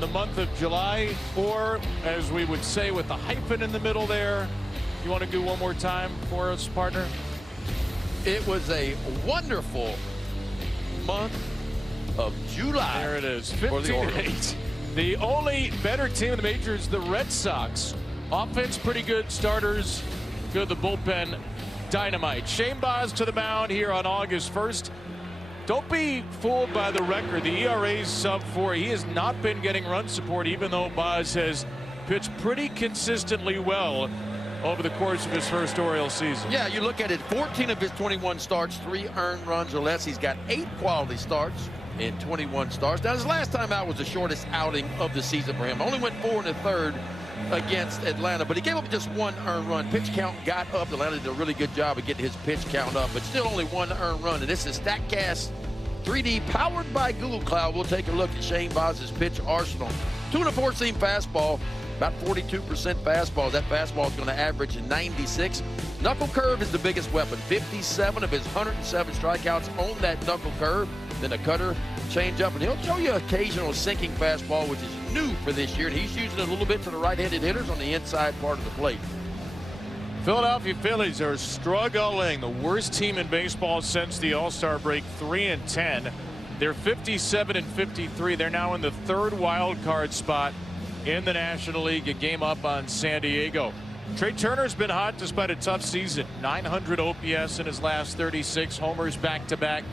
in the month of July, or as we would say with the hyphen in the middle there. You want to do one more time for us, partner? It was a wonderful month of July. There it is, 15-8. The only better team in the majors, the Red Sox. Offense pretty good, starters good, the bullpen dynamite. Shane Baz to the mound here on August 1st. Don't be fooled by the record. The ERA's sub-4. He has not been getting run support, even though Baz has pitched pretty consistently well over the course of his first Orioles season. Yeah, you look at it, 14 of his 21 starts, 3 earned runs or less. He's got 8 quality starts in 21 starts. Now, his last time out was the shortest outing of the season for him. Only went 4 1/3 against Atlanta, but he gave up just 1 earned run. Pitch count got up. Atlanta did a really good job of getting his pitch count up, but still only 1 earned run. And this is StatCast 3D powered by Google Cloud. We'll take a look at Shane Baz's pitch arsenal. 2 4 seam fastball, about 42% fastball. That fastball is going to average 96. Knuckle curve is the biggest weapon. 57 of his 107 strikeouts on that knuckle curve. Then a cutter, change up, and he'll show you occasional sinking fastball, which is new for this year. And he's using it a little bit for the right-handed hitters on the inside part of the plate. Philadelphia Phillies are struggling. The worst team in baseball since the All-Star break, 3-10. They're 57-53. They're now in the 3rd wild card spot in the National League, a game up on San Diego. Trey Turner's been hot despite a tough season. 900 OPS in his last 36 homers back-to-back.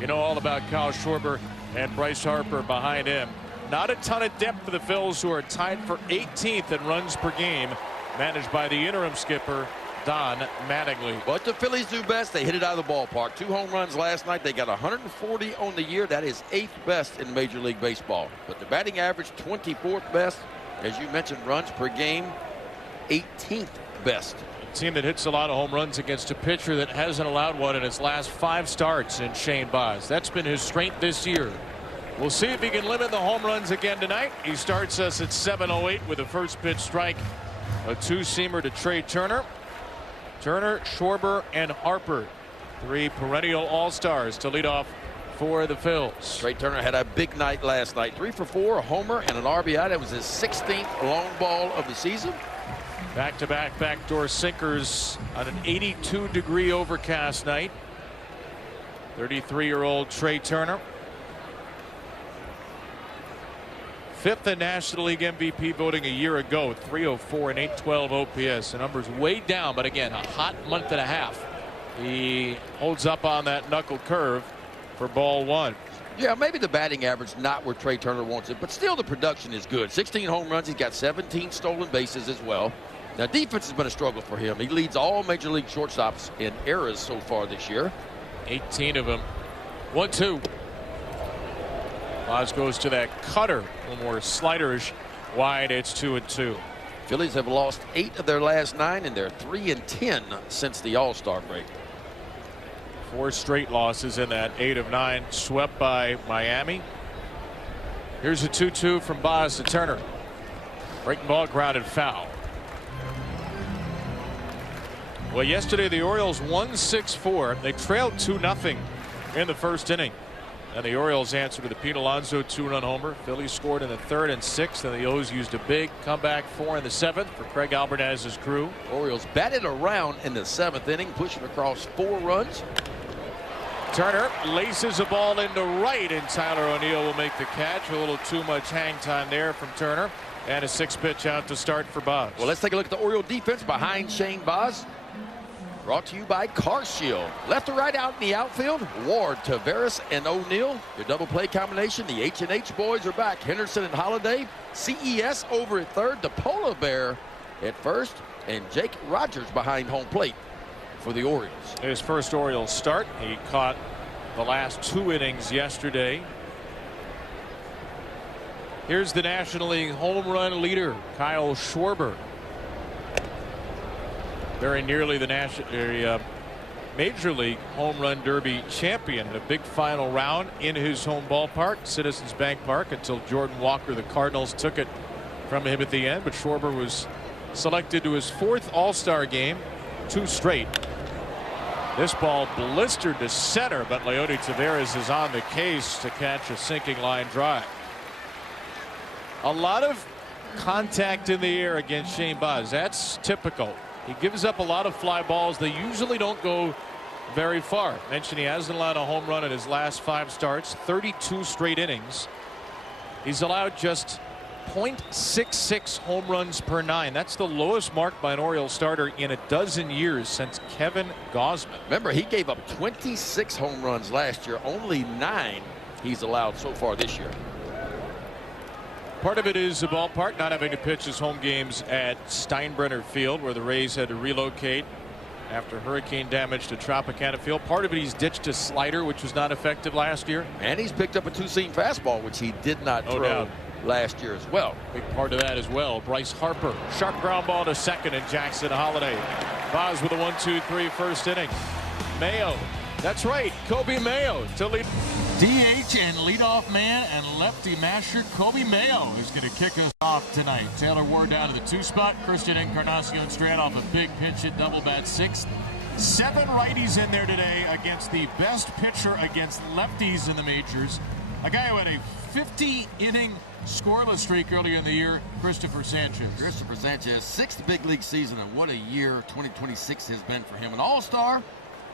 You know all about Kyle Schwarber and Bryce Harper behind him. Not a ton of depth for the Phils, who are tied for 18th in runs per game, managed by the interim skipper, Don Mattingly. What the Phillies do best, they hit it out of the ballpark. 2 home runs last night. They got 140 on the year. That is 8th best in Major League Baseball. But the batting average, 24th best. As you mentioned, runs per game, 18th best. A team that hits a lot of home runs against a pitcher that hasn't allowed one in his last 5 starts in Shane Baz. That's been his strength this year. We'll see if he can limit the home runs again tonight. He starts us at 7:08 with a first pitch strike. A 2-seamer to Trey Turner. Turner, Schwarber, and Harper, 3 perennial all-stars to lead off for the Phils. Trey Turner had a big night last night. 3 for 4, a homer, and an RBI. That was his 16th long ball of the season. Back-to-back backdoor sinkers on an 82-degree overcast night. 33-year-old Trey Turner. 5th in National League MVP voting a year ago. 304 and 812 OPS. The number's way down, but again, a hot month and a half. He holds up on that knuckle curve for ball 1. Yeah, maybe the batting average not where Trey Turner wants it, but still the production is good. 16 home runs. He's got 17 stolen bases as well. Now, defense has been a struggle for him. He leads all Major League shortstops in errors so far this year. 18 of them. 1-2. Baz goes to that cutter, a little more sliderish, wide. It's 2-2. Phillies have lost 8 of their last 9, and they're 3-10 since the All-Star break. 4 straight losses in that 8 of 9, swept by Miami. Here's a 2-2 from Baz to Turner. Breaking ball, grounded foul. Well, yesterday the Orioles won 6-4. They trailed 2-0 in the first inning. And the Orioles answered with a Pete Alonso 2-run homer. Phillies scored in the 3rd and 6th, and the O's used a big comeback 4 in the 7th for Craig Albertaz's crew. Orioles batted around in the 7th inning, pushing across 4 runs. Turner laces a ball into right, and Tyler O'Neill will make the catch. A little too much hang time there from Turner, and a 6-pitch out to start for Baz. Well, let's take a look at the Oriole defense behind Shane Baz. Brought to you by Car Shield. Left to right out in the outfield, Ward, Taveras, and O'Neill. Your double play combination, the H&H boys are back. Henderson and Holiday. CES over at 3rd, the Polar Bear at 1st, and Jake Rogers behind home plate for the Orioles. His first Orioles start. He caught the last 2 innings yesterday. Here's the National League home run leader, Kyle Schwarber. Very nearly the Major League Home Run Derby champion. A big final round in his home ballpark, Citizens Bank Park, until Jordan Walker, the Cardinals, took it from him at the end. But Schwarber was selected to his 4th All-Star game, 2 straight. This ball blistered to center, but Leody Taveras is on the case to catch a sinking line drive. A lot of contact in the air against Shane Baz. That's typical. He gives up a lot of fly balls. They usually don't go very far. Mentioned he hasn't allowed a home run in his last 5 starts, 32 straight innings. He's allowed just .66 home runs per 9. That's the lowest mark by an Orioles starter in a dozen years since Kevin Gausman. Remember, he gave up 26 home runs last year. Only 9 he's allowed so far this year. Part of it is the ballpark not having to pitch his home games at Steinbrenner Field, where the Rays had to relocate after hurricane damage to Tropicana Field. Part of it, he's ditched his slider, which was not effective last year. And he's picked up a 2-seam fastball, which he did not throw last year as well. Big part of that as well. Bryce Harper, sharp ground ball to second, and Jackson Holiday. Baz with a 1-2-3 first inning. Mayo, that's right, Kobe Mayo to lead. DH and leadoff man and lefty masher Kobe Mayo is going to kick us off tonight. Taylor Ward down to the 2 spot. Christian Encarnacion straight off a big pinch hit, double bat 6th. 7 righties in there today against the best pitcher against lefties in the majors. A guy who had a 50-inning scoreless streak earlier in the year, Christopher Sanchez. Christopher Sanchez, 6th big league season, and what a year 2026 has been for him. An all-star.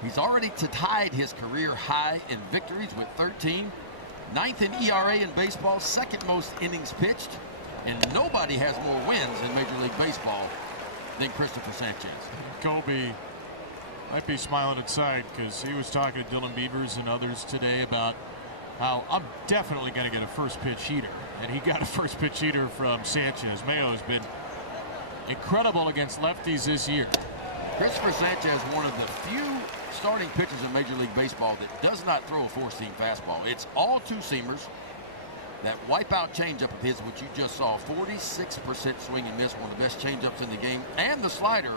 He's already tied his career high in victories with 13. 9th in ERA in baseball, 2nd most innings pitched, and nobody has more wins in Major League Baseball than Christopher Sanchez. Kobe might be smiling inside because he was talking to Dylan Beavers and others today about how I'm definitely going to get a first pitch heater, and he got a first pitch heater from Sanchez. Mayo has been incredible against lefties this year. Christopher Sanchez, one of the few starting pitchers in Major League Baseball that does not throw a 4-seam fastball. It's all 2-seamers. That wipeout changeup of his, which you just saw, 46% swing and miss, one of the best changeups in the game, and the slider,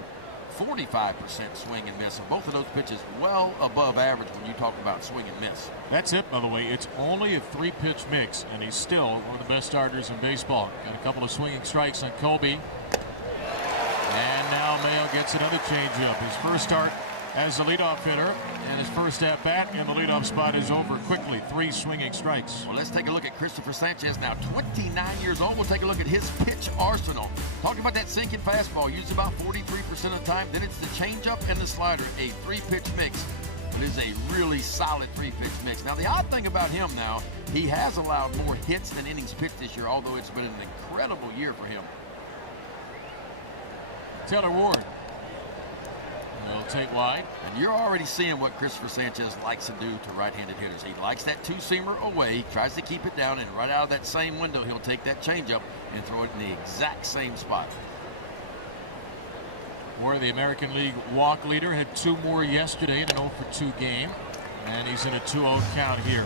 45% swing and miss. And both of those pitches well above average when you talk about swing and miss. That's it, by the way. It's only a 3-pitch mix, and he's still one of the best starters in baseball. Got a couple of swinging strikes on Kobe. And now Mayo gets another changeup. His first start as the leadoff hitter, and his first at bat in the leadoff spot is over quickly. 3 swinging strikes. Well, let's take a look at Christopher Sanchez, now 29 years old. We'll take a look at his pitch arsenal. Talking about that sinking fastball, used about 43% of the time. Then it's the changeup and the slider, a 3-pitch mix. It is a really solid 3-pitch mix. Now, the odd thing about him now, he has allowed more hits than innings pitched this year, although it's been an incredible year for him. Taylor Ward. They'll take wide. And you're already seeing what Christopher Sanchez likes to do to right-handed hitters. He likes that 2-seamer away, tries to keep it down, and right out of that same window, he'll take that changeup and throw it in the exact same spot. Ward, the American League walk leader, had 2 more yesterday in an 0-for-2 game, and he's in a 2-0 count here.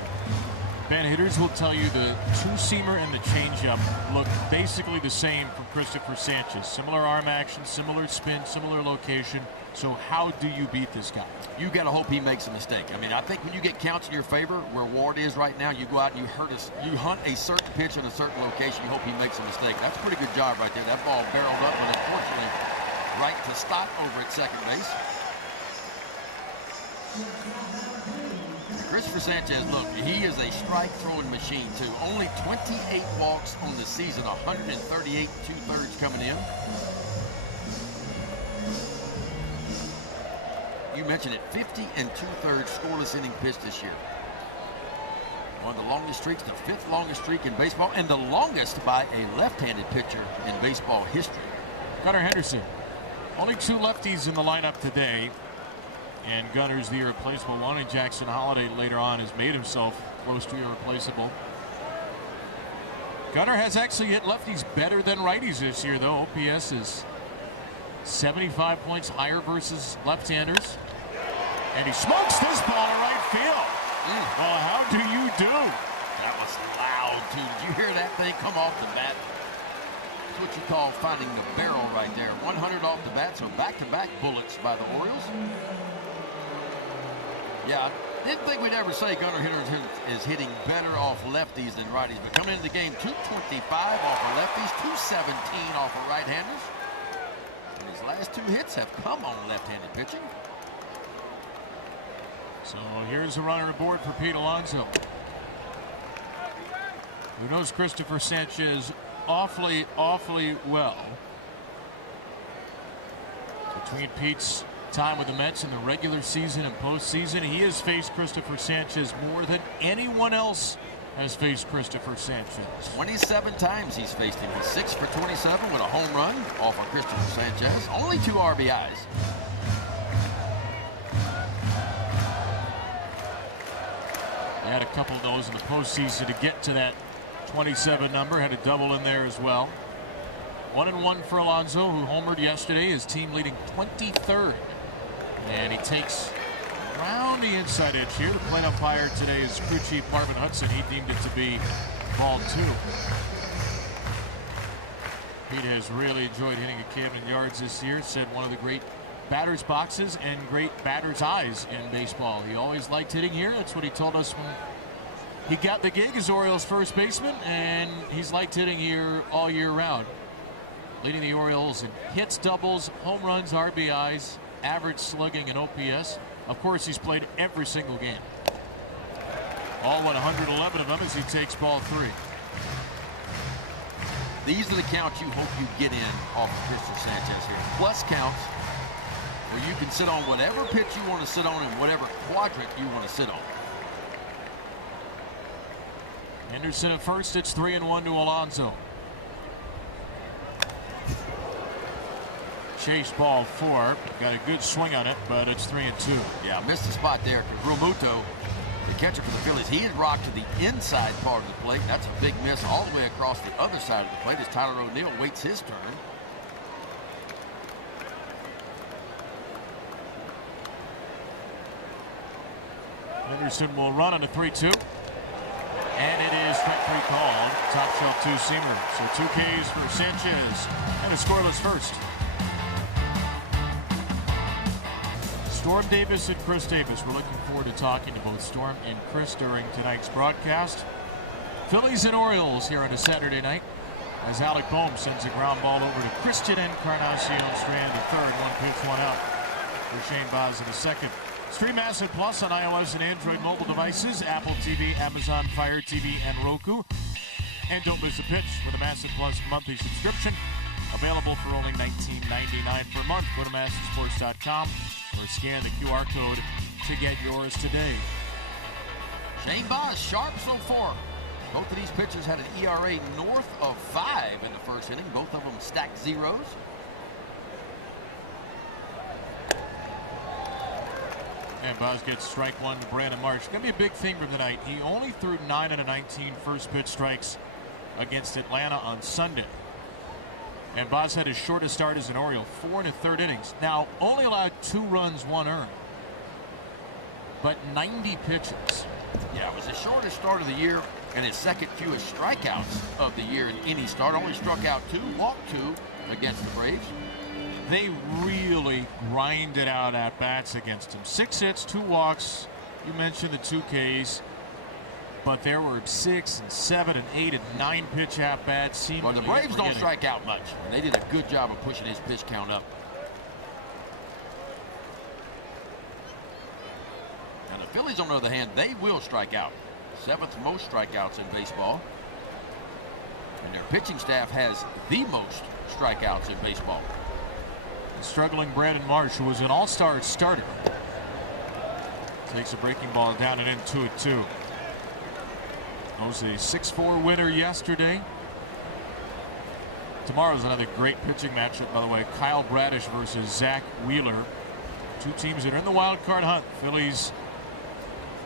Ben, hitters will tell you the 2-seamer and the changeup look basically the same from Christopher Sanchez. Similar arm action, similar spin, similar location. So how do you beat this guy? You got to hope he makes a mistake. I mean, I think when you get counts in your favor, where Ward is right now, you go out and you hunt a certain pitch in a certain location. You hope he makes a mistake. That's a pretty good job right there. That ball barreled up, but unfortunately, right to Stott over at second base. Christopher Sanchez, look, he is a strike-throwing machine, too. Only 28 walks on the season, 138 2/3 coming in. You mentioned it, 50 2/3 scoreless inning pitched this year. One of the longest streaks, the 5th longest streak in baseball, and the longest by a left-handed pitcher in baseball history. Gunnar Henderson. Only 2 lefties in the lineup today. And Gunner's the irreplaceable one, and Jackson Holiday later on has made himself close to irreplaceable. Gunner has actually hit lefties better than righties this year, though. OPS is 75 points higher versus left-handers. And he smokes this ball to right field. Well, how do you do? That was loud, too. Did you hear that thing come off the bat? That's what you call finding the barrel right there. 100 off the bat, so back-to-back bullets by the Orioles. Yeah, I didn't think we'd ever say Gunnar Henderson is hitting better off lefties than righties. But coming into the game, 225 off of lefties, 217 off of right-handers. And his last 2 hits have come on left-handed pitching. So here's a runner aboard for Pete Alonso. Who knows Christopher Sanchez awfully well. Between Pete's time with the Mets in the regular season and postseason, he has faced Christopher Sanchez more than anyone else has faced Christopher Sanchez. 27 times he's faced him. He's 6 for 27 with a home run off of Christopher Sanchez. Only 2 RBIs. They had a couple of those in the postseason to get to that 27 number. Had a double in there as well. 1-1 for Alonso, who homered yesterday. His team leading 23rd. And he takes around the inside edge here. The plate umpire today is crew chief Marvin Hudson. He deemed it to be ball 2. Pete has really enjoyed hitting at Camden Yards this year. Said one of the great batter's boxes and great batter's eyes in baseball. He always liked hitting here. That's what he told us when he got the gig as Orioles first baseman, and he's liked hitting here all year round. Leading the Orioles in hits, doubles, home runs, RBIs, average slugging, and OPS. Of course, he's played every single game. All 111 of them as he takes ball 3. These are the counts you hope you get in off of Christopher Sanchez here. Plus counts where you can sit on whatever pitch you want to sit on and whatever quadrant you want to sit on. Henderson at first. It's 3-1 to Alonso. Chase ball 4. Got a good swing on it, but it's 3-2. Yeah, missed the spot there because Realmuto, the catcher for the Phillies, he had rocked to the inside part of the plate. That's a big miss all the way across the other side of the plate as Tyler O'Neill waits his turn. Henderson will run on a 3-2. And it is strike 3 called. Top shelf 2-seamer. So 2 Ks for Sanchez and a scoreless first. Storm Davis and Chris Davis. We're looking forward to talking to both Storm and Chris during tonight's broadcast. Phillies and Orioles here on a Saturday night as Alec Boehm sends a ground ball over to Christian Encarnacion Strand in third. 1 pitch, 1 out for Shane Baz in the second. Stream Acid Plus on iOS and Android mobile devices, Apple TV, Amazon Fire TV, and Roku. And don't miss a pitch with a Massive Plus monthly subscription. Available for only $19.99 per month. Go to MassiveSports.com or scan the QR code to get yours today. Shane Baz sharp so far. Both of these pitchers had an ERA north of 5 in the first inning. Both of them stacked zeros. And Baz gets strike 1 to Brandon Marsh. Going to be a big thing for tonight. He only threw 9 out of 19 first pitch strikes against Atlanta on Sunday. And Baz had his shortest start as an Oriole, 4 1/3 innings. Now, only allowed 2 runs, 1 earned. But 90 pitches. Yeah, it was his shortest start of the year and his second fewest strikeouts of the year in any start. Only struck out 2, walked 2 against the Braves. They really grinded out at-bats against him. 6 hits, 2 walks. You mentioned the 2 Ks. But there were 6 and 7 and 8 and 9 pitch at-bats. Well, the Braves don't strike out much. And they did a good job of pushing his pitch count up. Now, the Phillies, on the other hand, they will strike out. 7th most strikeouts in baseball. And their pitching staff has the most strikeouts in baseball. Struggling Brandon Marsh, who was an all-star starter, takes a breaking ball down and in 2-2. Was a 6-4 winner yesterday. Tomorrow's another great pitching matchup, by the way. Kyle Bradish versus Zach Wheeler. 2 teams that are in the wild card hunt. Phillies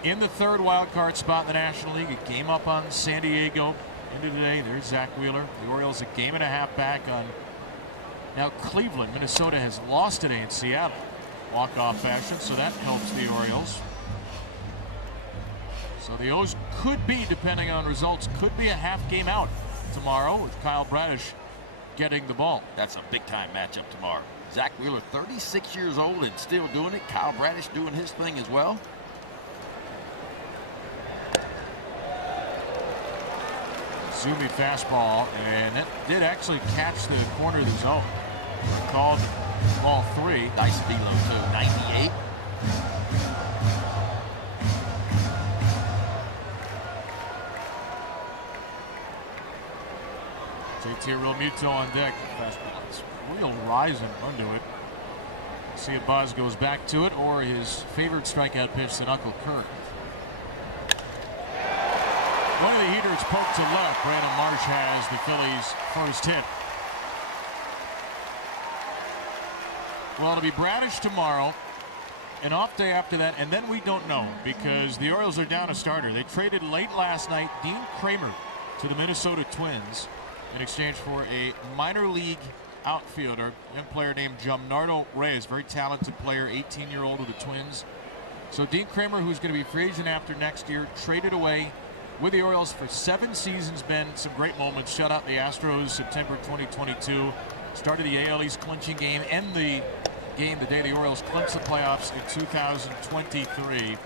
in the 3rd wild card spot in the National League. A game up on San Diego into today. There's Zach Wheeler. The Orioles a game and a half back on now Cleveland. Minnesota has lost today in Seattle. Walk-off fashion, so that helps the Orioles. So the O's could be, depending on results, could be a half game out tomorrow with Kyle Bradish getting the ball. That's a big-time matchup tomorrow. Zach Wheeler, 36 years old and still doing it. Kyle Bradish doing his thing as well. Zoomy fastball, and it did actually catch the corner of the zone. Called ball 3. Nice velo too. 98. Let's hear Real Muto on deck. Fastball. It's real rise and run to it. See if Boz goes back to it or his favorite strikeout pitch, the knuckle curve. One of the heaters poked to left. Brandon Marsh has the Phillies' first hit. Well, it'll be Bradish tomorrow. An off day after that, and then we don't know because the Orioles are down a starter. They traded late last night Dean Kramer to the Minnesota Twins in exchange for a minor league outfielder, young player named Jamnardo Reyes, very talented player, 18-year-old with the Twins. So Dean Kramer, who's going to be free agent after next year, traded away with the Orioles for 7 seasons. Ben, some great moments. Shut out the Astros September 2022. Started the AL East clinching game and the game the day the Orioles clinched the playoffs in 2023.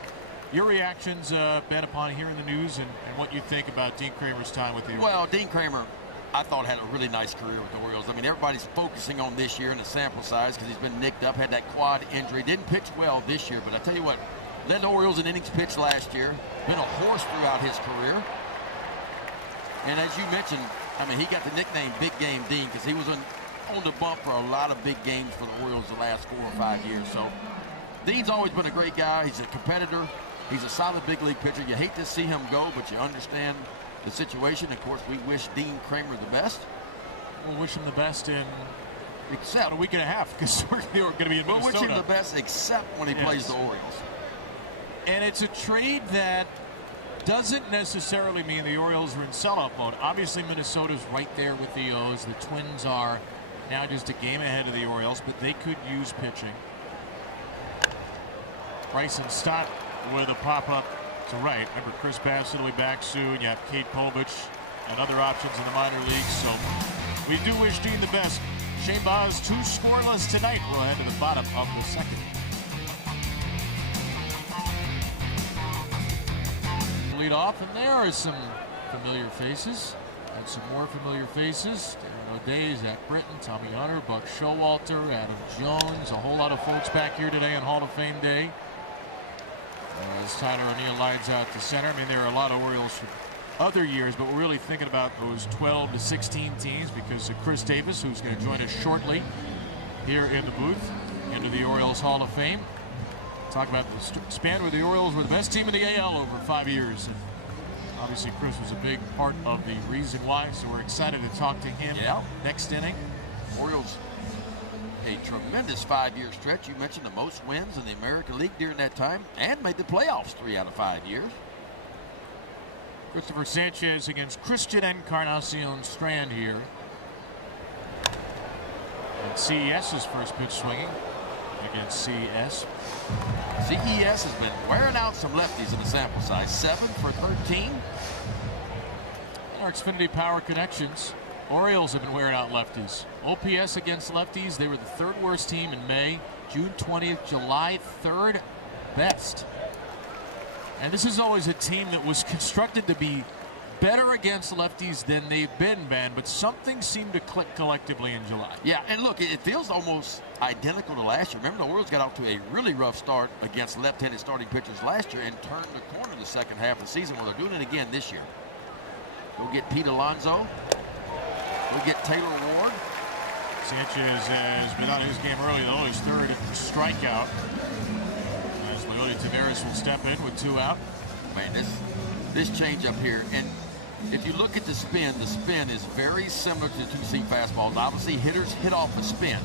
Your reactions, Ben, upon hearing the news and what you think about Dean Kramer's time with the Orioles? Well, Dean Kramer, I thought, had a really nice career with the Orioles. I mean, everybody's focusing on this year and the sample size because he's been nicked up, had that quad injury, didn't pitch well this year. But I tell you what, led the Orioles in innings pitched last year, been a horse throughout his career. And as you mentioned, I mean, he got the nickname Big Game Dean because he was on the bump for a lot of big games for the Orioles the last 4 or 5 years. So Dean's always been a great guy. He's a competitor. He's a solid big league pitcher. You hate to see him go, but you understand the situation. Of course, we wish Dean Kramer the best. We'll wish him the best in except a week and a half because we're going to be in Minnesota. We'll wish him the best except when he plays the Orioles. And it's a trade that doesn't necessarily mean the Orioles are in sell-off mode. Obviously, Minnesota's right there with the O's. The Twins are now just a game ahead of the Orioles, but they could use pitching. Bryson Stott with a pop-up to right. Remember, Chris Bassett will be back soon. You have Kate Povich and other options in the minor leagues. So we do wish Dean the best. Shane Baz, 2 scoreless tonight. We'll head to the bottom of the second. Lead off, and there are some familiar faces. And some more familiar faces. Darren O'Day, Zach Britton, Tommy Hunter, Buck Showalter, Adam Jones. A whole lot of folks back here today on Hall of Fame Day. As Tyler O'Neill lines out to center. I mean, there are a lot of Orioles from other years, but we're really thinking about those 12 to 16 teams because of Chris Davis, who's going to join us shortly here in the booth into the Orioles Hall of Fame. Talk about the span where the Orioles were the best team in the AL over 5 years. And obviously, Chris was a big part of the reason why, so we're excited to talk to him next inning. Orioles, a tremendous 5-year stretch. You mentioned the most wins in the American League during that time and made the playoffs 3 out of 5 years. Christopher Sanchez against Christian Encarnacion Strand here. And CES's first pitch swinging against CES. CES has been wearing out some lefties in the sample size. 7 for 13. Our Xfinity Power Connections. Orioles have been wearing out lefties. OPS against lefties, they were the 3rd worst team in May. June 20th, July 3rd best. And this is always a team that was constructed to be better against lefties than they've been, Ben, but something seemed to click collectively in July. Yeah, and look, it feels almost identical to last year. Remember, the Orioles got off to a really rough start against left-handed starting pitchers last year and turned the corner the second half of the season. Well, they're doing it again this year. Go get Pete Alonso. Go get Taylor Ward. Sanchez has been out of his game early, though. His 3rd strikeout. As Leody Taveras will step in with 2 out. Man, this change up here, and if you look at the spin is very similar to the 2-seam fastballs. Obviously, hitters hit off the spin,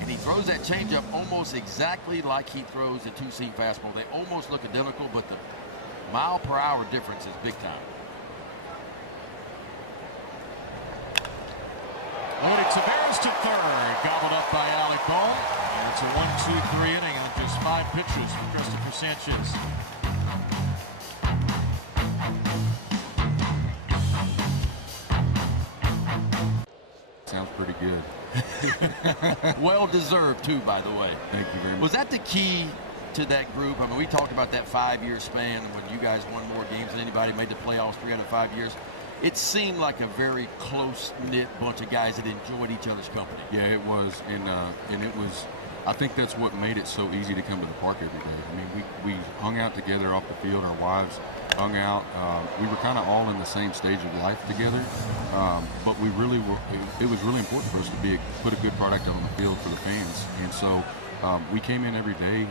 and he throws that changeup almost exactly like he throws the 2-seam fastball. They almost look identical, but the mile-per-hour difference is big time. Leody Taveras to 3rd, gobbled up by Alec Bohm. And it's a 1-2-3 inning and just 5 pitches for Christopher Sanchez. Sounds pretty good. Well deserved, too, by the way. Thank you very much. Was that the key to that group? I mean, we talked about that 5-year span when you guys won more games than anybody, made the playoffs 3 out of 5 years. It seemed like a very close-knit bunch of guys that enjoyed each other's company. Yeah, it was, and it was I think that's what made it so easy to come to the park every day. I mean, we hung out together off the field. Our wives hung out. We were kind of all in the same stage of life together, but we really were. It was really important for us to put a good product out on the field for the fans, and so we came in every day,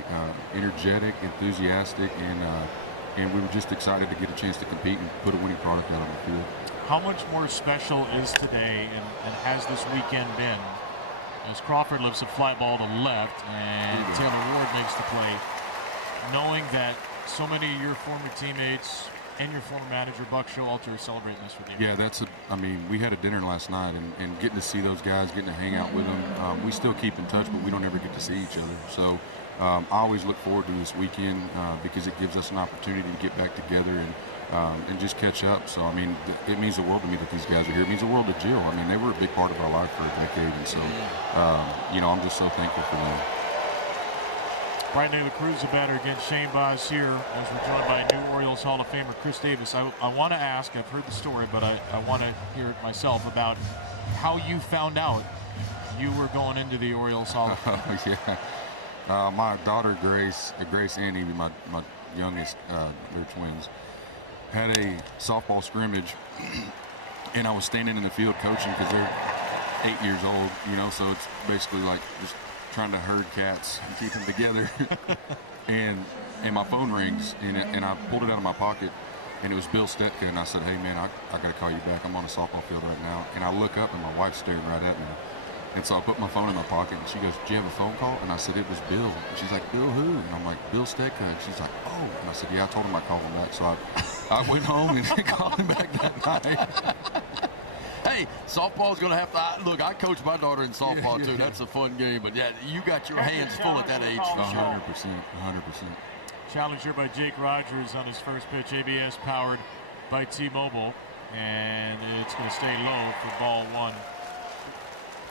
energetic, enthusiastic, and we were just excited to get a chance to compete and put a winning product out on the field. How much more special is today and has this weekend been as Crawford lifts a fly ball to left and Taylor Ward makes the play, knowing that so many of your former teammates and your former manager, Buck Showalter, are celebrating this with you? Yeah, I mean, we had a dinner last night, and getting to see those guys, getting to hang out with them. We still keep in touch, but we don't ever get to see each other. So I always look forward to this weekend because it gives us an opportunity to get back together and just catch up. So, I mean, it means the world to me that these guys are here. It means the world to Jill. I mean, they were a big part of our life for a decade, and so, you know, I'm just so thankful for them. Right now, the Cruz a batter against Shane Baz here as we're joined by new Orioles Hall of Famer Chris Davis. I want to ask, I've heard the story, but I want to hear it myself about how you found out you were going into the Orioles Hall of Fame. Yeah. My daughter, Grace and Evie, my youngest, they're twins, had a softball scrimmage, and I was standing in the field coaching because they're 8 years old, you know, so it's basically like just trying to herd cats and keep them together. and my phone rings, and I pulled it out of my pocket, and it was Bill Stetka, and I said, hey, man, I got to call you back. I'm on a softball field right now. And I look up, and my wife's staring right at me. And so I put my phone in my pocket, and she goes, do you have a phone call? And I said, it was Bill. And she's like, Bill who? And I'm like, Bill Stetka. And she's like, oh. And I said, yeah, I told him I'd call him back. So I went home and called him back that night. Hey, softball's going to have to. Look, I coach my daughter in softball too. That's a fun game. But yeah, you got your hands full at that age for sure. 100%. Challenge here by Jake Rogers on his first pitch, ABS powered by T-Mobile, and it's going to stay low for ball one.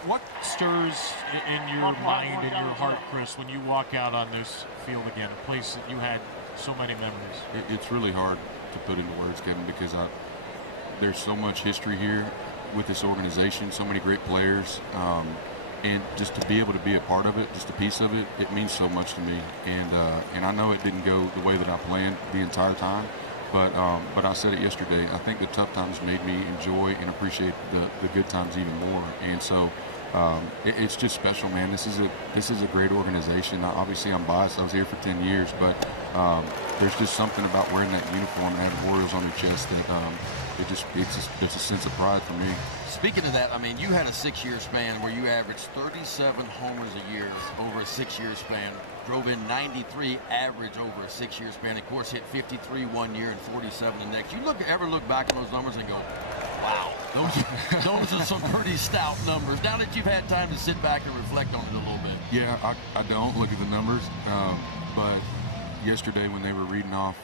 What stirs in your mind and your heart, Chris, when you walk out on this field again, a place that you had so many memories? It's really hard to put into words, Kevin, because there's so much history here with this organization, so many great players, and just to be able to be a part of it, just a piece of it, it means so much to me. And I know it didn't go the way that I planned the entire time, but I said it yesterday. I think the tough times made me enjoy and appreciate the good times even more. And so it's just special, man. This is a great organization. Obviously, I'm biased. I was here for 10 years, but there's just something about wearing that uniform and having Orioles on your chest that it's a sense of pride for me. Speaking of that, I mean, you had a 6-year span where you averaged 37 homers a year over a 6-year span, drove in 93 average over a 6-year span, of course hit 53 one year and 47 the next. You ever look back at those numbers and go, wow, those are some pretty stout numbers. Now that you've had time to sit back and reflect on it a little bit. Yeah, I don't look at the numbers, but yesterday when they were reading off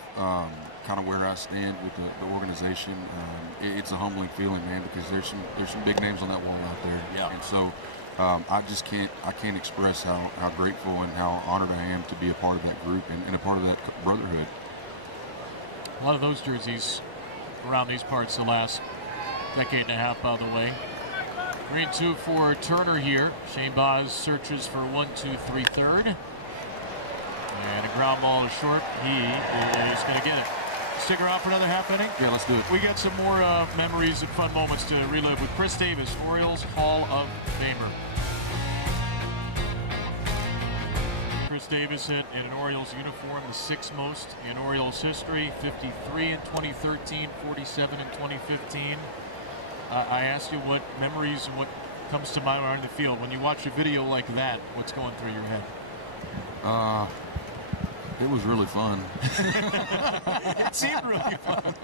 kind of where I stand with the organization, it's a humbling feeling, man, because there's some big names on that wall out there. Yeah. And so I can't express how grateful and how honored I am to be a part of that group and a part of that brotherhood. A lot of those jerseys around these parts the last decade and a half out of the way. 3-2 for Turner here. Shane Baz searches for 1-2-3 third. And a ground ball to short. He is going to get it. Stick around for another half inning? Yeah, let's do it. We got some more memories and fun moments to relive with Chris Davis, Orioles Hall of Famer. Chris Davis hit in an Orioles uniform, the 6th most in Orioles history, 53 in 2013, 47 in 2015. I asked you what memories and what comes to mind on the field. When you watch a video like that, what's going through your head? It was really fun. It seemed really fun.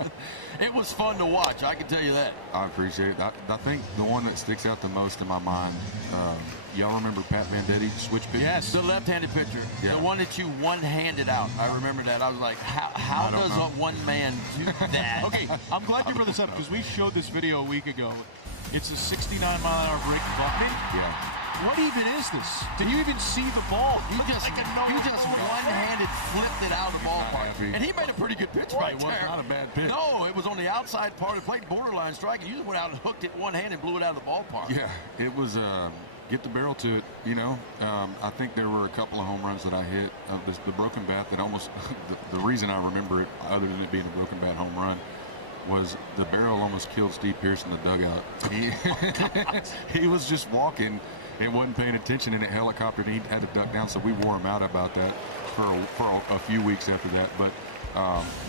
It was fun to watch, I can tell you that. I appreciate it. I think the one that sticks out the most in my mind, y'all remember Pat Venditti, switch pitcher? Yes, the left-handed pitcher. Yeah. The one that you one-handed out. I remember that. I was like, how does one man do that? Okay, I'm glad you brought this up because we showed this video a week ago. It's a 69-mile-an-hour break bumping. Yeah. What even is this? Did you even see the ball? You just one-handed flipped it out of the ballpark. And he made a pretty good pitch right there. Not a bad pitch. No, it was on the outside part of the plate, borderline strike, and you just went out and hooked it one-handed and blew it out of the ballpark. Yeah, it was get the barrel to it. You know, I think there were a couple of home runs that I hit. The broken bat that almost the reason I remember it, other than it being a broken bat home run, was the barrel almost killed Steve Pierce in the dugout. He was just walking and wasn't paying attention, and it helicoptered, and he had to duck down, so we wore him out about that for a few weeks after that. But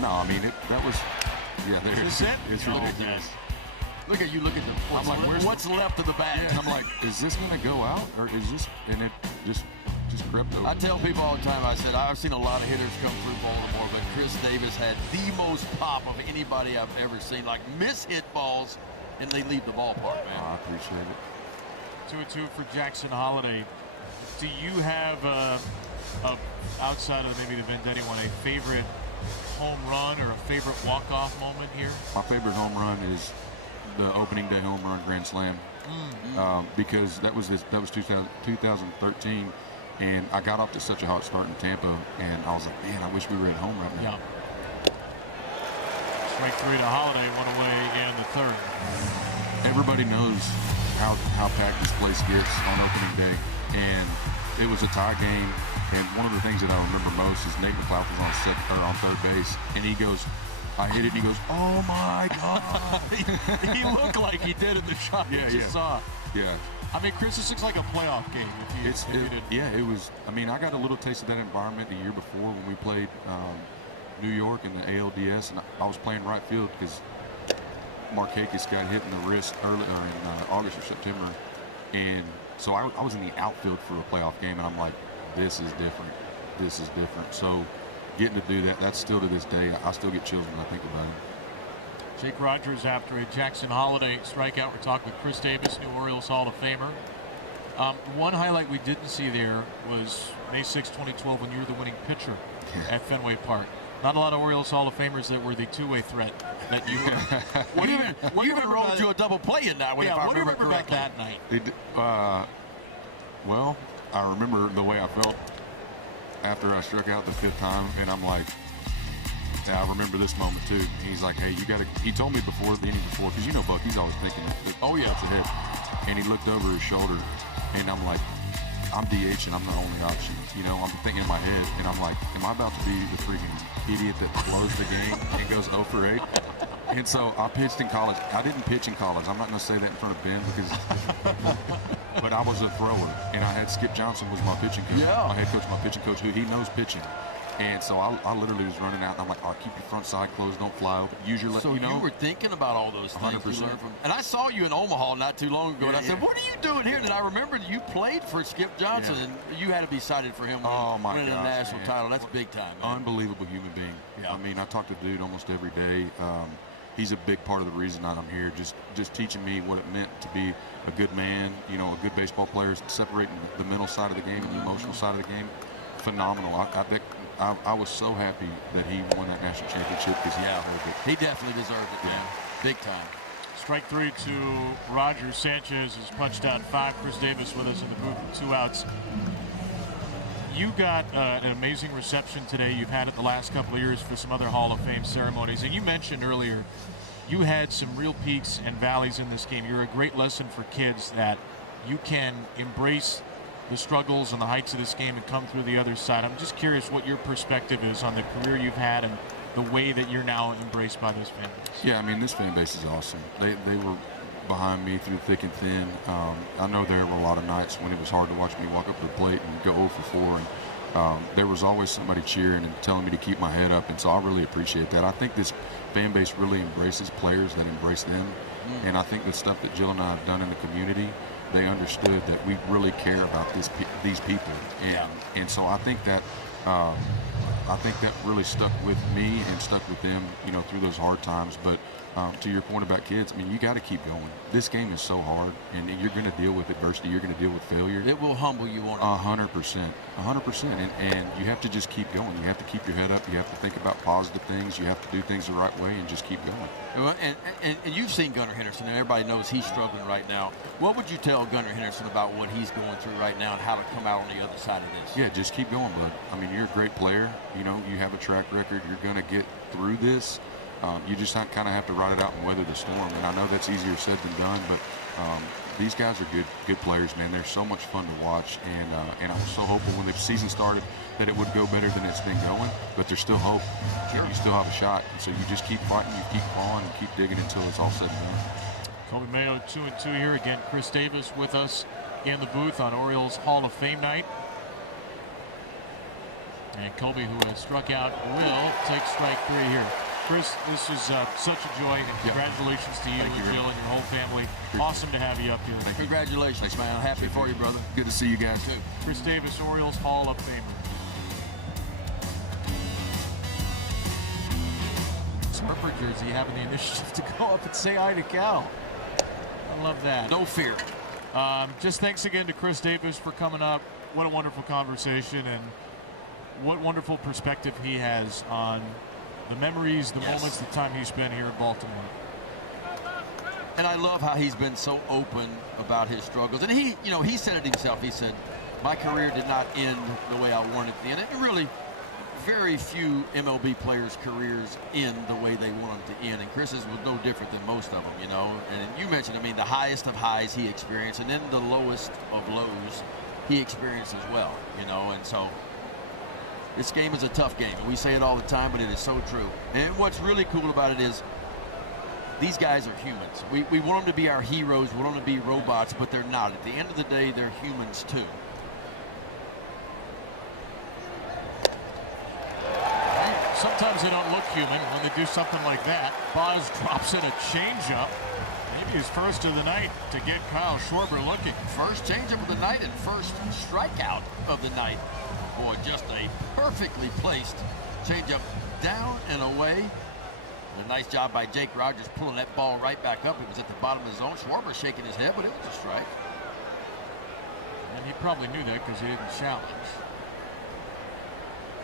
no, I mean, that was, yeah, there is it? It's ridiculous. Look at you, look at what's left of the bat. Yeah, I'm like, is this going to go out, or is this, and it just crept over. I tell people all the time, I said, I've seen a lot of hitters come through Baltimore, but Chris Davis had the most pop of anybody I've ever seen. Like, miss-hit balls, and they leave the ballpark, man. I appreciate it. 2-2 for Jackson Holiday. Do you have, outside of maybe the Vendetti one, a favorite home run or a favorite walk-off moment here? My favorite home run is the opening day home run grand slam, because that was 2013, and I got off to such a hot start in Tampa, and I was like, man, I wish we were at home right now. Yeah. Strike 3 to Holiday, one away in the third. Everybody knows how packed this place gets on opening day, and it was a tie game. And one of the things that I remember most is Nate McLeod was on third base, and he goes, I hit it, and he goes, oh my God. He looked like he did in the shot you just saw. Yeah. I mean, Chris, this looks like a playoff game. Yeah, it was. I mean, I got a little taste of that environment the year before when we played New York in the ALDS, and I was playing right field because Markakis got hit in the wrist early in August or September, and so I was in the outfield for a playoff game, and I'm like, this is different. This is different. So getting to do that, that's still to this day, I still get chills when I think about it. Jake Rogers after a Jackson Holiday strikeout. We're talking with Chris Davis, new Orioles Hall of Famer. One highlight we didn't see there was May 6, 2012, when you were the winning pitcher at Fenway Park. Not a lot of Orioles Hall of Famers that were the two-way threat that you were. What even rolled you a double play in that one? Yeah, what do you remember about that night? Well, I remember the way I felt after I struck out the 5th time, and I'm like, yeah, I remember this moment too. He's like, hey, you got to. He told me before the inning before, because you know Buck, he's always thinking that. Oh yeah, that's a hit. And he looked over his shoulder, and I'm like, I'm DH and I'm the only option. You know, I'm thinking in my head, and I'm like, am I about to be the freaking idiot that blows the game and goes 0 for 8? And so I pitched in college. I didn't pitch in college. I'm not going to say that in front of Ben because, but I was a thrower, and I had Skip Johnson was my pitching coach. Yeah. My head coach, my pitching coach, who he knows pitching. And so I literally was running out, and I'm like, all right, keep your front side closed, don't fly over. Use your left, so you know. You were thinking about all those things 100%. you learned from. And I saw you in Omaha not too long ago, and I said, what are you doing here? And I remember you played for Skip Johnson, and you had to be excited for him winning a national title. That's big time, man. Unbelievable human being. Yeah. I mean, I talk to the dude almost every day. He's a big part of the reason that I'm here, just teaching me what it meant to be a good man, you know, a good baseball player, separating the mental side of the game and the emotional side of the game. Phenomenal. I was so happy that he won that national championship because he deserved it. He definitely deserved it, man. Big time. Strike 3 to Roger. Sanchez has punched out 5. Chris Davis with us in the booth with 2 outs. You got an amazing reception today. You've had it the last couple of years for some other Hall of Fame ceremonies. And you mentioned earlier you had some real peaks and valleys in this game. You're a great lesson for kids that you can embrace the struggles and the heights of this game and come through the other side. I'm just curious what your perspective is on the career you've had and the way that you're now embraced by this fan base. Yeah, I mean, this fan base is awesome. They were behind me through thick and thin. I know there were a lot of nights when it was hard to watch me walk up to the plate and go 0 for 4, and there was always somebody cheering and telling me to keep my head up, and so I really appreciate that. I think this fan base really embraces players that embrace them, and I think the stuff that Jill and I have done in the community, they understood that we really care about these people, and so I think that really stuck with me and stuck with them, you know, through those hard times. But to your point about kids, I mean, you got to keep going. This game is so hard, and you're going to deal with adversity. You're going to deal with failure. It will humble you on it. 100%, and you have to just keep going. You have to keep your head up. You have to think about positive things. You have to do things the right way and just keep going. Well, and you've seen Gunnar Henderson, and everybody knows he's struggling right now. What would you tell Gunnar Henderson about what he's going through right now and how to come out on the other side of this? Yeah, just keep going, bud. I mean, you're a great player. You know, you have a track record. You're going to get through this. You just kind of have to ride it out and weather the storm. And I know that's easier said than done, but these guys are good players, man. They're so much fun to watch, and I was so hopeful when the season started that it would go better than it's been going. But there's still hope. Sure. You still have a shot, and so you just keep fighting, you keep clawing, and keep digging until it's all said and done. Kobe Mayo 2-2 here again. Chris Davis with us in the booth on Orioles Hall of Fame night. And Kobe, who has struck out, will take strike 3 here. Chris, this is such a joy, and congratulations to you and Jill and your whole family. Awesome to have you up here. Congratulations, man. I'm happy for you, brother. Good to see you guys. Too. Chris Davis, Orioles Hall of Famer. Harper jersey having the initiative to go up and say hi to Cal. I love that. No fear. Just thanks again to Chris Davis for coming up. What a wonderful conversation, and what wonderful perspective he has on the memories, the moments, the time he spent here in Baltimore. And I love how he's been so open about his struggles. And he, you know, he said it himself. He said, my career did not end the way I wanted it to end. And really, very few MLB players' careers end the way they want them to end. And Chris's was no different than most of them, you know. And you mentioned, I mean, the highest of highs he experienced, and then the lowest of lows he experienced as well, you know. And so this game is a tough game. We say it all the time, but it is so true. And what's really cool about it is these guys are humans. We want them to be our heroes. We want them to be robots, but they're not. At the end of the day, they're humans too. Sometimes they don't look human when they do something like that. Boz drops in a changeup. Maybe his first of the night to get Kyle Schwarber looking. First changeup of the night and first strikeout of the night. Boy, just a perfectly placed changeup down and away. A nice job by Jake Rogers pulling that ball right back up. It was at the bottom of the zone. Schwarber shaking his head, but it was a strike. And he probably knew that because he didn't challenge.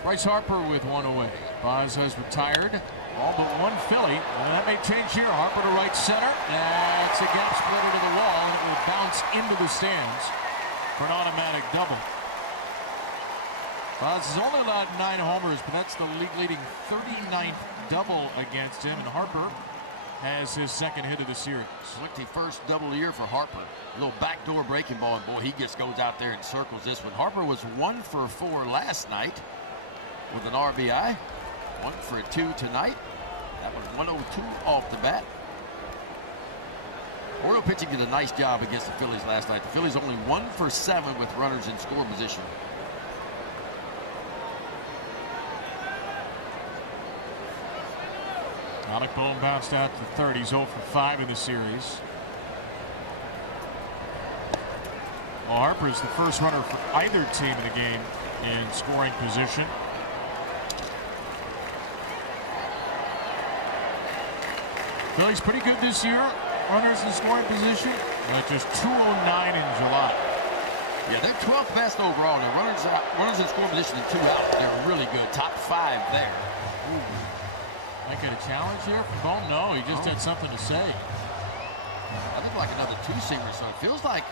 Bryce Harper with one away. Boz has retired. All but one Philly. And that may change here. Harper to right center. That's a gap splitter to the wall, and it will bounce into the stands for an automatic double. Boz has only allowed 9 homers, but that's the league-leading 39th double against him, and Harper has his second hit of the series. Look, the first double of the year for Harper. A little backdoor breaking ball, and boy, he just goes out there and circles this one. Harper was 1 for 4 last night with an RBI. 1 for 2 tonight. That was 102 off the bat. Oriole pitching did a nice job against the Phillies last night. The Phillies only 1 for 7 with runners in score position. Alec Boehm bounced out to third. He's 0 for 5 in the series. Well, Harper is the first runner for either team in the game in scoring position. Phillies pretty good this year. Runners in scoring position. Just 209 in July. Yeah, they're 12th best overall. They're runners in scoring position and 2 out. They're really good. Top 5 there. Ooh. Might get a challenge here from Boehm? No, he just had something to say. I think like another 2-seamer, so it feels like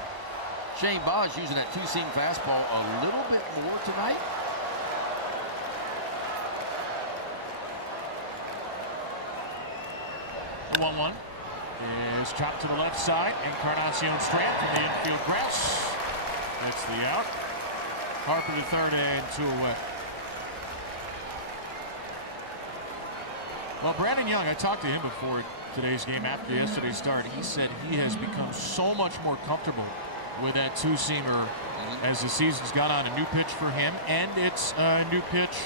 Shane Boz using that 2-seam fastball a little bit more tonight. The 1-1 is chopped to the left side. Encarnacion Strand from the infield grass. That's the out. Harper to third and 2 away. Well, Brandon Young, I talked to him before today's game after yesterday's start. He said he has become so much more comfortable with that 2-seamer as the season's gone on. A new pitch for him, and it's a new pitch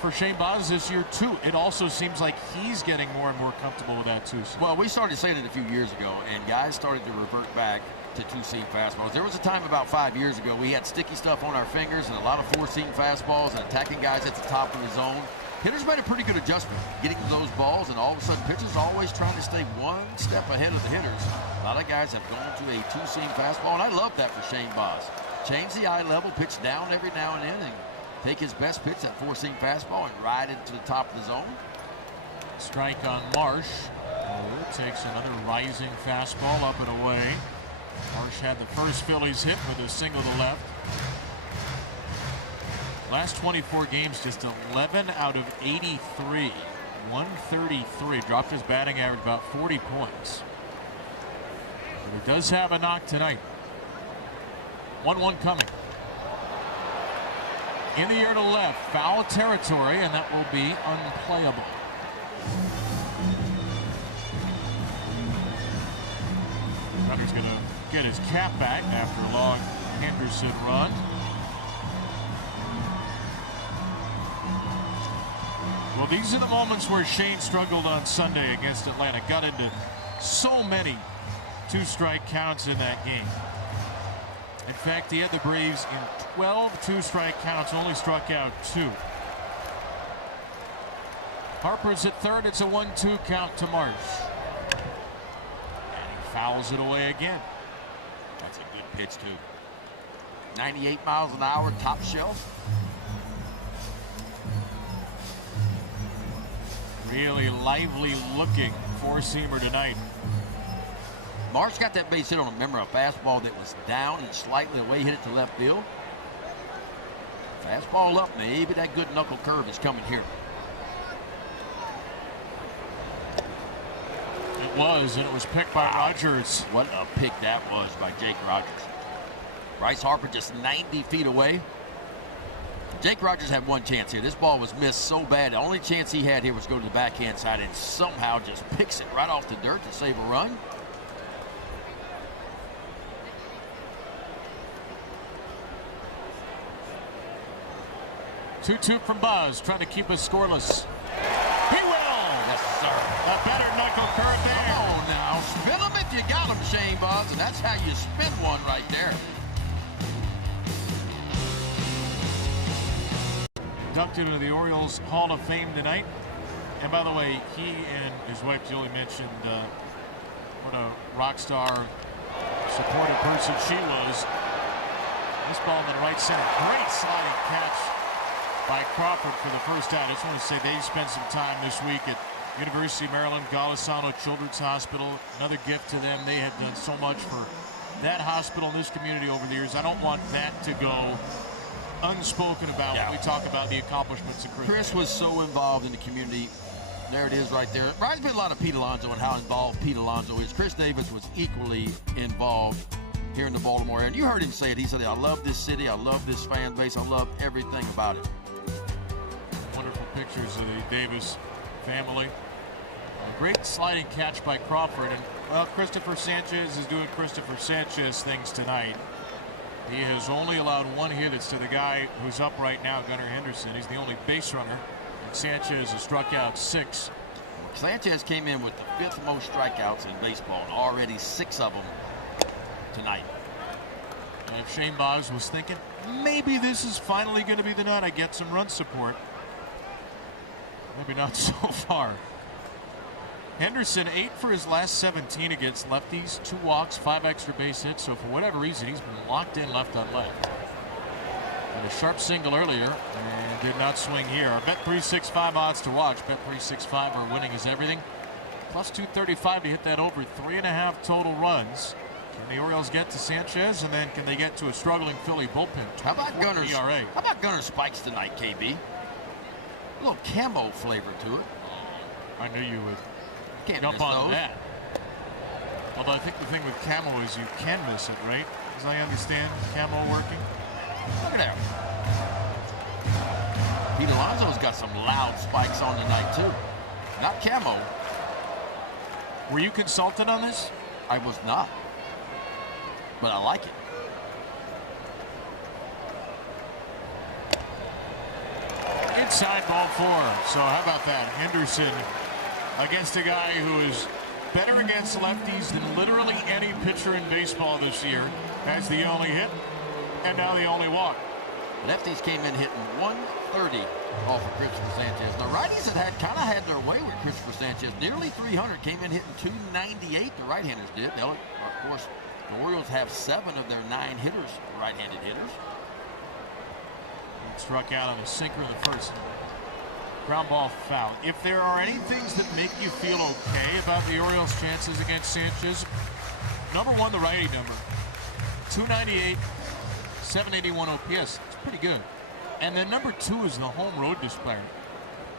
for Shane Boz this year, too. It also seems like he's getting more and more comfortable with that 2-seamer. Well, we started saying it a few years ago, and guys started to revert back to 2-seam fastballs. There was a time about 5 years ago we had sticky stuff on our fingers and a lot of 4-seam fastballs and attacking guys at the top of the zone. Hitters made a pretty good adjustment getting to those balls, and all of a sudden pitchers always trying to stay one step ahead of the hitters. A lot of guys have gone to a 2-seam fastball, and I love that for Shane Boz. Change the eye level, pitch down every now and then, and take his best pitch, that 4-seam fastball, and ride it to the top of the zone. Strike on Marsh. Takes another rising fastball up and away. Marsh had the first Phillies hit with a single to left. Last 24 games, just 11 out of 83. 133. Dropped his batting average about 40 points. He does have a knock tonight. 1-1 coming. In the air to left, foul territory, and that will be unplayable. Runner's going to get his cap back after a long Henderson run. Well, these are the moments where Shane struggled on Sunday against Atlanta. Got into so many two-strike counts in that game. In fact, he had the Braves in 12 two-strike counts, only struck out 2. Harper's at third. It's a 1-2 count to Marsh. And he fouls it away again. That's a good pitch, too. 98 miles an hour, top shelf. Really lively looking four-seamer tonight. Marsh got that base hit on a memorable fastball that was down and slightly away, hit it to left field. Fastball up, maybe that good knuckle curve is coming here. It was, and it was picked by Rogers. What a pick that was by Jake Rogers. Bryce Harper just 90 feet away. Jake Rogers had one chance here. This ball was missed so bad. The only chance he had here was go to the backhand side and somehow just picks it right off the dirt to save a run. Two from Buzz, trying to keep us scoreless. He will! Yes, sir. A better knuckle curve there. Come on now. Spin them if you got them, Shane Buzz, and that's how you spin one right there. Inducted into the Orioles Hall of Fame tonight. And by the way, he and his wife Julie mentioned what a rock star, supportive person she was. This ball in the right center. Great sliding catch by Crawford for the first out. I just want to say they spent some time this week at University of Maryland, Golisano Children's Hospital. Another gift to them. They have done so much for that hospital and this community over the years. I don't want that to go unspoken about when we talk about the accomplishments of Chris. Chris was so involved in the community. There it is right there. It reminds me a lot of Pete Alonso and how involved Pete Alonso is. Chris Davis was equally involved here in the Baltimore area. And you heard him say it. He said, I love this city. I love this fan base. I love everything about it. Wonderful pictures of the Davis family. A great sliding catch by Crawford. And, well, Christopher Sanchez is doing Christopher Sanchez things tonight. He has only allowed one hit. It's to the guy who's up right now, Gunnar Henderson. He's the only base runner. And Sanchez has struck out 6. Sanchez came in with the 5th most strikeouts in baseball, and already 6 of them tonight. And if Shane Boggs was thinking, maybe this is finally going to be the night I get some run support. Maybe not so far. Henderson 8 for his last 17 against lefties, 2 walks, 5 extra base hits. So for whatever reason, he's been locked in left on left. And a sharp single earlier and did not swing here. Our Bet365 odds to watch. Bet365 are winning is everything. Plus 235 to hit that over 3.5 total runs. Can the Orioles get to Sanchez, and then can they get to a struggling Philly bullpen? How about Gunner's ERA? How about Gunner's spikes tonight, KB? A little camo flavor to it. I knew you would. Can't jump miss on those. that. Although I think the thing with camo is you can miss it, right? As I understand camo working. Look at that. Pete Alonso's got some loud spikes on tonight, too. Not camo. Were you consulted on this? I was not. But I like it. Inside ball 4. So how about that? Henderson against a guy who is better against lefties than literally any pitcher in baseball this year. That's the only hit, and now the only walk. Lefties came in hitting 130 off of Christopher Sanchez. The righties kind of had their way with Christopher Sanchez. Nearly 300, came in hitting 298. The right-handers did. Of course, the Orioles have 7 of their 9 hitters, right-handed hitters. He struck out on a sinker in the first. Ground ball foul. If there are any things that make you feel okay about the Orioles' chances against Sanchez, number 1, the righty number. 298, 781 OPS. It's pretty good. And then number 2 is the home road display.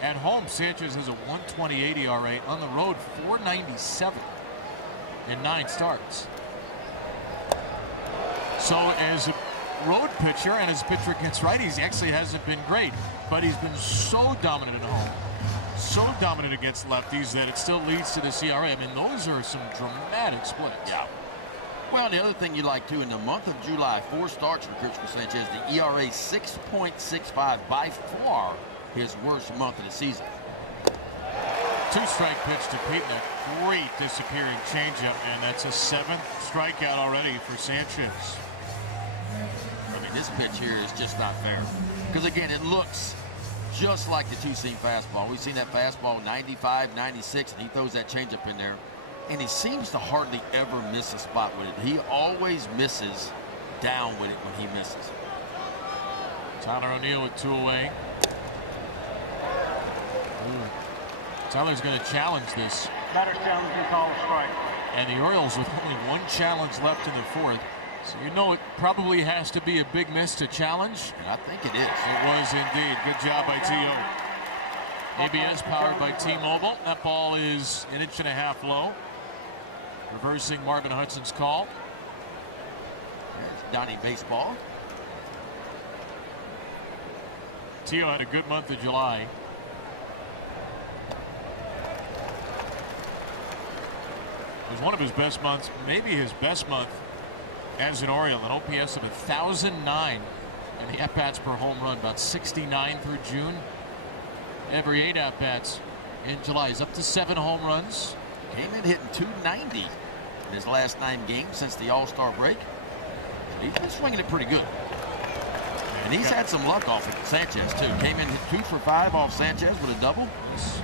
At home, Sanchez has a 128 ERA. On the road, 497 in 9 starts. So as a road pitcher, and as pitcher against righties, he actually hasn't been great, but he's been so dominant at home, so dominant against lefties that it still leads to the CRA. I mean, those are some dramatic splits. Yeah. Well, the other thing you like too, in the month of July, 4 starts for Christopher Sanchez, the ERA 6.65, by far his worst month of the season. 2-strike pitch to Pete, and a great disappearing changeup, and that's a 7th strikeout already for Sanchez. I mean, this pitch here is just not fair. Because again, it looks just like the two-seam fastball. We've seen that fastball 95, 96, and he throws that changeup in there. And he seems to hardly ever miss a spot with it. He always misses down with it when he misses. Tyler O'Neill with 2 away. Tyler's going to challenge this. Batter challenge and call a strike. And the Orioles with only 1 challenge left in the 4th. So you know it probably has to be a big miss to challenge. And I think it is. It was indeed. Good job by T.O. ABS powered by T-Mobile. That ball is 1.5 inches low. Reversing Marvin Hudson's call. There's Donnie Baseball. T.O. had a good month of July. It was one of his best months, maybe his best month as an Oriole. An OPS of 1,009 and the at-bats per home run, about 69 through June. Every 8 at-bats in July. He's up to 7 home runs. Came in hitting 290 in his last 9 games since the All-Star break. He's been swinging it pretty good. And he's had some luck off of Sanchez, too. Came in, hit 2 for 5 off Sanchez with a double.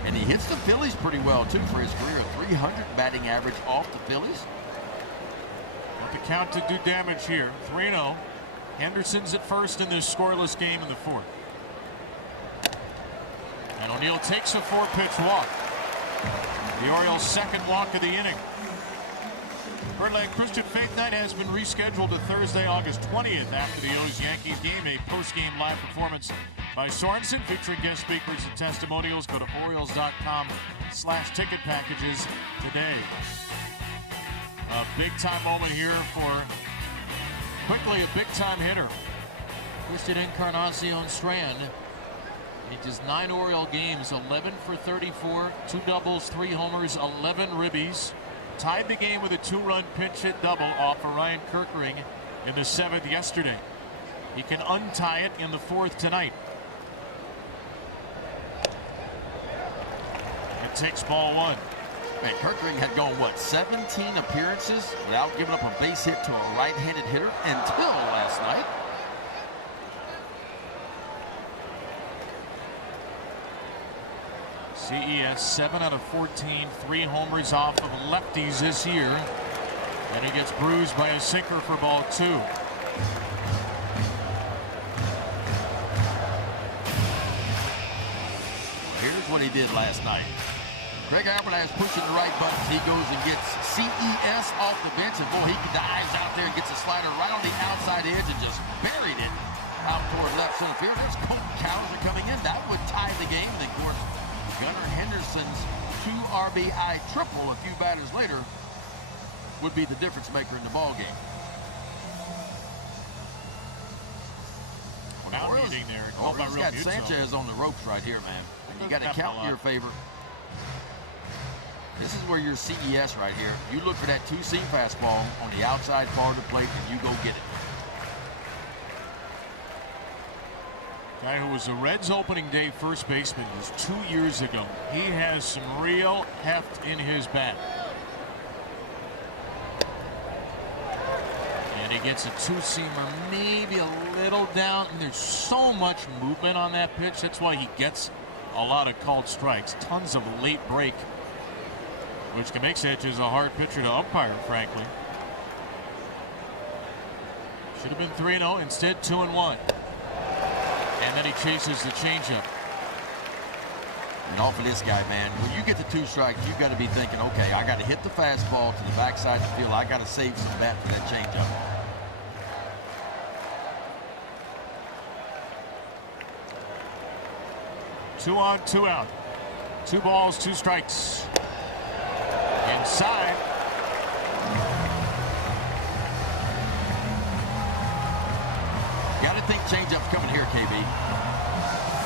And he hits the Phillies pretty well, too, for his career. 300 batting average off the Phillies. Want the count to do damage here. 3-0. Henderson's at first in this scoreless game in the 4th. And O'Neill takes a 4-pitch walk. The Orioles' 2nd walk of the inning. Birdland Christian Faith Night has been rescheduled to Thursday, August 20th after the O's-Yankees game. A post-game live performance by Sorensen featuring guest speakers and testimonials. Go to Orioles.com/ticket packages today. A big-time moment here for, quickly, a big-time hitter. Christian Encarnacion Strand. In just 9 Oriole games, 11 for 34, 2 doubles, 3 homers, 11 ribbies. Tied the game with a 2-run pinch hit double off of Ryan Kirkering in the 7th yesterday. He can untie it in the 4th tonight. It takes ball 1. Man, Kirkering had gone, what, 17 appearances without giving up a base hit to a right-handed hitter until last night. CES 7 out of 14, 3 homers off of lefties this year. And he gets bruised by a sinker for ball 2. Here's what he did last night. Greg Albertaz pushing the right buttons. He goes and gets CES off the bench, and boy, he dives out there and gets a slider right on the outside edge and just buried it out toward left center field. There's Colton Cowser coming in. That would tie the game. And of course, Gunnar Henderson's 2 RBI triple a few batters later would be the difference maker in the ball game. Now hitting there. He's got Sanchez on the ropes right here, man. You got to count in your favor. This is where your CES right here. You look for that 2-seam fastball on the outside part of the plate, and you go get it. Guy who was the Reds' opening day first baseman was 2 years ago. He has some real heft in his bat. And he gets a 2-seamer maybe a little down. And there's so much movement on that pitch. That's why he gets a lot of called strikes. Tons of late break, which can make Sanchez a hard pitcher to umpire, frankly. Should have been 3-0. Instead, 2-1. And then he chases the changeup. And off of this guy, man, when you get the 2 strikes, you got to be thinking, okay, I got to hit the fastball to the backside of the field. I got to save some bat for that changeup. Two on, 2 out. 2 balls, 2 strikes. Inside. think changeup's coming here, KB.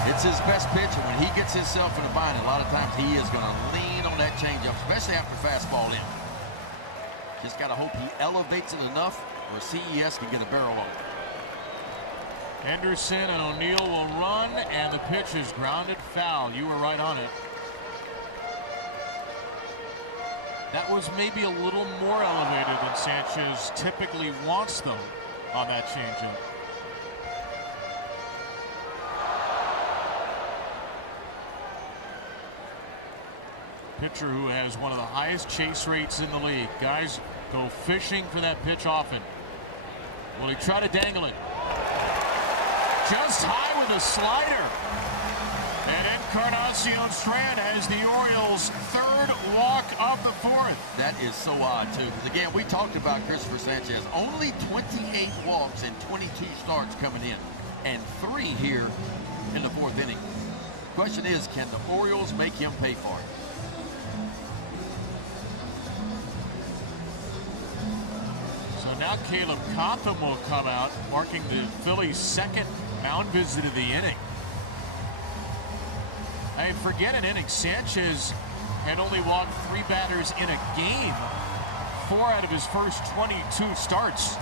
It's his best pitch, and when he gets himself in a bind, a lot of times he is going to lean on that changeup, especially after fastball in. Just got to hope he elevates it enough where CES can get a barrel on it. Henderson and O'Neill will run, and the pitch is grounded foul. You were right on it. That was maybe a little more elevated than Sanchez typically wants, though, on that changeup. Pitcher who has one of the highest chase rates in the league. Guys go fishing for that pitch often. Will he try to dangle it? Just high with a slider. And Encarnacion Strand has the Orioles' third walk of the fourth. That is so odd, too, because, again, we talked about Christopher Sanchez. Only 28 walks and 22 starts coming in, and 3 here in the fourth inning. Question is, can the Orioles make him pay for it? So now Caleb Cotham will come out, marking the Phillies' second mound visit of the inning. Hey, forget an inning. Sanchez had only walked 3 batters in a game 4 out of his first 22 starts.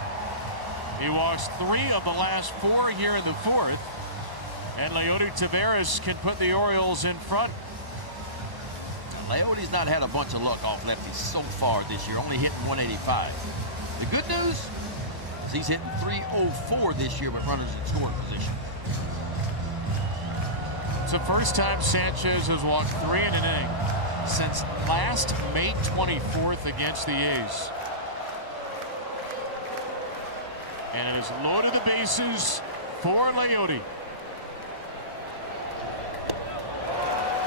He walks 3 of the last 4 here in the fourth, and Leody Taveras can put the Orioles in front. Leody's not had a bunch of luck off lefties so far this year, only hitting 185. The good news is he's hitting 304 this year with runners in scoring position. It's the first time Sanchez has walked 3 in an inning since last May 24th against the A's. And it is loaded the bases for Leody.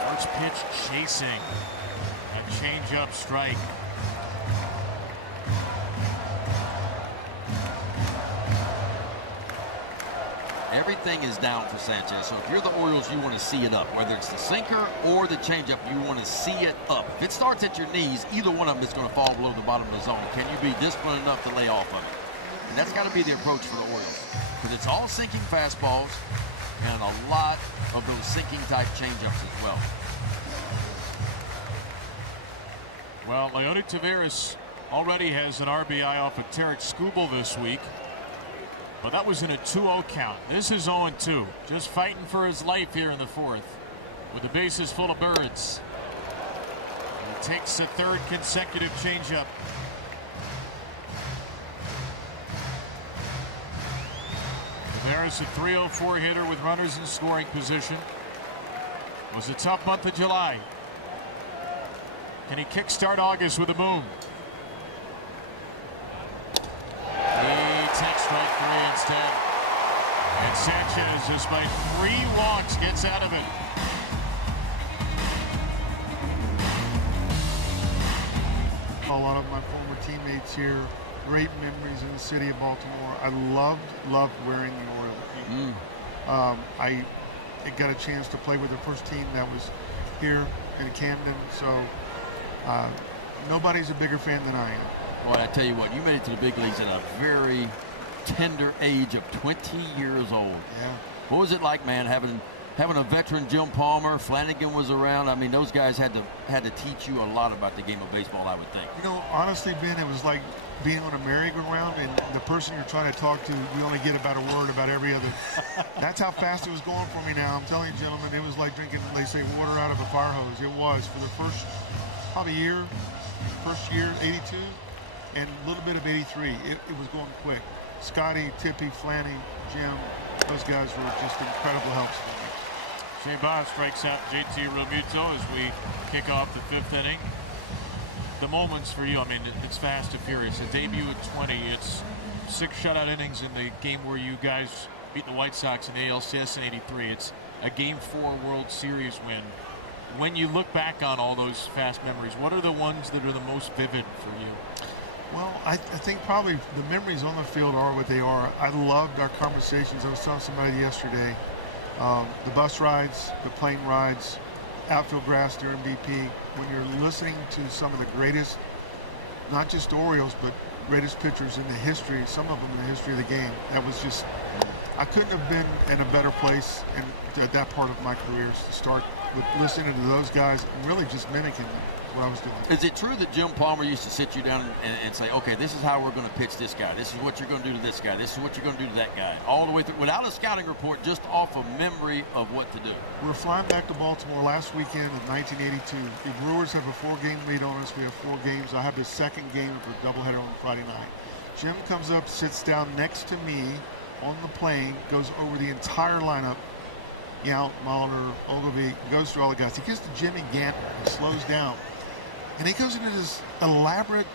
First pitch chasing. A change-up strike. Everything is down for Sanchez. So if you're the Orioles, you want to see it up. Whether it's the sinker or the changeup, you want to see it up. If it starts at your knees, either one of them is going to fall below the bottom of the zone. Can you be disciplined enough to lay off of it? And that's got to be the approach for the Orioles. Because it's all sinking fastballs and a lot of those sinking type changeups as well. Well, Leody Taveras already has an RBI off of Tarek Skubal this week. But that was in a 2-0 count. This is 0-2. Just fighting for his life here in the fourth with the bases full of birds. And he takes a 3rd consecutive changeup. Taveras, a 304 hitter with runners in scoring position. It was a tough month of July. Can he kickstart August with a boom? Takes strike 3 instead. And Sanchez, despite 3 walks, gets out of it. A lot of my former teammates here, great memories in the city of Baltimore. I loved wearing the Orioles. I got a chance to play with the first team that was here in Camden, so nobody's a bigger fan than I am. Boy, I tell you what, you made it to the big leagues at a very tender age of 20 years old. Yeah. What was it like, man, having a veteran Jim Palmer, Flanagan was around? I mean, those guys had to teach you a lot about the game of baseball, I would think. You know, honestly, Ben, it was like being on a merry-go-round, and the person you're trying to talk to, we only get about a word about every other. That's how fast it was going for me now. I'm telling you, gentlemen, it was like drinking, they say, water out of a fire hose. It was for the first year, 82, and a little bit of 83. It was going quick. Scotty, Tippy, Flanny, Jim, those guys were just incredible helps for me. Shea Boss strikes out JT Realmuto as we kick off the 5th inning. The moments for you, I mean, it's fast and furious. A debut at 20, it's 6 shutout innings in the game where you guys beat the White Sox in the ALCS in '83. It's a Game 4 World Series win. When you look back on all those fast memories, what are the ones that are the most vivid for you? Well, I think probably the memories on the field are what they are. I loved our conversations. I was telling somebody yesterday, the bus rides, the plane rides, outfield grass during BP. When you're listening to some of the greatest, not just Orioles, but greatest pitchers in the history, some of them in the history of the game, that was just I couldn't have been in a better place at that part of my career to start with listening to those guys and really just mimicking them. What I was doing. Is it true that Jim Palmer used to sit you down and say, okay, this is how we're going to pitch this guy. This is what you're going to do to this guy. This is what you're going to do to that guy. All the way through, without a scouting report, just off of memory of what to do. We're flying back to Baltimore last weekend of 1982. The Brewers have a 4-game lead on us. We have 4 games. I have the second game of a doubleheader on Friday night. Jim comes up, sits down next to me on the plane, goes over the entire lineup. Yount, Mahler, Ogilvie, goes through all the guys. He gets to Jimmy Gantner and slows down. And he goes into this elaborate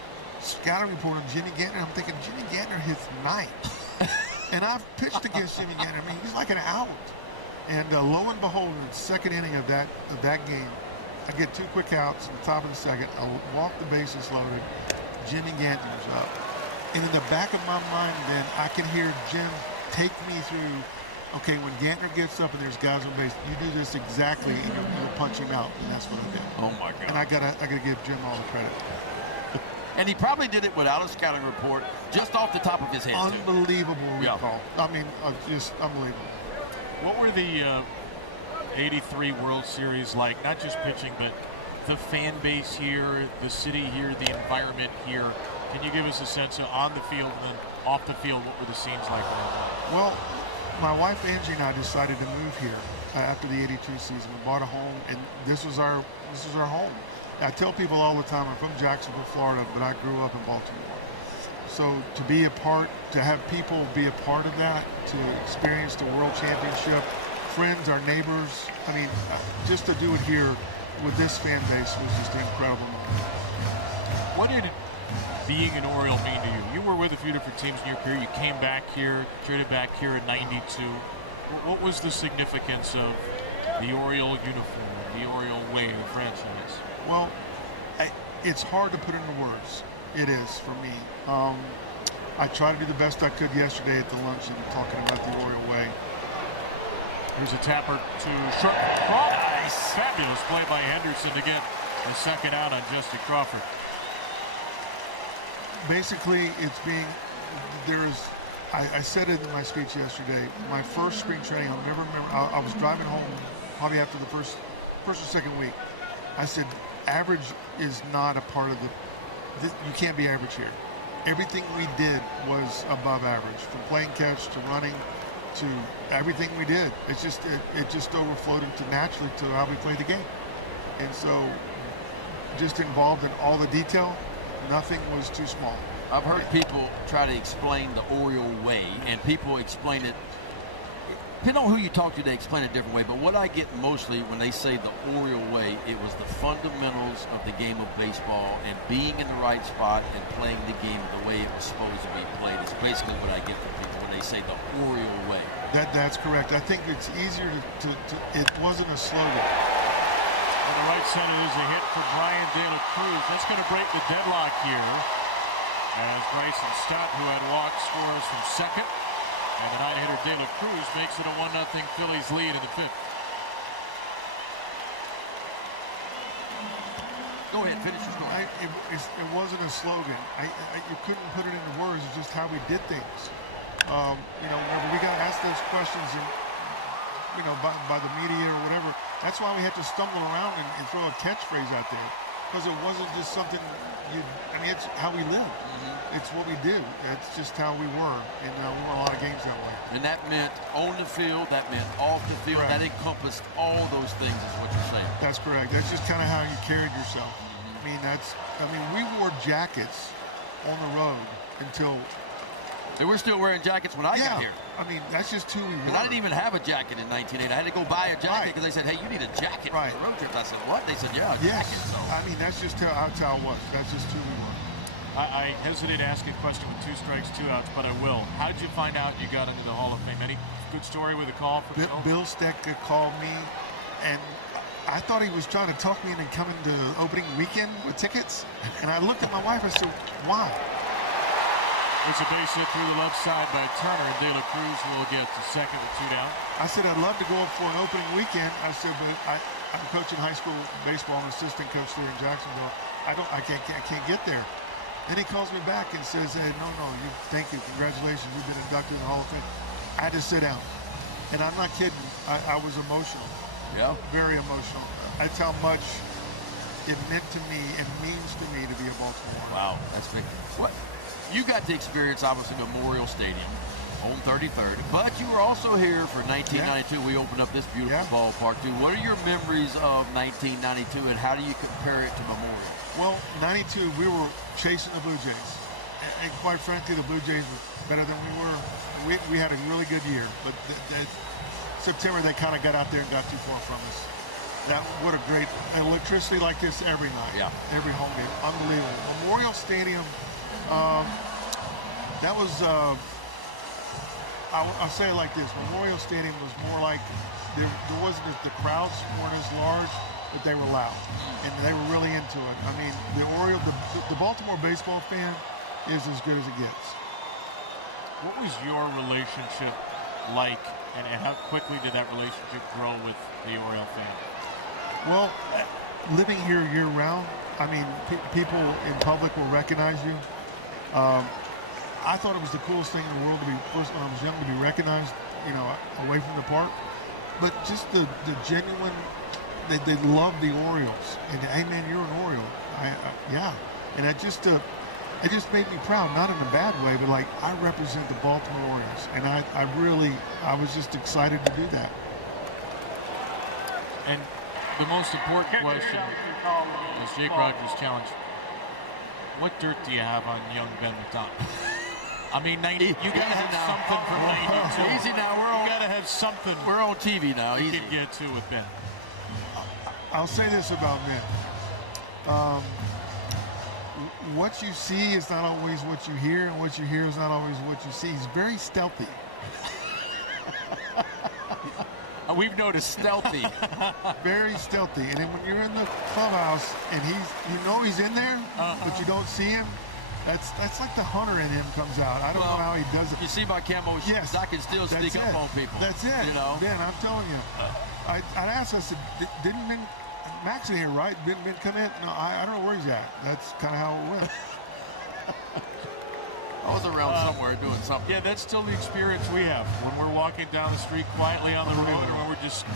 scouting report on Jimmy Gantner. I'm thinking, Jimmy Gantner hits 9th. And I've pitched against Jimmy Gantner. I mean, he's like an out. And lo and behold, in the second inning of that game, I get 2 quick outs in the top of the second. I walk the bases loaded. Jimmy Gantner's up. And in the back of my mind, then, I can hear Jim take me through, okay, when Gantner gets up and there's guys on base, you do this exactly, and you'll punch him out, and that's what I did. Oh my God! And I gotta give Jim all the credit. And he probably did it without a scouting report, just off the top of his head. Unbelievable recall. Yeah. I mean, just unbelievable. What were the '83 World Series like? Not just pitching, but the fan base here, the city here, the environment here. Can you give us a sense of on the field and then off the field? What were the scenes like? Well, my wife Angie and I decided to move here after the '82 season. We bought a home, and this was our home. I tell people all the time, I'm from Jacksonville, Florida, but I grew up in Baltimore. So to be a part, to have people be a part of that, to experience the World Championship, friends, our neighbors, I mean, just to do it here with this fan base was just incredible. What did being an Oriole mean to you? You were with a few different teams in your career. You came back here, traded back here in '92. What was the significance of the Oriole uniform, the Oriole way, the franchise? Well, it's hard to put into words. It is for me. I tried to do the best I could yesterday at the luncheon talking about the Oriole way. Here's a tapper to short. Nice. Fabulous play by Henderson to get the second out on Justin Crawford. Basically, it's being, I said it in my speech yesterday, my first spring training, I'll never remember, I was driving home probably after the first or second week. I said, average is not a part of you can't be average here. Everything we did was above average, from playing catch to running to everything we did. It's just, it just overflowed into naturally to how we played the game. And so, just involved in all the detail, nothing was too small. I've heard people try to explain the Oriole way, and people explain it. Depending on who you talk to, they explain it a different way. But what I get mostly when they say the Oriole way, it was the fundamentals of the game of baseball and being in the right spot and playing the game the way it was supposed to be played. It's basically what I get from people when they say the Oriole way. That's correct. I think it's easier to it wasn't a slogan. On the right center, there's a hit for Brian De La Cruz. That's going to break the deadlock here. As Bryson Stott, who had walked, scores from second. And the nine-hitter De La Cruz makes it a 1-0 Phillies lead in the 5th. Go ahead, finish your story. It wasn't a slogan. You couldn't put it into words. It's just how we did things. Whenever we got asked those questions, and by the media or whatever, that's why we had to stumble around and throw a catchphrase out there, because it wasn't just something it's how we live. Mm-hmm. It's what we do. It's just how we were, and we won a lot of games that way. And that meant on the field, that meant off the field. Correct. That encompassed all those things is what you're saying. That's correct. That's just kind of how you carried yourself. Mm-hmm. We wore jackets on the road until... They were still wearing jackets when I got here. That's just who we were. Because I didn't even have a jacket in 1980. I had to go buy a jacket because they said, hey, you need a jacket for the road trip. I said, what? They said, yeah, a jacket. So. That's just how it was. That's just who we were. I hesitate to ask a question with 2 strikes, 2 outs, but I will. How did you find out you got into the Hall of Fame? Any good story with a call from Bill Stetka called me, and I thought he was trying to talk me into coming to opening weekend with tickets. And I looked at my wife and said, why? It's a base hit through the left side by Turner, and De La Cruz will get to second with 2 down. I said, I'd love to go up for an opening weekend. I said, but I'm coaching high school baseball and assistant coach there in Jacksonville. I can't get there. Then he calls me back and says, hey, no, thank you, congratulations, you've been inducted in the Hall of Fame. I had to sit down. And I'm not kidding. I was emotional. Yeah. Very emotional. That's how much it meant to me and means to me to be a Baltimore. Wow, that's big. What? You got to experience, obviously, Memorial Stadium on 33rd, but you were also here for 1992. We opened up this beautiful ballpark, too. What are your memories of 1992, and how do you compare it to Memorial? Well, 92, we were chasing the Blue Jays. And quite frankly, the Blue Jays were better than we were. We had a really good year, but September they kind of got out there and got too far from us. What a great electricity like this every night. Yeah. Every home game. Unbelievable. Memorial Stadium, that was, I'll say it like this. Memorial Stadium was more like, there wasn't, the crowds weren't as large, but they were loud. And they were really into it. I mean, the Baltimore baseball fan is as good as it gets. What was your relationship like, and how quickly did that relationship grow with the Oriole fan? Well, living here year-round, I mean, people in public will recognize you. I thought it was the coolest thing in the world to be, first when I was young, to be recognized, you know, away from the park. But just the genuine, they love the Orioles. And, hey, man, you're an Oriole. Yeah. And it just made me proud, not in a bad way, but like, I represent the Baltimore Orioles. And I was just excited to do that. And the most important question is Jake Rogers' challenge. What dirt do you have on young Ben McDonald? I mean, you gotta have something from 92. Easy now, you gotta have something. We're on TV now. You Easy. can get to with Ben. I'll say this about Ben. What you see is not always what you hear, and what you hear is not always what you see. He's very stealthy. We've noticed stealthy. Very stealthy. And then when you're in the clubhouse and he's in there, but you don't see him, that's like the hunter in him comes out. I don't know how he does it. You see my camo shoes, I can still sneak up on people. That's it. You know? Ben, I'm telling you. I'd ask, I said, didn't Ben, Max in here, right? Didn't Ben come in? No, I don't know where he's at. That's kind of how it went. I was around somewhere doing something. Yeah, that's still the experience we have when we're walking down the street quietly on the road, or when we're just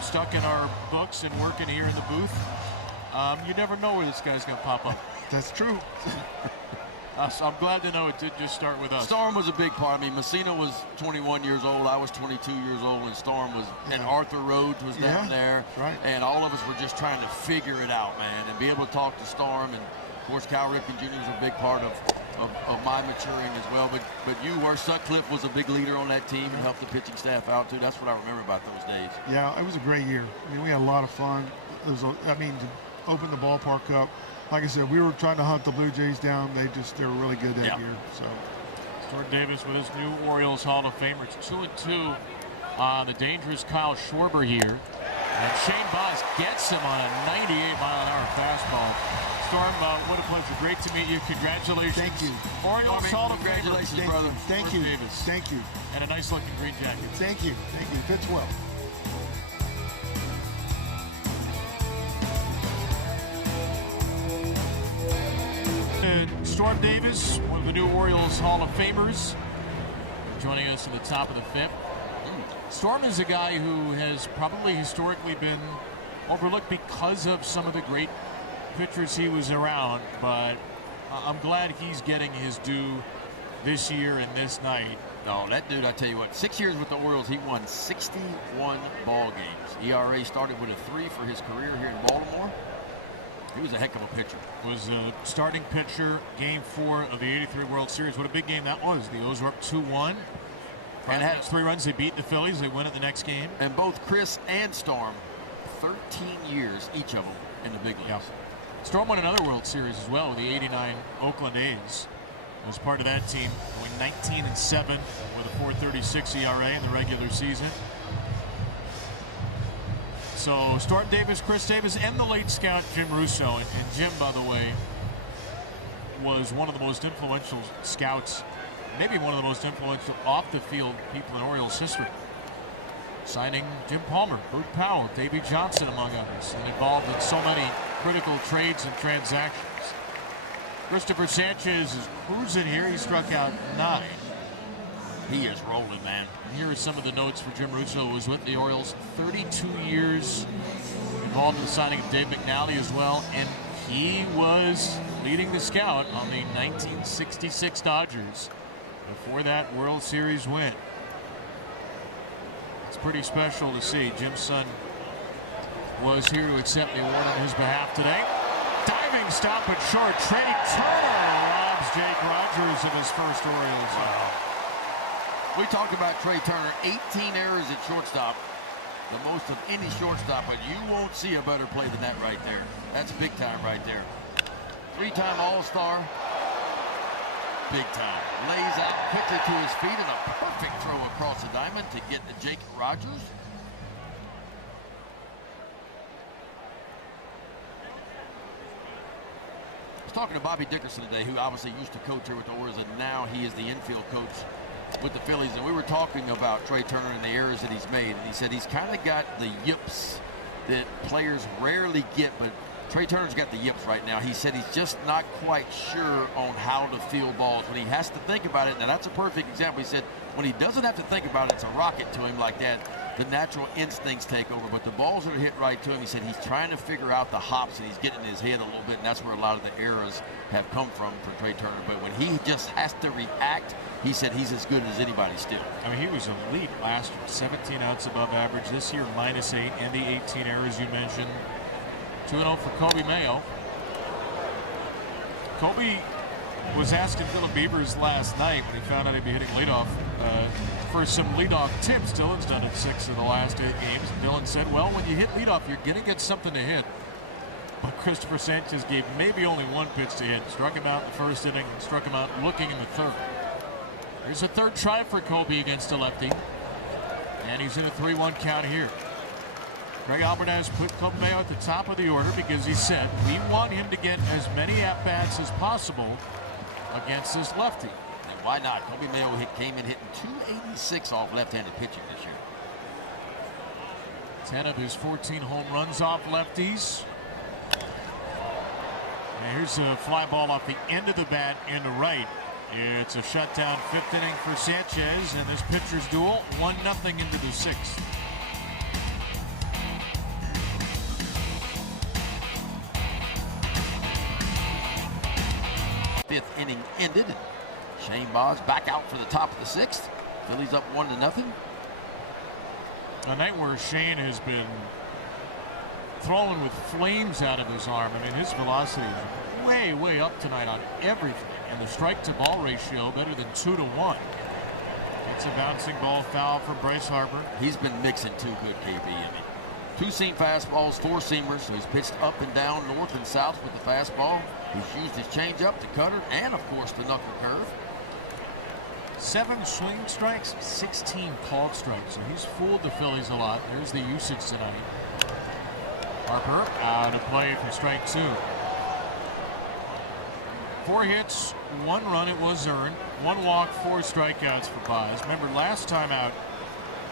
stuck in our books and working here in the booth. You never know where this guy's going to pop up. That's true. So I'm glad to know it did just start with us. Storm was a big part. I mean, Messina was 21 years old. I was 22 years old, and Storm was, and Arthur Rhodes was down there. Right. And all of us were just trying to figure it out, man, and be able to talk to Storm. And, of course, Cal Ripken Jr. was a big part of my maturing as well. But you were, Sutcliffe was a big leader on that team and helped the pitching staff out, too. That's what I remember about those days. Yeah, it was a great year. I mean, we had a lot of fun. To open the ballpark up, like I said, we were trying to hunt the Blue Jays down. They were really good that year. So, Stuart Davis with his new Orioles Hall of Famer. It's 2-2 on the dangerous Kyle Schwarber here. And Shane Baz gets him on a 98-mile-an-hour fastball. Storm, what a pleasure. Great to meet you. Congratulations. Thank you. Orioles Hall of Famer. Congratulations, brother. Thank you. Davis. Thank you. And a nice-looking green jacket. Thank you. Thank you. Fits well. Storm Davis, one of the new Orioles Hall of Famers, joining us in the top of the fifth. Storm is a guy who has probably historically been overlooked because of some of the great pitchers he was around, but I'm glad he's getting his due this year and this night. No, that dude, I tell you what, 6 years with the Orioles, he won 61 ball games. ERA started with a 3 for his career here in Baltimore. He was a heck of a pitcher. Was a starting pitcher, Game 4 of the '83 World Series. What a big game that was. The O's were up 2-1. And had 3 runs. They beat the Phillies. They win it the next game. And both Chris and Storm, 13 years each of them in the big leagues. Yeah. Storm won another World Series as well with the '89 Oakland A's. Was part of that team, going 19-7 with a 4.36 ERA in the regular season. So Storm Davis, Chris Davis, and the late scout Jim Russo. And Jim, by the way, was one of the most influential scouts, maybe one of the most influential off-the-field people in Orioles history. Signing Jim Palmer, Bert Powell, Davey Johnson, among others, and involved in so many critical trades and transactions. Christopher Sanchez is cruising here. He struck out 9. He is rolling, man. Here are some of the notes for Jim Russo, who was with the Orioles 32 years, involved in the signing of Dave McNally as well, and he was leading the scout on the 1966 Dodgers before that World Series win. It's pretty special to see. Jim's son was here to accept the award on his behalf today. Diving stop at short. Trey Turner robs Jake Rogers of his first Orioles. We talked about Trey Turner, 18 errors at shortstop, the most of any shortstop, but you won't see a better play than that right there. That's big time right there. 3-time All-Star, big time. Lays out quickly to his feet and a perfect throw across the diamond to get to Jake Rogers. I was talking to Bobby Dickerson today, who obviously used to coach here with the Orioles, and now he is the infield coach with the Phillies, and we were talking about Trey Turner and the errors that he's made, and he said he's kind of got the yips that players rarely get, but Trey Turner's got the yips right now. He said he's just not quite sure on how to field balls when he has to think about it. Now that's a perfect example. He said when he doesn't have to think about it, it's a rocket to him like that. The natural instincts take over, but the balls that are hit right to him, he said he's trying to figure out the hops, and he's getting in his head a little bit, and that's where a lot of the errors have come from for Trey Turner. But when he just has to react, he said he's as good as anybody still. I mean, he was elite last year, 17 outs above average. This year, -8, and the 18 errors you mentioned. 2-0 for Kobe Mayo. Kobe was asking Philip Beavers last night when he found out he'd be hitting leadoff for some leadoff tips. Dylan's done it 6 of the last 8 games. And Dylan said, well, when you hit leadoff, you're going to get something to hit. But Christopher Sanchez gave maybe only 1 pitch to hit. Struck him out in the first inning, struck him out looking in the third. There's a third try for Kobe against a lefty. And he's in a 3-1 count here. Greg Alvarez put Kobe Mayo at the top of the order because he said we want him to get as many at-bats as possible against this lefty. And why not? Kobe Mayo came in hitting .286 off left-handed pitching this year. 10 of his 14 home runs off lefties. And here's a fly ball off the end of the bat into right. It's a shutdown 5th inning for Sanchez, and this pitcher's duel 1-0 into the 6th. Fifth inning ended. Shane Baz back out for the top of the 6th. Phillies up 1-0. A night where Shane has been throwing with flames out of his arm. I mean, his velocity is way, way up tonight on everything. And the strike-to-ball ratio better than 2-1. It's a bouncing ball foul for Bryce Harper. He's been mixing too good, KB. I mean, 2-seam fastballs, 4-seamers. So he's pitched up and down, north and south with the fastball. He's used his changeup, the cutter, and of course the knuckle curve. 7 swing strikes, 16 called strikes. So he's fooled the Phillies a lot. There's the usage tonight. Harper out of play for strike 2. 4 hits, 1 run, it was earned. 1 walk, 4 strikeouts for Baz. Remember, last time out,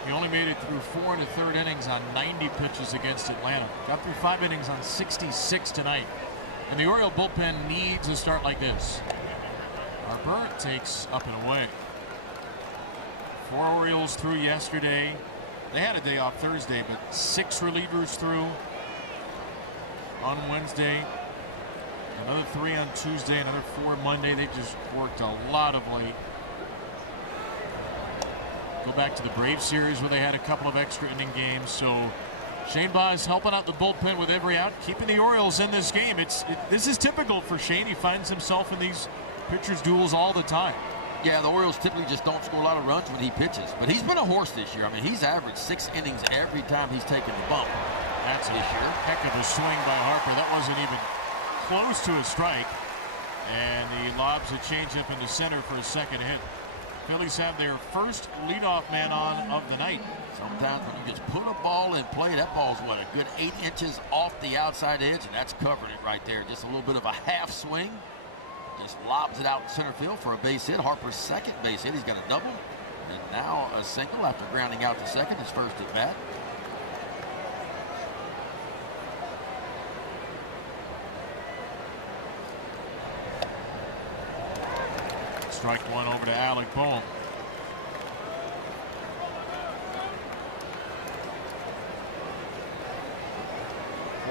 he only made it through 4 1/3 innings on 90 pitches against Atlanta. Got through 5 innings on 66 tonight. And the Oriole bullpen needs a start like this. Harper takes up and away. 4 Orioles through yesterday. They had a day off Thursday, but 6 relievers through on Wednesday. Another 3 on Tuesday, another 4 Monday. They just worked a lot of late. Go back to the Braves series where they had a couple of extra inning games. So Shane Baz helping out the bullpen with every out, keeping the Orioles in this game. This is typical for Shane. He finds himself in these pitchers' duels all the time. Yeah, the Orioles typically just don't score a lot of runs when he pitches. But he's been a horse this year. I mean, he's averaged 6 innings every time he's taken the bump. That's this year. Heck of a swing by Harper. That wasn't even close to a strike. And he lobs a changeup into center for a second hit. Phillies have their first leadoff man on of the night. Sometimes when you just put a ball in play, that ball's what, a good 8 inches off the outside edge, and that's covering it right there. Just a little bit of a half swing. Just lobs it out in center field for a base hit. Harper's second base hit. He's got a double. And now a single after grounding out to second, his first at bat. Strike 1 over to Alec Bohm.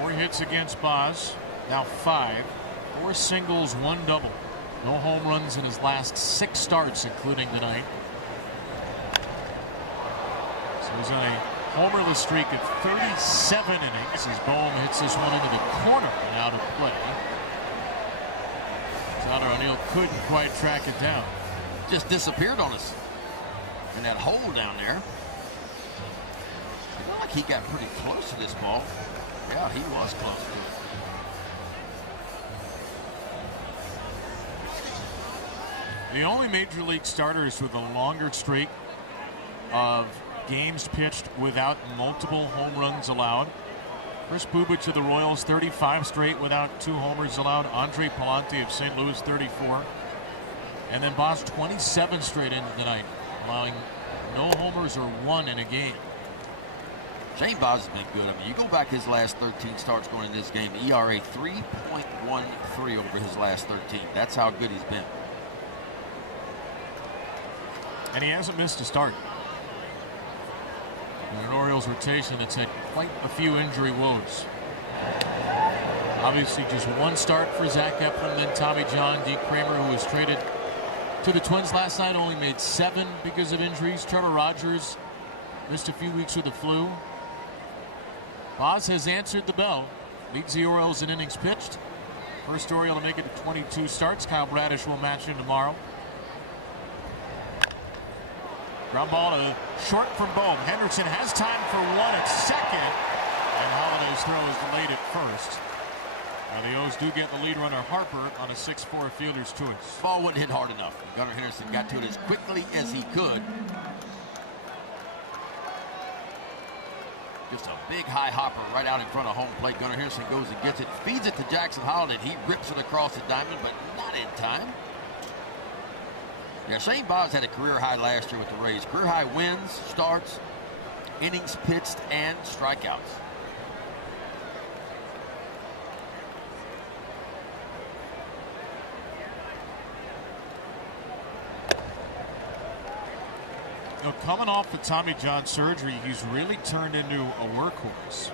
4 hits against Boz, now 5. 4 singles, 1 double. No home runs in his last 6 starts, including tonight. So he's on a homerless streak of 37 innings as Bohm hits this one into the corner and out of play. Tyler O'Neill couldn't quite track it down. Just disappeared on us in that hole down there. I feel like he got pretty close to this ball. Yeah, he was close to it. The only major league starters with a longer streak of games pitched without multiple home runs allowed. Chris Bubic of the Royals, 35 straight without 2 homers allowed. Andre Palante of St. Louis, 34. And then Boz, 27 straight in tonight, allowing no homers or 1 in a game. Shane Boz has been good. I mean, you go back his last 13 starts going in this game, ERA 3.13 over his last 13. That's how good he's been. And he hasn't missed a start. In an Orioles rotation that's had quite a few injury woes. Obviously just 1 start for Zach Eflin, then Tommy John. Deke Kramer, who was traded to the Twins last night, only made 7 because of injuries. Trevor Rogers missed a few weeks with the flu. Boz has answered the bell. Leads the Orioles in innings pitched. First Oriole to make it to 22 starts. Kyle Bradish will match him tomorrow. Ground ball to short from Bohm. Henderson has time for 1 at second. And Holliday's throw is delayed at first. Now the O's do get the lead runner Harper on a 6-4 fielder's choice. Ball wouldn't hit hard enough. Gunnar Henderson got to it as quickly as he could. Just a big high hopper right out in front of home plate. Gunnar Henderson goes and gets it, feeds it to Jackson Holliday. He rips it across the diamond, but not in time. Yeah, Shane Boz had a career high last year with the Rays. Career high wins, starts, innings pitched, and strikeouts. You know, coming off the Tommy John surgery, he's really turned into a workhorse.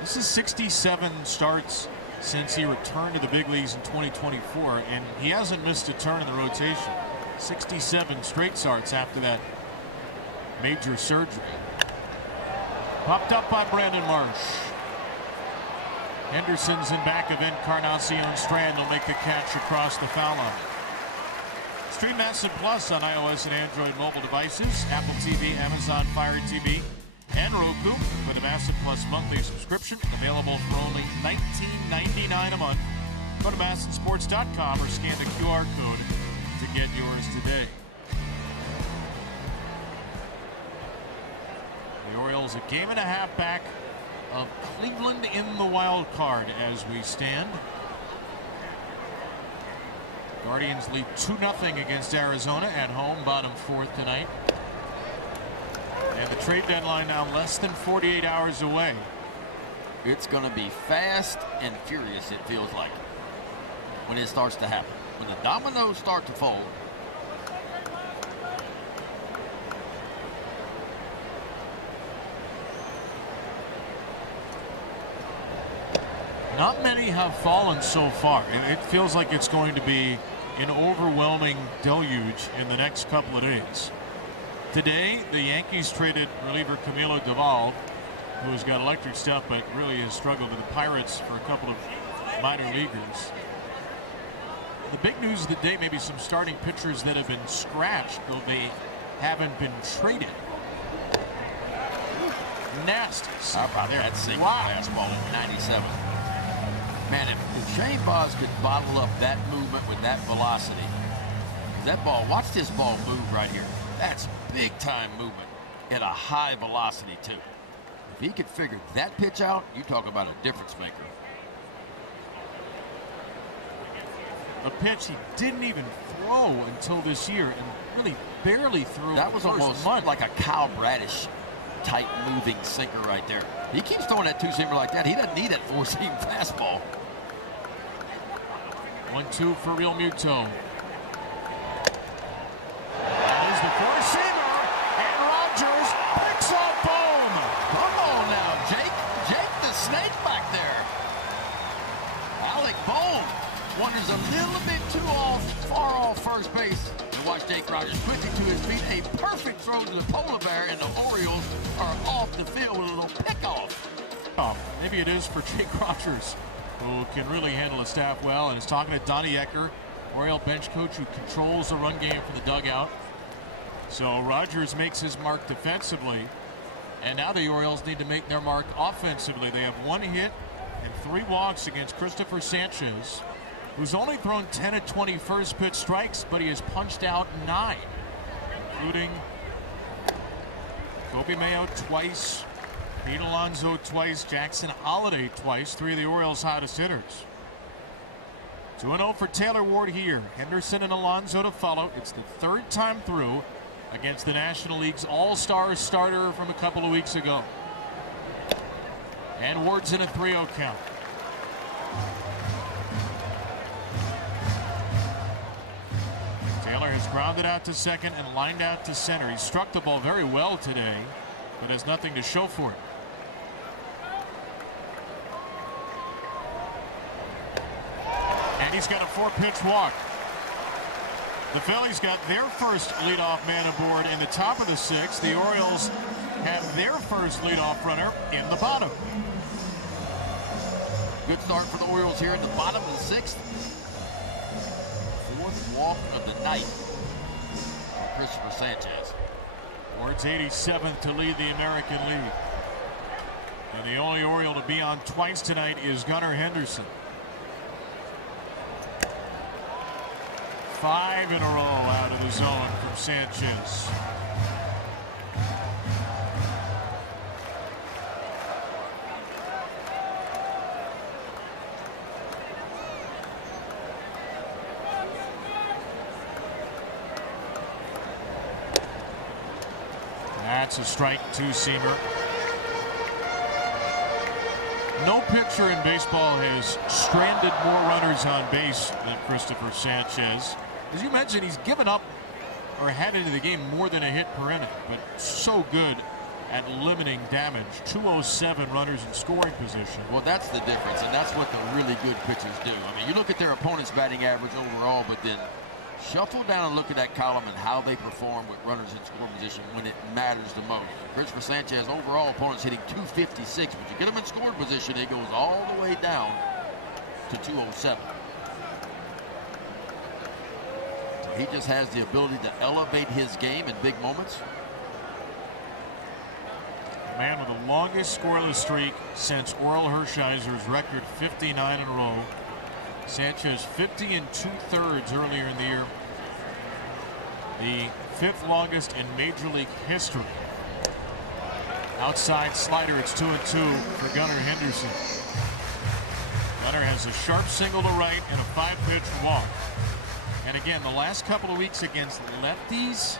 This is 67 starts since he returned to the big leagues in 2024, and he hasn't missed a turn in the rotation. 67 straight starts after that major surgery. Popped up by Brandon Marsh. Henderson's in back of Encarnacion Strand. Will make the catch across the foul line. Stream Masson Plus on iOS and Android mobile devices, Apple TV, Amazon Fire TV, and Roku with a Masson Plus monthly subscription, available for only $19.99 a month. Go to MassonSports.com or scan the QR code to get yours today. The Orioles a game and a half back of Cleveland in the wild card as we stand. Guardians lead 2-0 against Arizona at home, bottom 4th tonight. And the trade deadline now less than 48 hours away. It's going to be fast and furious, it feels like, when it starts to happen. When the dominoes start to fold. Not many have fallen so far. It feels like it's going to be an overwhelming deluge in the next couple of days. Today, the Yankees traded reliever Camilo Doval, who has got electric stuff but really has struggled with the Pirates for a couple of minor leaguers. The big news of the day, maybe some starting pitchers that have been scratched, though they haven't been traded. Nasty. How about that single fastball in 97? Man, if Shane Boz could bottle up that movement with that velocity, that ball, watch this ball move right here. That's big time movement at a high velocity too. If he could figure that pitch out, you talk about a difference maker. A pitch he didn't even throw until this year and really barely threw. That was almost like a Kyle Bradish type moving sinker right there. He keeps throwing that two-seamer like that. He doesn't need that four-seam fastball. 1-2 for Real Muto. There's the four-seamer, and Rogers picks off Bohm. Come on now, Jake. Jake the Snake beat a perfect throw to the polar bear, and the Orioles are off the field with a little pickoff. Maybe it is for Jake Rogers, who can really handle his staff well, and is talking to Donnie Ecker, Oriole bench coach, who controls the run game from the dugout. So Rogers makes his mark defensively, and now the Orioles need to make their mark offensively. They have 1 hit and 3 walks against Christopher Sanchez, who's only thrown 10 of 20 first pitch strikes, but he has punched out 9, including Kobe Mayo twice, Pete Alonso twice, Jackson Holliday twice, 3 of the Orioles' hottest hitters. 2-0 for Taylor Ward here. Henderson and Alonso to follow. It's the 3rd time through against the National League's all-star starter from a couple of weeks ago. And Ward's in a 3-0 count. Taylor has grounded out to second and lined out to center. He struck the ball very well today, but has nothing to show for it. And he's got a 4-pitch walk. The Phillies got their first leadoff man aboard in the top of the 6th. The Orioles have their first leadoff runner in the bottom. Good start for the Orioles here in the bottom of the 6th. 4th walk of the night for Christopher Sanchez. Ward's 87th to lead the American League. And the only Oriole to be on twice tonight is Gunnar Henderson. 5 in a row out of the zone from Sanchez. That's a strike, 2-seamer. No pitcher in baseball has stranded more runners on base than Christopher Sanchez. As you mentioned, he's given up or had into the game more than a hit per inning, but so good at limiting damage. 207 runners in scoring position. Well, that's the difference, and that's what the really good pitchers do. I mean, you look at their opponent's batting average overall, but then shuffle down and look at that column and how they perform with runners in scoring position when it matters the most. Christopher Sanchez, overall opponent's hitting 256, but you get him in scoring position, it goes all the way down to 207. He just has the ability to elevate his game in big moments. A man with the longest scoreless streak since Oral Hershiser's record 59 in a row. Sanchez 50 2/3 earlier in the year. The 5th longest in Major League history. Outside slider, it's 2-2 for Gunnar Henderson. Gunnar has a sharp single to right and a 5-pitch walk. And again, the last couple of weeks against lefties,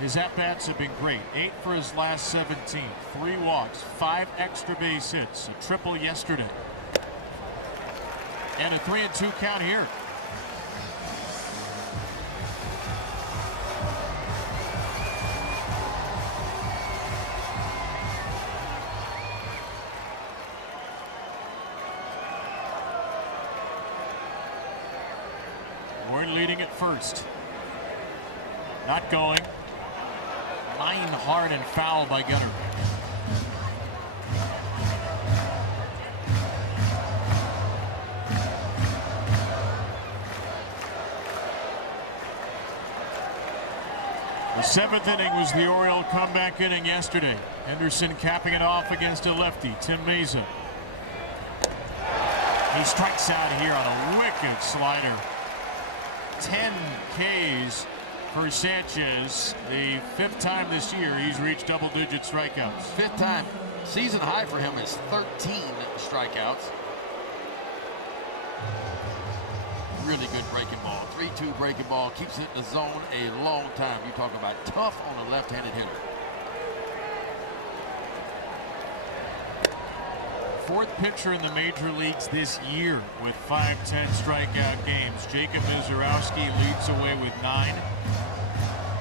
his at-bats have been great. 8 for his last 17, 3 walks, 5 extra base hits, a triple yesterday. And a 3-2 count here. Ward leading at first. Not going. Line hard and foul by Gunnar. The 7th inning was the Oriole comeback inning yesterday. Henderson capping it off against a lefty, Tim Mesa. He strikes out here on a wicked slider. 10 Ks for Sanchez. The 5th time this year he's reached double-digit strikeouts. 5th time. Season high for him is 13 strikeouts. Really good breaking ball. 3-2 breaking ball. Keeps it in the zone a long time. You talk about tough on a left-handed hitter. 4th pitcher in the major leagues this year with 5-10 strikeout games. Jacob Mizorowski leads away with 9.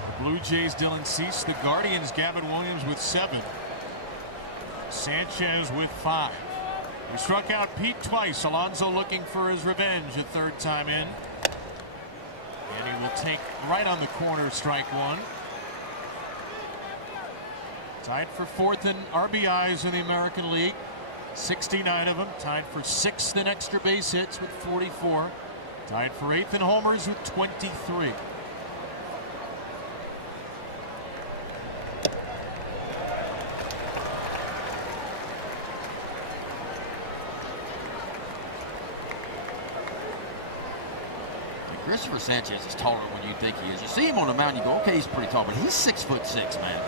The Blue Jays, Dylan Cease. The Guardians, Gavin Williams with 7. Sanchez with 5. He struck out Pete twice. Alonso looking for his revenge a 3rd time in. And he will take right on the corner, strike 1. Tied for 4th in RBIs in the American League. 69 of them. Tied for 6th in extra base hits with 44. Tied for 8th in homers with 23. Christopher Sanchez is taller than you think he is. You see him on the mound, you go, okay, he's pretty tall, but he's 6'6", man.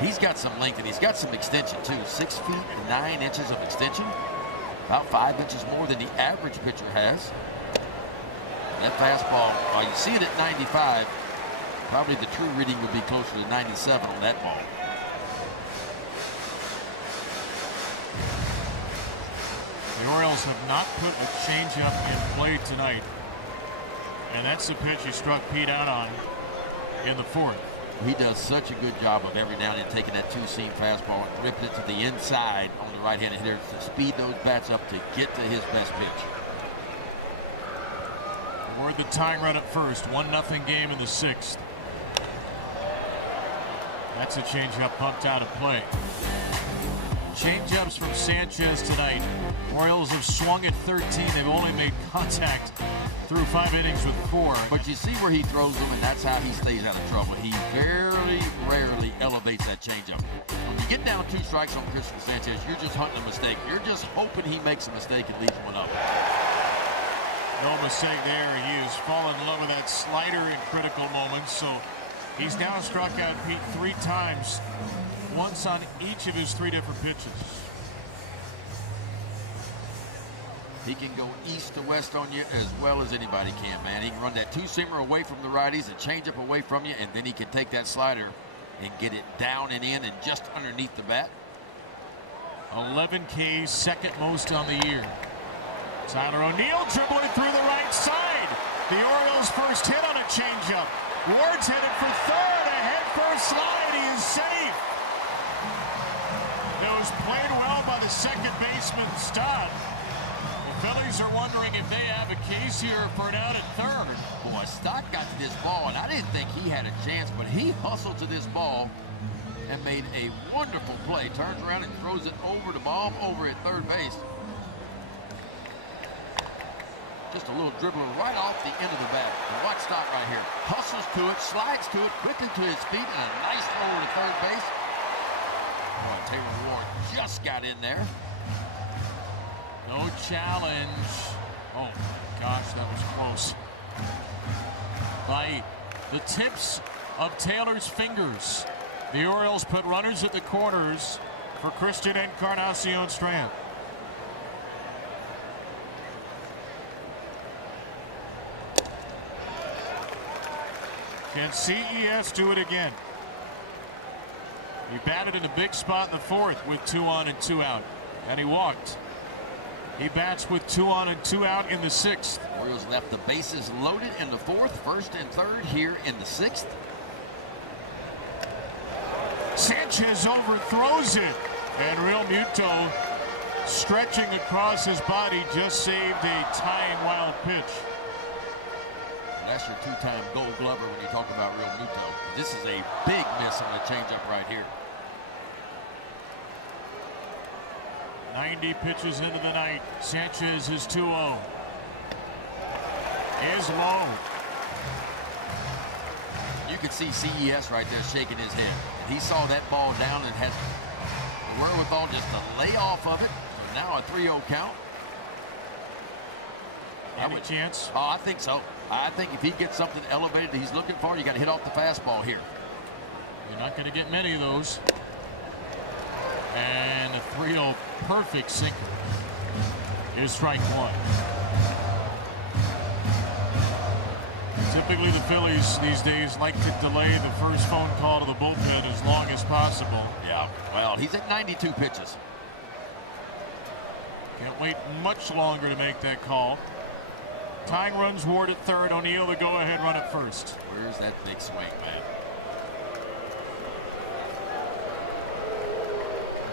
He's got some length and he's got some extension too. 6 feet and 9 inches of extension. About 5 inches more than the average pitcher has. That fastball, while you see it at 95, probably the true reading would be closer to 97 on that ball. The Orioles have not put a changeup in play tonight. And that's the pitch he struck Pete out on in the 4th. He does such a good job of every now and then taking that two-seam fastball and ripping it to the inside on the right-handed hitter to speed those bats up to get to his best pitch. Toward the tying run at first. 1-0 game in the 6th. That's a changeup pumped out of play. Changeups from Sanchez tonight. Orioles have swung at 13. They've only made contact through 5 innings with 4. But you see where he throws them, and that's how he stays out of trouble. He very rarely elevates that changeup. When you get down 2 strikes on Christopher Sanchez, you're just hunting a mistake. You're just hoping he makes a mistake and leaves one up. No mistake there. He has fallen in love with that slider in critical moments. So he's now struck out Pete 3 times. Once on each of his 3 different pitches. He can go east to west on you as well as anybody can, man. He can run that two-seamer away from the righties and change up away from you, and then he can take that slider and get it down and in and just underneath the bat. 11 Ks, second most on the year. Tyler O'Neill dribbling through the right side. The Orioles' first hit on a changeup. Ward's headed for third. A head-first slide. He is safe. That was played well by the second baseman, Stott. The Phillies are wondering if they have a case here for an out at third. Boy, Stott got to this ball, and I didn't think he had a chance, but he hustled to this ball and made a wonderful play. Turns around and throws it over the bomb over at third base. Just a little dribbler right off the end of the bat. And watch Stott right here. Hustles to it, slides to it, quickly to his feet, and a nice throw to third base. Boy, Taylor Ward just got in there. No challenge. Oh, gosh, that was close. By the tips of Taylor's fingers, the Orioles put runners at the corners for Christian Encarnacion Strand. Can CES do it again? He batted in a big spot in the 4th with 2 on and 2 out, and he walked. He bats with 2 on and 2 out in the 6th. Orioles left the bases loaded in the 4th, 1st and 3rd here in the 6th. Sanchez overthrows it, and Real Muto, stretching across his body, just saved a tying wild pitch. That's your 2-time Gold Glover when you talk about Real Muto. This is a big miss on the changeup right here. 90 pitches into the night. Sanchez is 2-0. Is low. You could see CES right there shaking his head. And he saw that ball down and had the wherewithal just to lay off of it. So now a 3-0 count. Any chance? Oh, I think so. I think if he gets something elevated that he's looking for, you got to hit off the fastball here. You're not going to get many of those. And a 3-0 perfect sinker is strike 1. Typically the Phillies these days like to delay the first phone call to the bullpen as long as possible. Yeah, well, he's at 92 pitches. Can't wait much longer to make that call. Tying runs Ward at third. O'Neill the go-ahead run at first. Where's that big swing, man?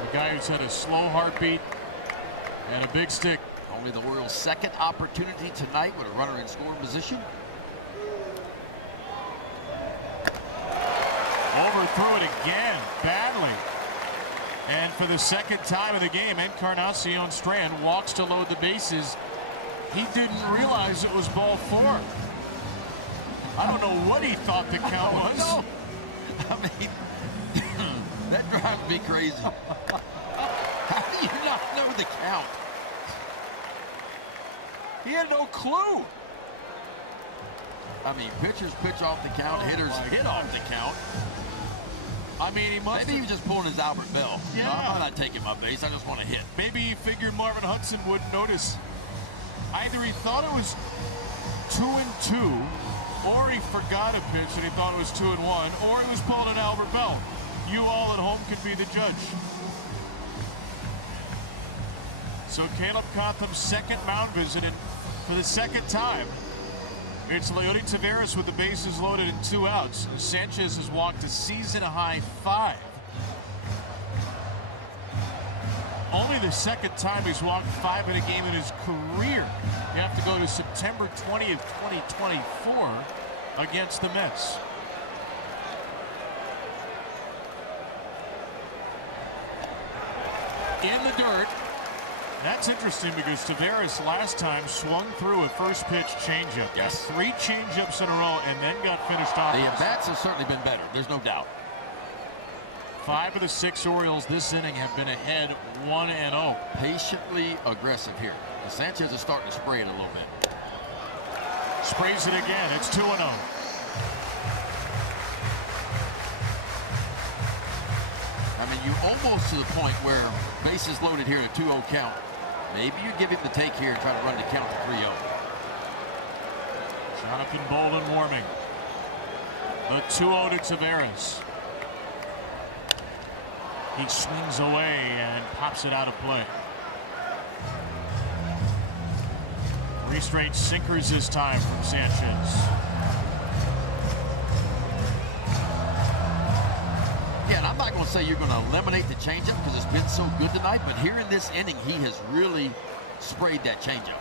The guy who's had a slow heartbeat and a big stick. Only the Orioles' second opportunity tonight with a runner in scoring position. Overthrew it again, badly. for the second time in the game, Encarnacion Strand walks to load the bases. He didn't realize it was ball 4. I don't know what he thought the count was. No. I mean, that drives me crazy. How do you not know the count? He had no clue. I mean, pitchers pitch off the count, hitters hit off the count. I mean, he must. Maybe he was just pulling his Albert Bell. Yeah. No, I'm not taking my base. I just want to hit. Maybe he figured Marvin Hudson wouldn't notice. Either he thought it was 2-2, or he forgot a pitch and he thought it was 2-1, or he was pulling an Albert Bell. You all at home can be the judge. So Caleb Cotham's second mound visit, and for the second time, it's Leody Taveras with the bases loaded and 2 outs. Sanchez has walked a season-high 5. Only the second time he's walked 5 in a game in his career. You have to go to September 20th, 2024 against the Mets. In the dirt. That's interesting because Taveras last time swung through a first pitch changeup. Yes. 3 changeups in a row and then got finished off. The at-bats have certainly been better. There's no doubt. 5 of the 6 Orioles this inning have been ahead 1-0. Patiently aggressive here. The Sanchez is starting to spray it a little bit. Sprays it again. It's 2-0. I mean, you almost to the point where bases loaded here at a 2-0 count. Maybe you give him the take here and try to run the count to 3-0. Jonathan Bolden warming. The 2-0 to Taveras. He swings away and pops it out of play. 3 straight sinkers this time from Sanchez. Yeah, and I'm not going to say you're going to eliminate the changeup because it's been so good tonight, but here in this inning, he has really sprayed that changeup.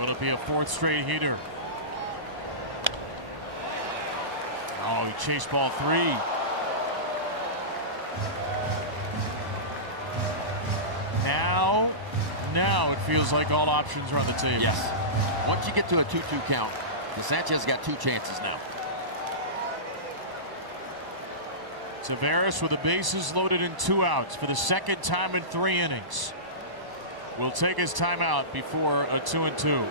Will it be a 4th straight hitter? Oh, he chased ball 3. Now it feels like all options are on the table. Yes. Once you get to a 2-2 count, the Sanchez got 2 chances now. Taveras with the bases loaded and 2 outs for the second time in 3 innings. Will take his timeout before a 2-2.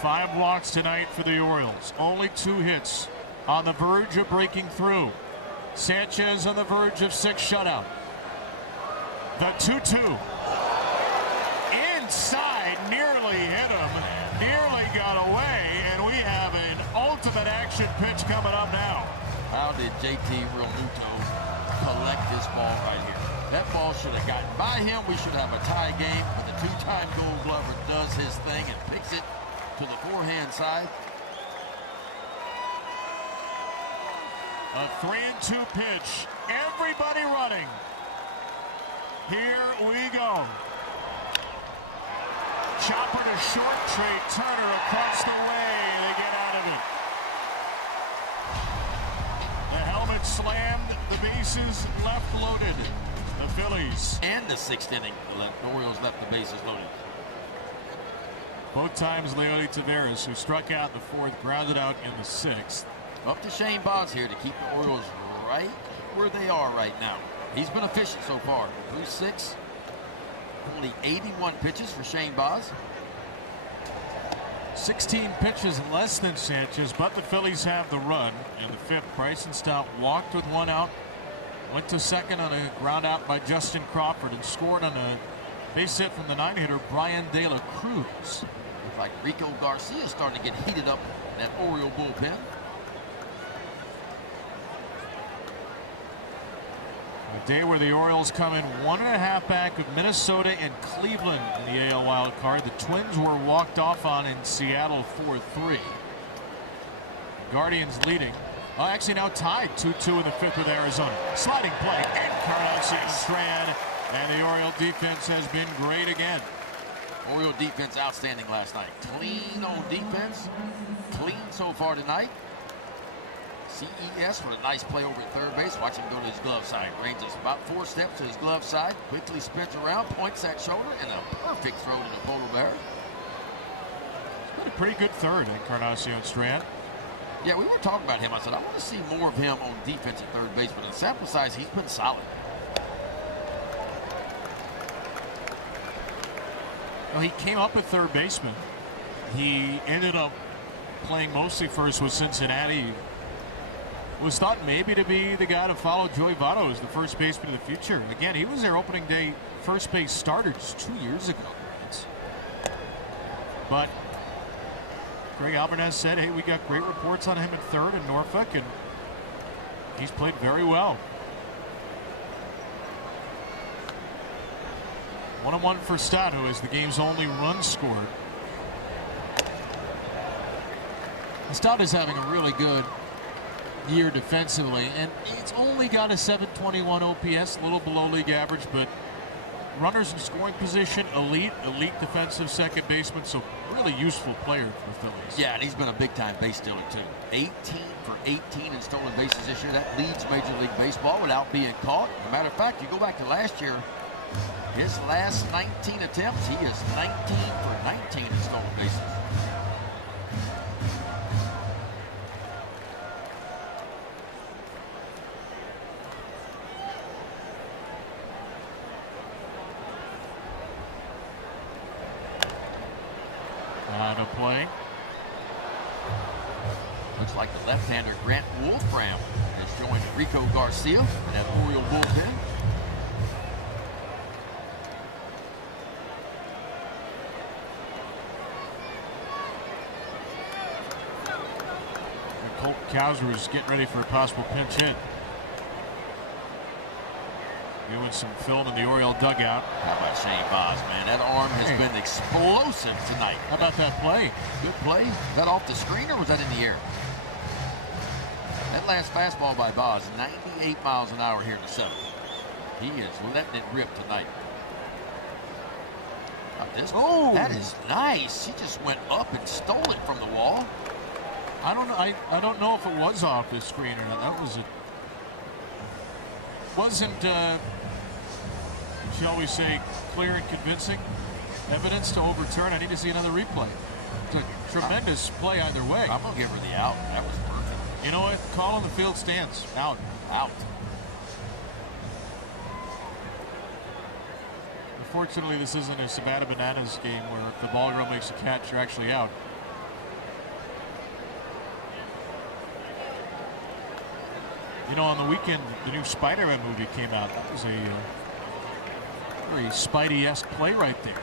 Five walks tonight for the Orioles. Only 2 hits. On the verge of breaking through. Sanchez on the verge of 6 shutout. The 2-2. Inside, nearly hit him. Nearly got away, and we have an ultimate action pitch coming up now. How did JT Realmuto collect this ball right here? That ball should have gotten by him. We should have a tie game, but the 2-time Gold Glover does his thing and picks it to the forehand side. A 3-2 pitch. Everybody running. Here we go. Chopper to short, Trey Turner across the way. They get out of it. The helmet slammed. The bases left loaded. The Phillies. And the 6th inning, the Orioles left the bases loaded. Both times Leody Taveras, who struck out in the 4th, grounded out in the 6th. Up to Shane Baz here to keep the Orioles right where they are right now. He's been efficient so far. Through 6, only 81 pitches for Shane Baz. 16 pitches less than Sanchez, but the Phillies have the run. In the 5th, Bryson Stott walked with 1 out. Went to second on a ground out by Justin Crawford and scored on a base hit from the 9-hitter Brian De La Cruz. Looks like Rico Garcia is starting to get heated up in that Oriole bullpen. A day where the Orioles come in 1.5 back of Minnesota and Cleveland in the AL wild card. The Twins were walked off on in Seattle 4-3. Guardians leading. Oh, actually now tied 2-2 in the 5th with Arizona. Sliding play. Encarnacion Strand. And the Oriole defense has been great again. Oriole defense outstanding last night. Clean on defense. Clean so far tonight. CES with a nice play over at third base. Watch him go to his glove side. Ranges about 4 steps to his glove side. Quickly spins around, points that shoulder, and a perfect throw to the polar bear. It's been a pretty good third, Encarnacion Strand. Yeah, we were talking about him. I said, I want to see more of him on defense at third base, but in sample size, he's been solid. Well, he came up at third baseman. He ended up playing mostly first with Cincinnati. Was thought maybe to be the guy to follow Joey Votto as the first baseman of the future. Again, he was their opening day first base starter just 2 years ago. But Greg Alvarez said, hey, we got great reports on him at third in Norfolk, and he's played very well. 1-1 for Stott, who is the game's only run scored. Stott is having a really good year defensively, and it's only got a 721 OPS, a little below league average, but runners in scoring position, elite defensive second baseman, so really useful player for the Phillies. Yeah, and he's been a big-time base stealer, too. 18 for 18 in stolen bases this year. That leads Major League Baseball without being caught. As a matter of fact, you go back to last year, his last 19 attempts, he is 19 for 19 in stolen bases. To play. Looks like the left-hander Grant Wolfram has joined Rico Garcia in that Oriole bullpen. And Colt Cowser is getting ready for a possible pinch hit. Doing some film in the Oriole dugout. How about Shane Baz, man? That arm has been explosive tonight. How about that play? Good play. Was that off the screen or was that in the air? That last fastball by Baz, 98 miles an hour here in the seventh. He is letting it rip tonight. This one, that is nice. He just went up and stole it from the wall. I don't know. I don't know if it was off the screen or not. That was a wasn't. Shall we say clear and convincing evidence to overturn? I need to see another replay. It's a tremendous play either way. I'm gonna give her the out. That was perfect. You know what? Call on the field stance. Out. Out. Unfortunately, this isn't a Savannah Bananas game where if the ball girl makes a catch, you're actually out. You know, on the weekend, the new Spider-Man movie came out. That was a very Spidey-esque play right there.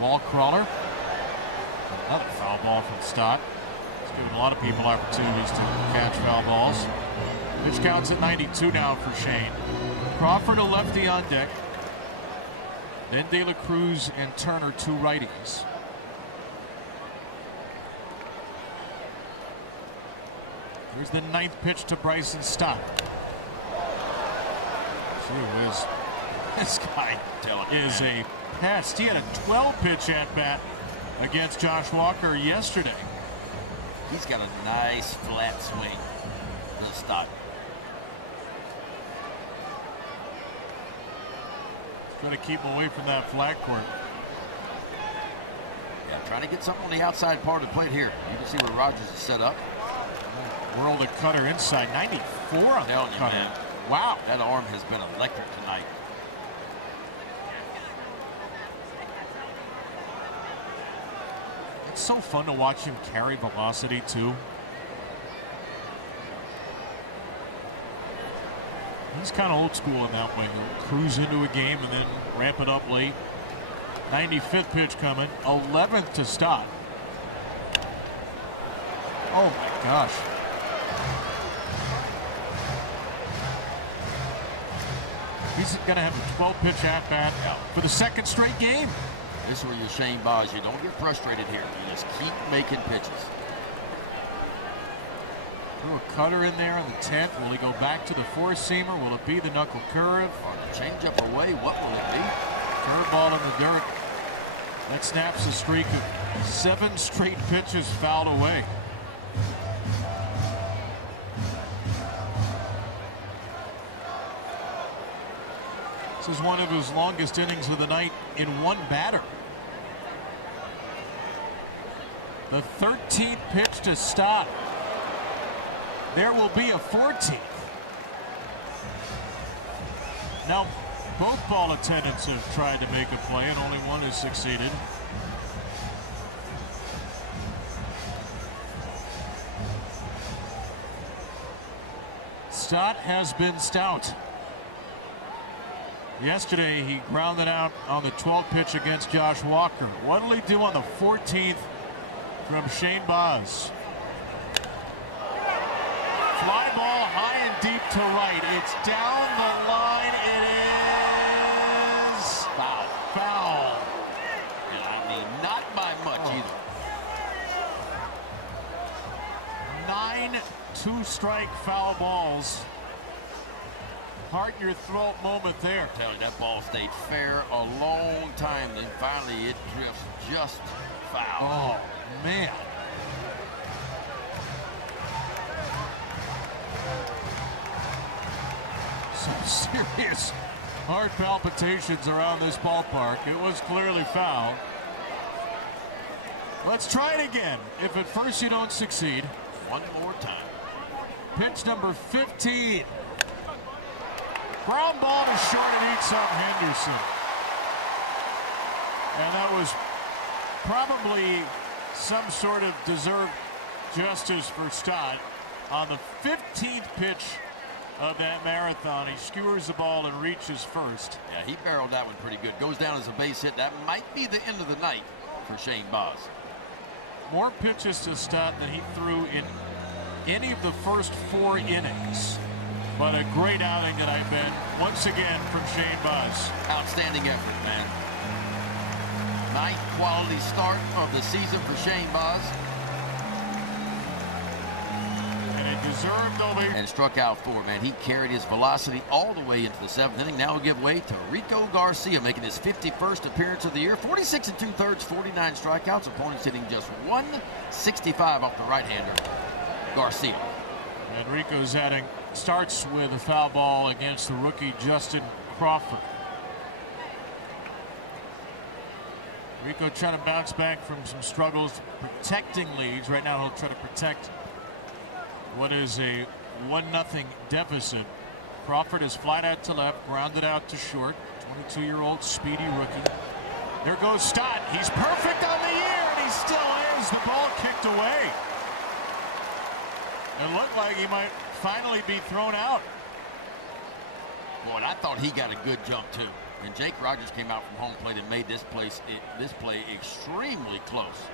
Wall crawler. Another foul ball from Stott. It's given a lot of people opportunities to catch foul balls. Pitch counts at 92 now for Shane. Crawford, a lefty on deck. Then De La Cruz and Turner, two righties. Here's the ninth pitch to Bryson Stott. Gee whiz. This guy is a pest. He had a 12-pitch at-bat against Josh Walker yesterday. He's got a nice flat swing. The Stott. Trying to keep him away from that flat court. Yeah, trying to get something on the outside part of the plate here. You can see where Rogers is set up. Whirled a cutter inside. 94 on that cutter. Man. Wow. That arm has been electric tonight. It's so fun to watch him carry velocity, too. He's kind of old school in that way. He'll cruise into a game and then ramp it up late. 95th pitch coming. 11th to Stott. Oh, my gosh. He's going to have a 12-pitch at-bat for the second straight game. This is where you're Shane Baz. You don't get frustrated here. You just keep making pitches. Threw a cutter in there on the 10th. Will he go back to the four-seamer? Will it be the knuckle curve? Or the changeup away? What will it be? Curveball in the dirt. That snaps a streak of 7 straight pitches fouled away. This is one of his longest innings of the night in one batter. The 13th pitch to Stott. There will be a 14th. Now, both ball attendants have tried to make a play, and only one has succeeded. Stott has been stout. Yesterday, he grounded out on the 12th pitch against Josh Walker. What will he do on the 14th from Shane Baz? Fly ball high and deep to right. It's down the line. It is foul. Foul. And I mean, not by much either. 9 two-strike foul balls. Heart in your throat moment there. I tell you, that ball stayed fair a long time. Then finally it drifts just foul. Oh, man. Some serious heart palpitations around this ballpark. It was clearly foul. Let's try it again. If at first you don't succeed. One more time. Pitch number 15. Ground ball to short and eats up Henderson. And that was probably some sort of deserved justice for Stott. On the 15th pitch of that marathon, he skewers the ball and reaches first. Yeah, he barreled that one pretty good. Goes down as a base hit. That might be the end of the night for Shane Baz. More pitches to Stott than he threw in any of the first 4 innings. But a great outing that I've been, once again, from Shane Baz. Outstanding effort, man. 9th quality start of the season for Shane Baz. And a deserved ovation. And struck out 4, man. He carried his velocity all the way into the 7th inning. Now he'll give way to Rico Garcia, making his 51st appearance of the year. 46 2/3, 49 strikeouts. Opponents hitting just 165 off the right-hander, Garcia. And Rico's starts with a foul ball against the rookie Justin Crawford. Rico trying to bounce back from some struggles protecting leads. Right now he'll try to protect what is a 1-0 deficit. Crawford is flat out to left, grounded out to short. 22-year-old speedy rookie. There goes Stott. He's perfect on the year, and he still is. The ball kicked away. It looked like he might finally be thrown out. Boy, I thought he got a good jump too. And Jake Rogers came out from home plate and made this play extremely close.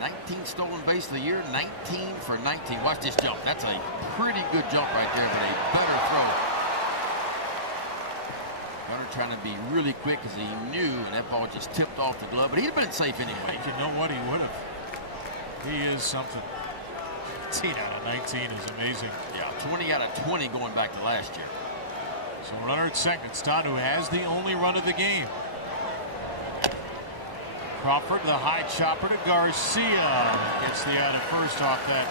19 stolen base of the year, 19 for 19. Watch this jump. That's a pretty good jump right there, but a better throw. Gunnar trying to be really quick because he knew, and that ball just tipped off the glove. But he'd have been safe anyway. You know what? He would have. He is something. 15 out of 19 is amazing. Yeah, 20 out of 20 going back to last year. So runner at second. Stott, who has the only run of the game. Crawford, the high chopper to Garcia. Gets the out at first off that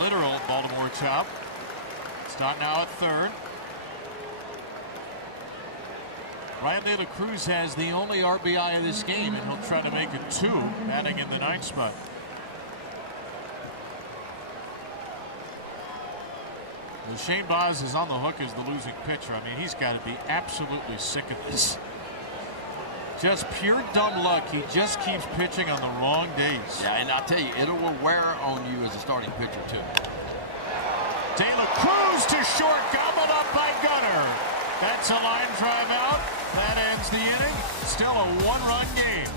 literal Baltimore chop. Stott now at third. Ryan De La Cruz has the only RBI of this game, and he'll try to make it 2, batting in the 9th spot. The Shane Baz is on the hook as the losing pitcher. I mean, he's got to be absolutely sick of this. Just pure dumb luck. He just keeps pitching on the wrong days. Yeah, and I'll tell you, it will wear on you as a starting pitcher, too. De La Cruz to short, gobbled up by Gunnar. That's a line drive out. That ends the inning. Still a 1-run game.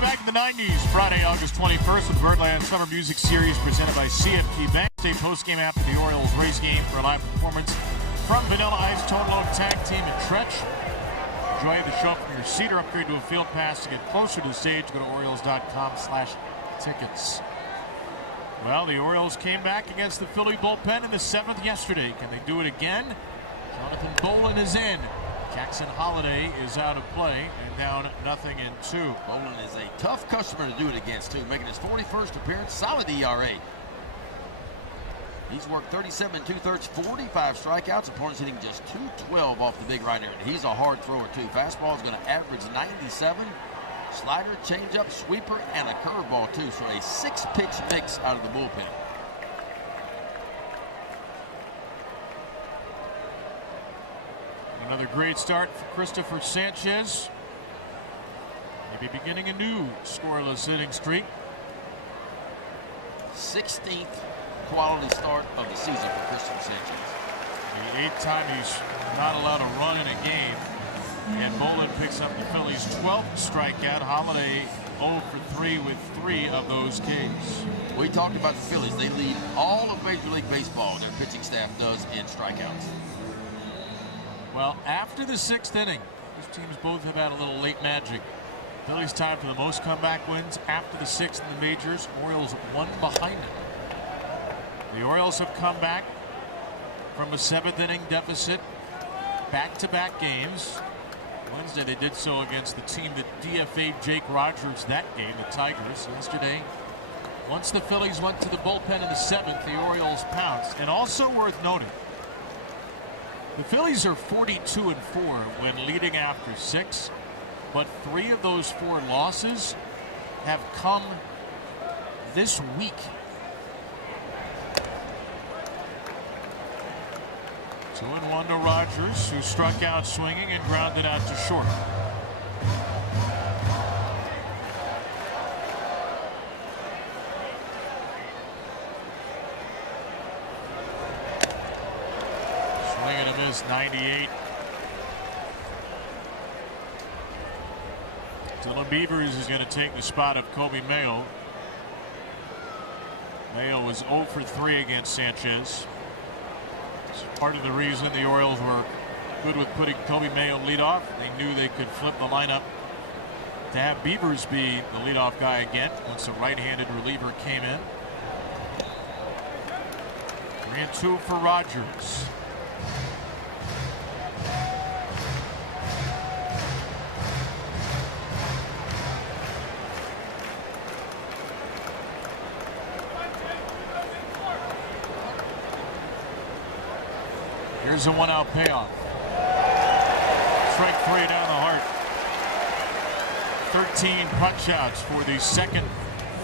Back in the 90s, Friday, August 21st, with the Birdland Summer Music Series presented by CFT Bank. Stay post-game after the Orioles race game for a live performance from Vanilla Ice, Tone Loc Tag Team and Tretch. Enjoy the show from your seat or upgrade to a field pass to get closer to the stage. Go to Orioles.com/tickets. Well, the Orioles came back against the Philly bullpen in the 7th yesterday. Can they do it again? Jonathan Bolin is in. Jackson Holliday is out of play and down 0-2. Bolin is a tough customer to do it against, too, making his 41st appearance, solid ERA. He's worked 37 2/3, 45 strikeouts. Opponents hitting just 212 off the big right hand. He's a hard thrower, too. Fastball is going to average 97. Slider, changeup, sweeper, and a curveball, too. So a 6-pitch mix out of the bullpen. Another great start for Christopher Sanchez. Maybe beginning a new scoreless inning streak. 16th quality start of the season for Christopher Sanchez. The 8th time he's not allowed a run in a game. And Bolin picks up the Phillies' 12th strikeout. Holliday 0 for 3 with 3 of those Ks. We talked about the Phillies. They lead all of Major League Baseball, and their pitching staff does in strikeouts. Well, after the 6th inning, these teams both have had a little late magic. Phillies tied for the most comeback wins after the 6th in the majors. Orioles one behind them. The Orioles have come back from a 7th inning deficit, back-to-back games. Wednesday they did so against the team that DFA'd Jake Rogers that game, the Tigers. Yesterday, once the Phillies went to the bullpen in the 7th, the Orioles pounced. And also worth noting, the Phillies are 42-4 when leading after 6, but 3 of those 4 losses have come this week. 2-1 to Rogers, who struck out swinging and grounded out to short. Swing and a miss, 98. Dylan Beavers is going to take the spot of Kobe Mayo. Mayo was 0 for 3 against Sanchez. Part of the reason the Orioles were good with putting Kobe Mayo leadoff. They knew they could flip the lineup to have Beavers be the leadoff guy again once a right-handed reliever came in. 3-2 for Rogers. Here's a 1-out payoff. Strike 3 down the heart. 13 punch-outs for the 2nd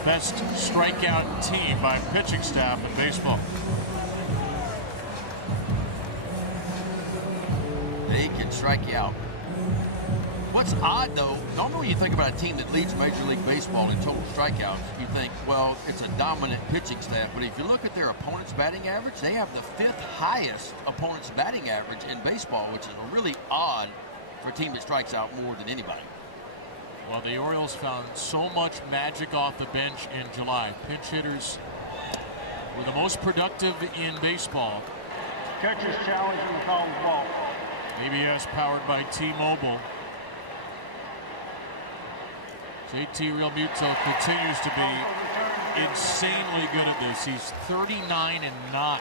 best strikeout team by pitching staff in baseball. They can strike you out. What's odd, though, normally when you think about a team that leads Major League Baseball in total strikeouts, you think, well, it's a dominant pitching staff. But if you look at their opponent's batting average, they have the 5th highest opponent's batting average in baseball, which is really odd for a team that strikes out more than anybody. Well, the Orioles found so much magic off the bench in July. Pinch hitters were the most productive in baseball. Catcher's challenge and the call is ball. ABS powered by T-Mobile. JT Realmuto continues to be insanely good at this. He's 39-9.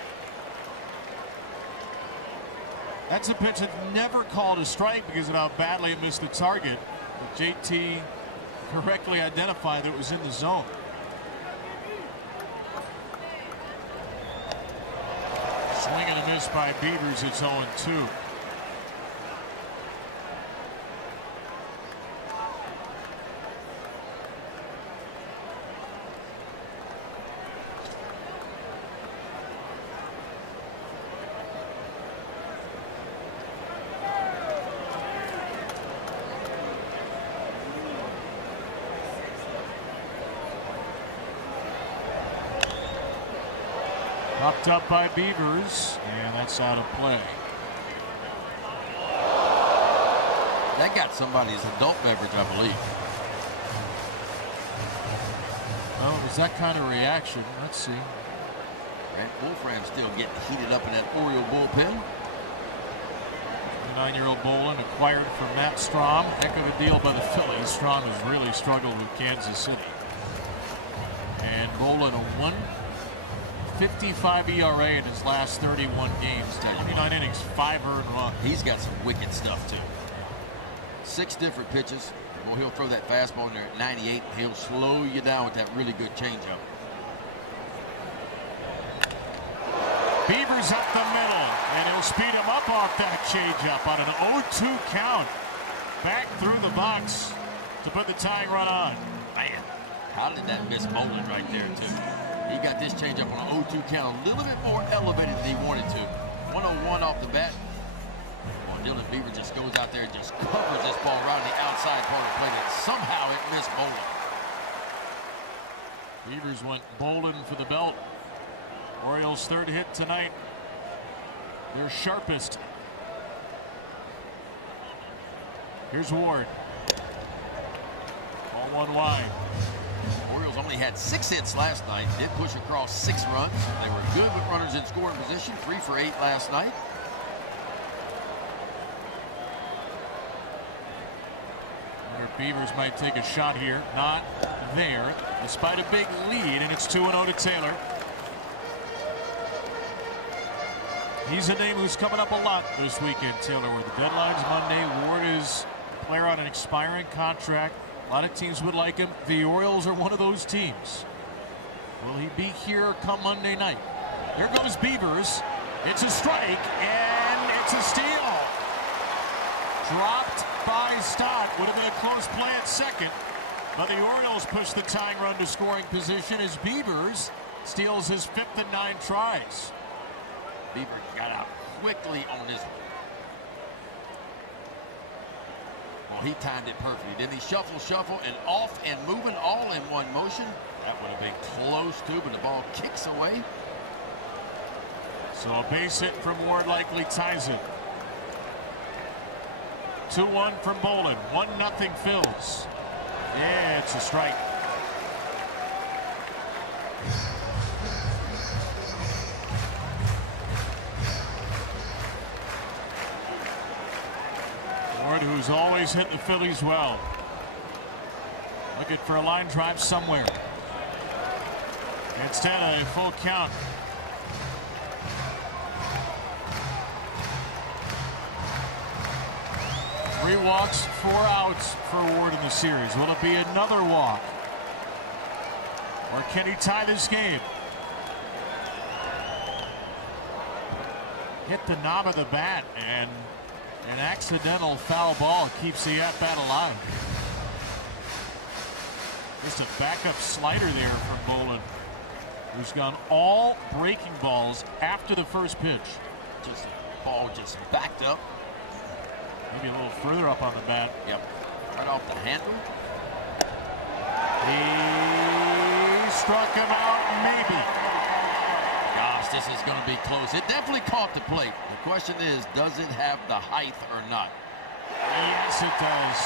That's a pitch that's never called a strike because of how badly it missed the target. But JT correctly identified that it was in the zone. Swing and a miss by Beavers. It's 0-2. Popped up by Beavers, and that's out of play. That got somebody's adult beverage, I believe. Oh, it was that kind of reaction. Let's see. Grant Wolfram still getting heated up in that Oriole bullpen. The 9-year-old Bolin acquired from Matt Strom. Heck of a deal by the Phillies. Strom has really struggled with Kansas City. And Bolin a 1 55 ERA in his last 31 games. 29 innings, 5 earned runs. He's got some wicked stuff, too. 6 different pitches. Well, he'll throw that fastball in there at 98. He'll slow you down with that really good changeup. Beavers up the middle, and he'll speed him up off that changeup on an 0-2 count. Back through the box to put the tying run on. Man, how did that miss Bolin right there, too? He got this changeup on an 0-2 count, a little bit more elevated than he wanted to. 101 off the bat. Well, Dylan Beaver just goes out there and just covers this ball right on the outside part of the plate, and somehow it missed Bolin. Beavers went Bolin for the belt. Orioles' third hit tonight. Their sharpest. Here's Ward. Ball 1 wide. Orioles only had 6 hits last night. Did push across 6 runs. They were good with runners in scoring position. 3 for 8 last night. Beavers might take a shot here. Not there. Despite a big lead, and it's 2-0 to Taylor. He's a name who's coming up a lot this weekend, Taylor, where the deadline's Monday. Ward is a player on an expiring contract. A lot of teams would like him. The Orioles are one of those teams. Will he be here come Monday night? Here goes Beavers. It's a strike, and it's a steal. Dropped by Stott. Would have been a close play at second. But the Orioles push the tying run to scoring position as Beavers steals his 5th and 9 tries. Beaver got out quickly on this one. Well, he timed it perfectly. Didn't he? Shuffle, and off and moving all in one motion. That would have been close to, but the ball kicks away. So a base hit from Ward likely ties it. 2-1 from Bolin. 1-0 Phillies. Yeah, it's a strike. Ward, who's always hit the Phillies well. Looking for a line drive somewhere. Instead, a full count. Three walks, 4 outs for Ward in the series. Will it be another walk? Or can he tie this game? Hit the knob of the bat, and an accidental foul ball keeps the at-bat alive. Just a backup slider there from Bolin, who's gone all breaking balls after the first pitch. Just ball just backed up. Maybe a little further up on the bat. Yep. Right off the handle. He struck him out, maybe. Gosh, this is going to be close. It definitely caught the plate. The question is, does it have the height or not? Yes, it does.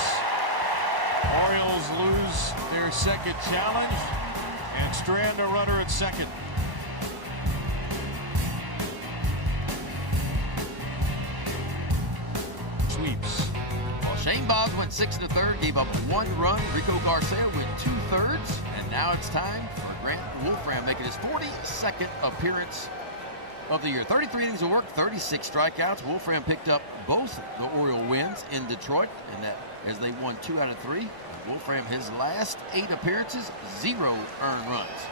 Orioles lose their second challenge and strand a runner at second. Sweeps. Well, Shane Boggs went 6 1/3, gave up 1 run. Rico Garcia went 2/3, and now it's time for Grant Wolfram making his 42nd appearance of the year. 33 innings of work, 36 strikeouts. Wolfram picked up both the Oriole wins in Detroit, and that as they won 2 out of 3. Wolfram, his last 8 appearances, 0 earned runs.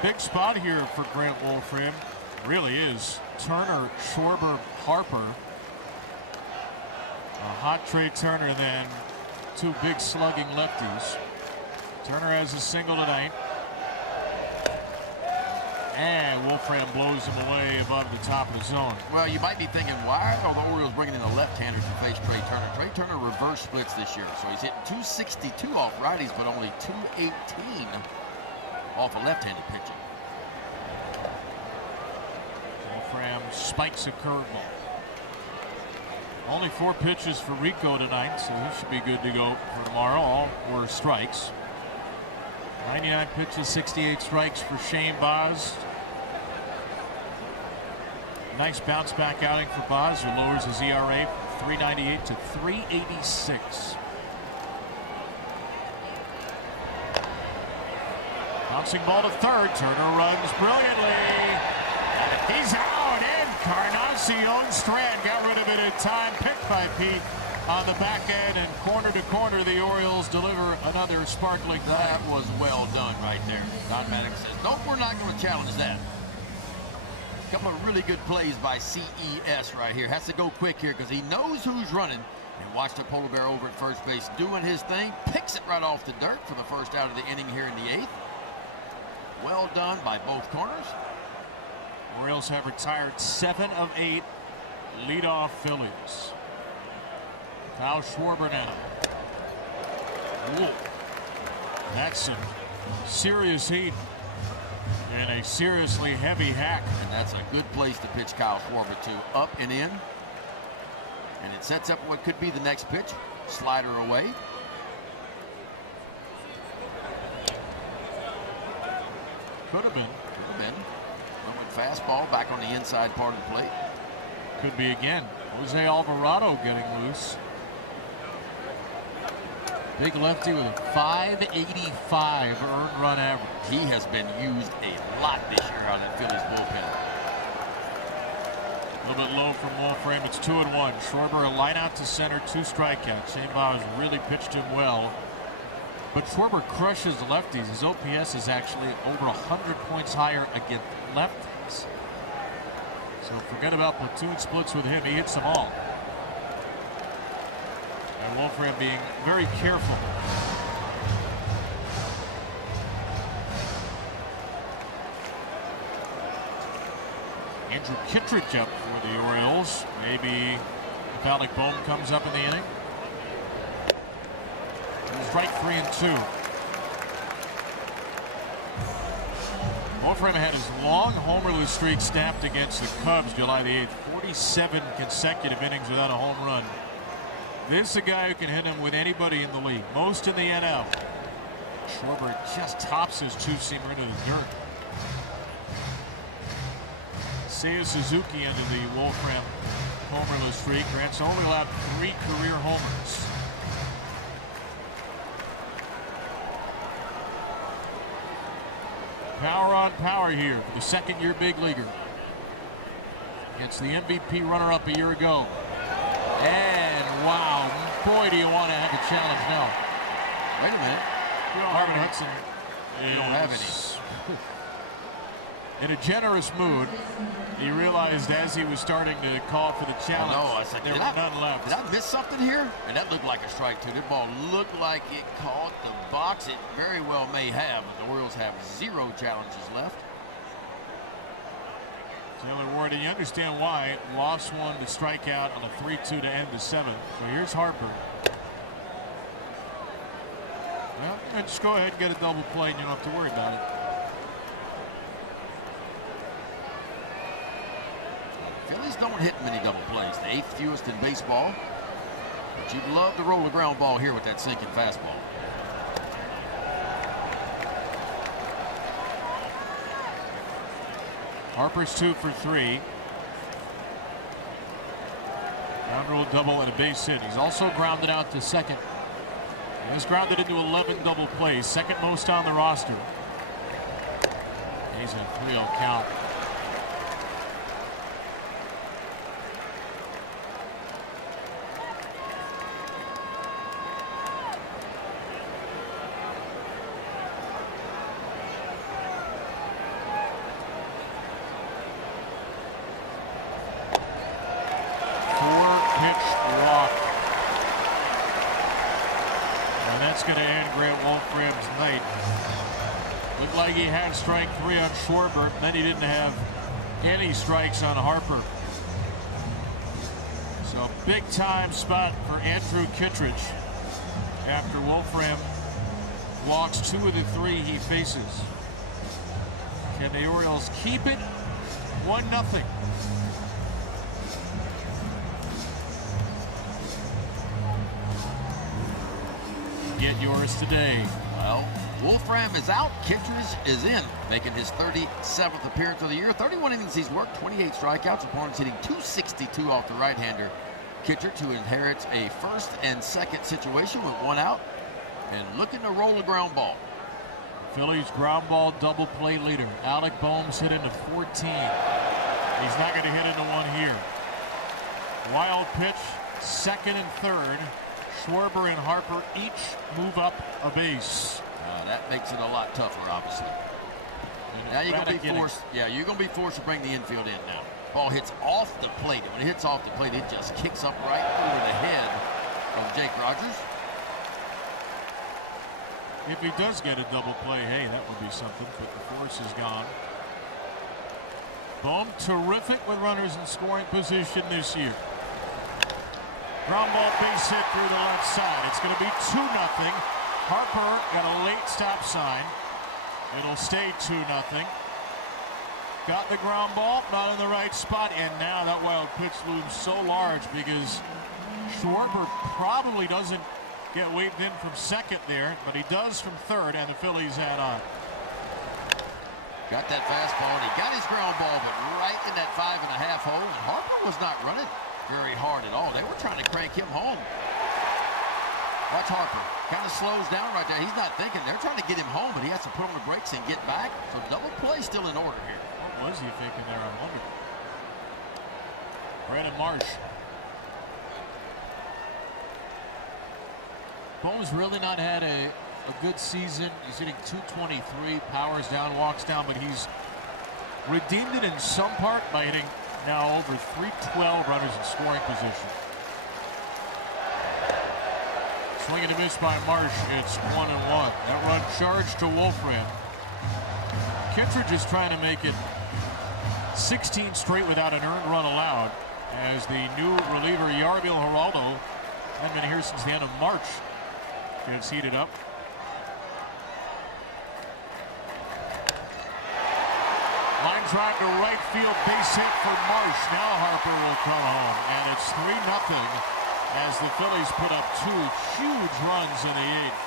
Big spot here for Grant Wolfram. Really is. Turner, Schwarber, Harper. A hot Trey Turner, then 2 big slugging lefties. Turner has a single tonight. And Wolfram blows him away above the top of the zone. Well, you might be thinking, why are the Orioles bringing in a left-hander to face Trey Turner? Trey Turner reverse splits this year, so he's hitting 262 off righties, but only 218 off a left-handed pitcher. Wolfram spikes a curveball. Only 4 pitches for Rico tonight, so he should be good to go for tomorrow. All were strikes. 99 pitches, 68 strikes for Shane Boggs. Nice bounce back outing for Boggs, who lowers his ERA from 3.98 to 3.86. Bouncing ball to third. Turner runs brilliantly. He's out. Encarnacion Strand got rid of it in time. Picked by Pete on the back end, and corner to corner, the Orioles deliver another sparkling. That was well done right there. Don Maddox says, nope, we're not going to challenge that. A couple of really good plays by CES right here. Has to go quick here because he knows who's running. And watch the polar bear over at first base doing his thing. Picks it right off the dirt for the first out of the inning here in the 8th. Well done by both corners. Orioles have retired 7 of 8 leadoff Phillies. Kyle Schwarber now. Whoa. That's some serious heat and a seriously heavy hack. And that's a good place to pitch Kyle Schwarber to. Up and in. And it sets up what could be the next pitch. Slider away. Could have been. Could have been. Went with fastball back on the inside part of the plate. Could be again. Jose Alvarado getting loose. Big lefty with a .585 earned run average. He has been used a lot this year out of that Phillies bullpen. A little bit low from Wolfram. It's 2-1. Schwarber a line out to center, 2 strikeouts. Shane Bauer's really pitched him well. But Schwarber crushes lefties. His OPS is actually over 100 points higher against lefties. So forget about platoon splits with him. He hits them all. And Wolfram being very careful. Andrew Kittredge up for the Orioles. Maybe Metallic Bohm comes up in the inning. He's right 3-2. Wolfram had his long homerless streak snapped against the Cubs July the 8th. 47 consecutive innings without a home run. This is a guy who can hit him with anybody in the league. Most in the NL. Schwarber just tops his two-seamer into the dirt. Seiya Suzuki into the Wolfram homerless streak. Grant's only allowed 3 career homers. Power on power here for the second-year big leaguer. Against the MVP runner-up a year ago. And wow, boy, do you want to have a challenge now. Wait a minute. Marvin Hudson You don't have any. In a generous mood. He realized as he was starting to call for the challenge, I said, there were none left. Did I miss something here? And that looked like a strike too. That ball looked like it caught the box. It very well may have, but the Orioles have 0 challenges left. Taylor Ward, and you understand why. Lost one to strike out on a 3-2 to end the 7th. So here's Harper. Well, just go ahead and get a double play and you don't have to worry about it. Phillies don't hit many double plays. The 8th fewest in baseball. But you'd love to roll the ground ball here with that sinking fastball. Harper's 2 for 3. Ground rule double and a base hit. He's also grounded out to second. He has grounded into 11 double plays, second most on the roster. He's a 3-0 count. Going to end Grant Wolfram's night. Looked like he had strike 3 on Schwarber, then he didn't have any strikes on Harper. So big time spot for Andrew Kittredge after Wolfram walks 2 of the 3 he faces. Can the Orioles keep it? 1-0. Get yours today. Well, Wolfram is out. Kittredge is in, making his 37th appearance of the year. 31 innings he's worked, 28 strikeouts. Opponents hitting .262 off the right-hander. Kittredge, who inherits a first and second situation with 1 out, and looking to roll the ground ball. Phillies ground ball double play leader. Alec Boehm's hit into 14. He's not going to hit into one here. Wild pitch, second and third. Schwarber and Harper each move up a base. That makes it a lot tougher, obviously. Now you're going to be forced. Yeah, you're going to be forced to bring the infield in now. Ball hits off the plate. When it hits off the plate, it just kicks up right over the head of Jake Rogers. If he does get a double play, hey, that would be something, but the force is gone. Boehm terrific with runners in scoring position this year. Ground ball base hit through the left side. It's going to be 2-0. Harper got a late stop sign. It'll stay 2-0. Got the ground ball, not in the right spot, and now that wild pitch looms so large because Schwarber probably doesn't get waved in from second there, but he does from third, and the Phillies add on. Got that fastball, and he got his ground ball, but right in that 5.5 hole, and Harper was not running very hard at all. They were trying to crank him home. Watch Harper. Kind of slows down right there. He's not thinking. They're trying to get him home, but he has to put on the brakes and get back. So double play still in order here. What was he thinking there? I wonder. Brandon Marsh. Boehm's really not had a good season. He's hitting .223, powers down, walks down, but he's redeemed it in some part by hitting now over .312 runners in scoring position. Swing and a miss by Marsh. It's 1-1. That run charged to Wolfram. Kittredge is trying to make it 16 straight without an earned run allowed as the new reliever Yarbil Geraldo hasn't been here since the end of March. Gets heated up. Line drive to right field, base hit for Marsh. Now Harper will come home, and it's 3-0 as the Phillies put up 2 huge runs in the 8th.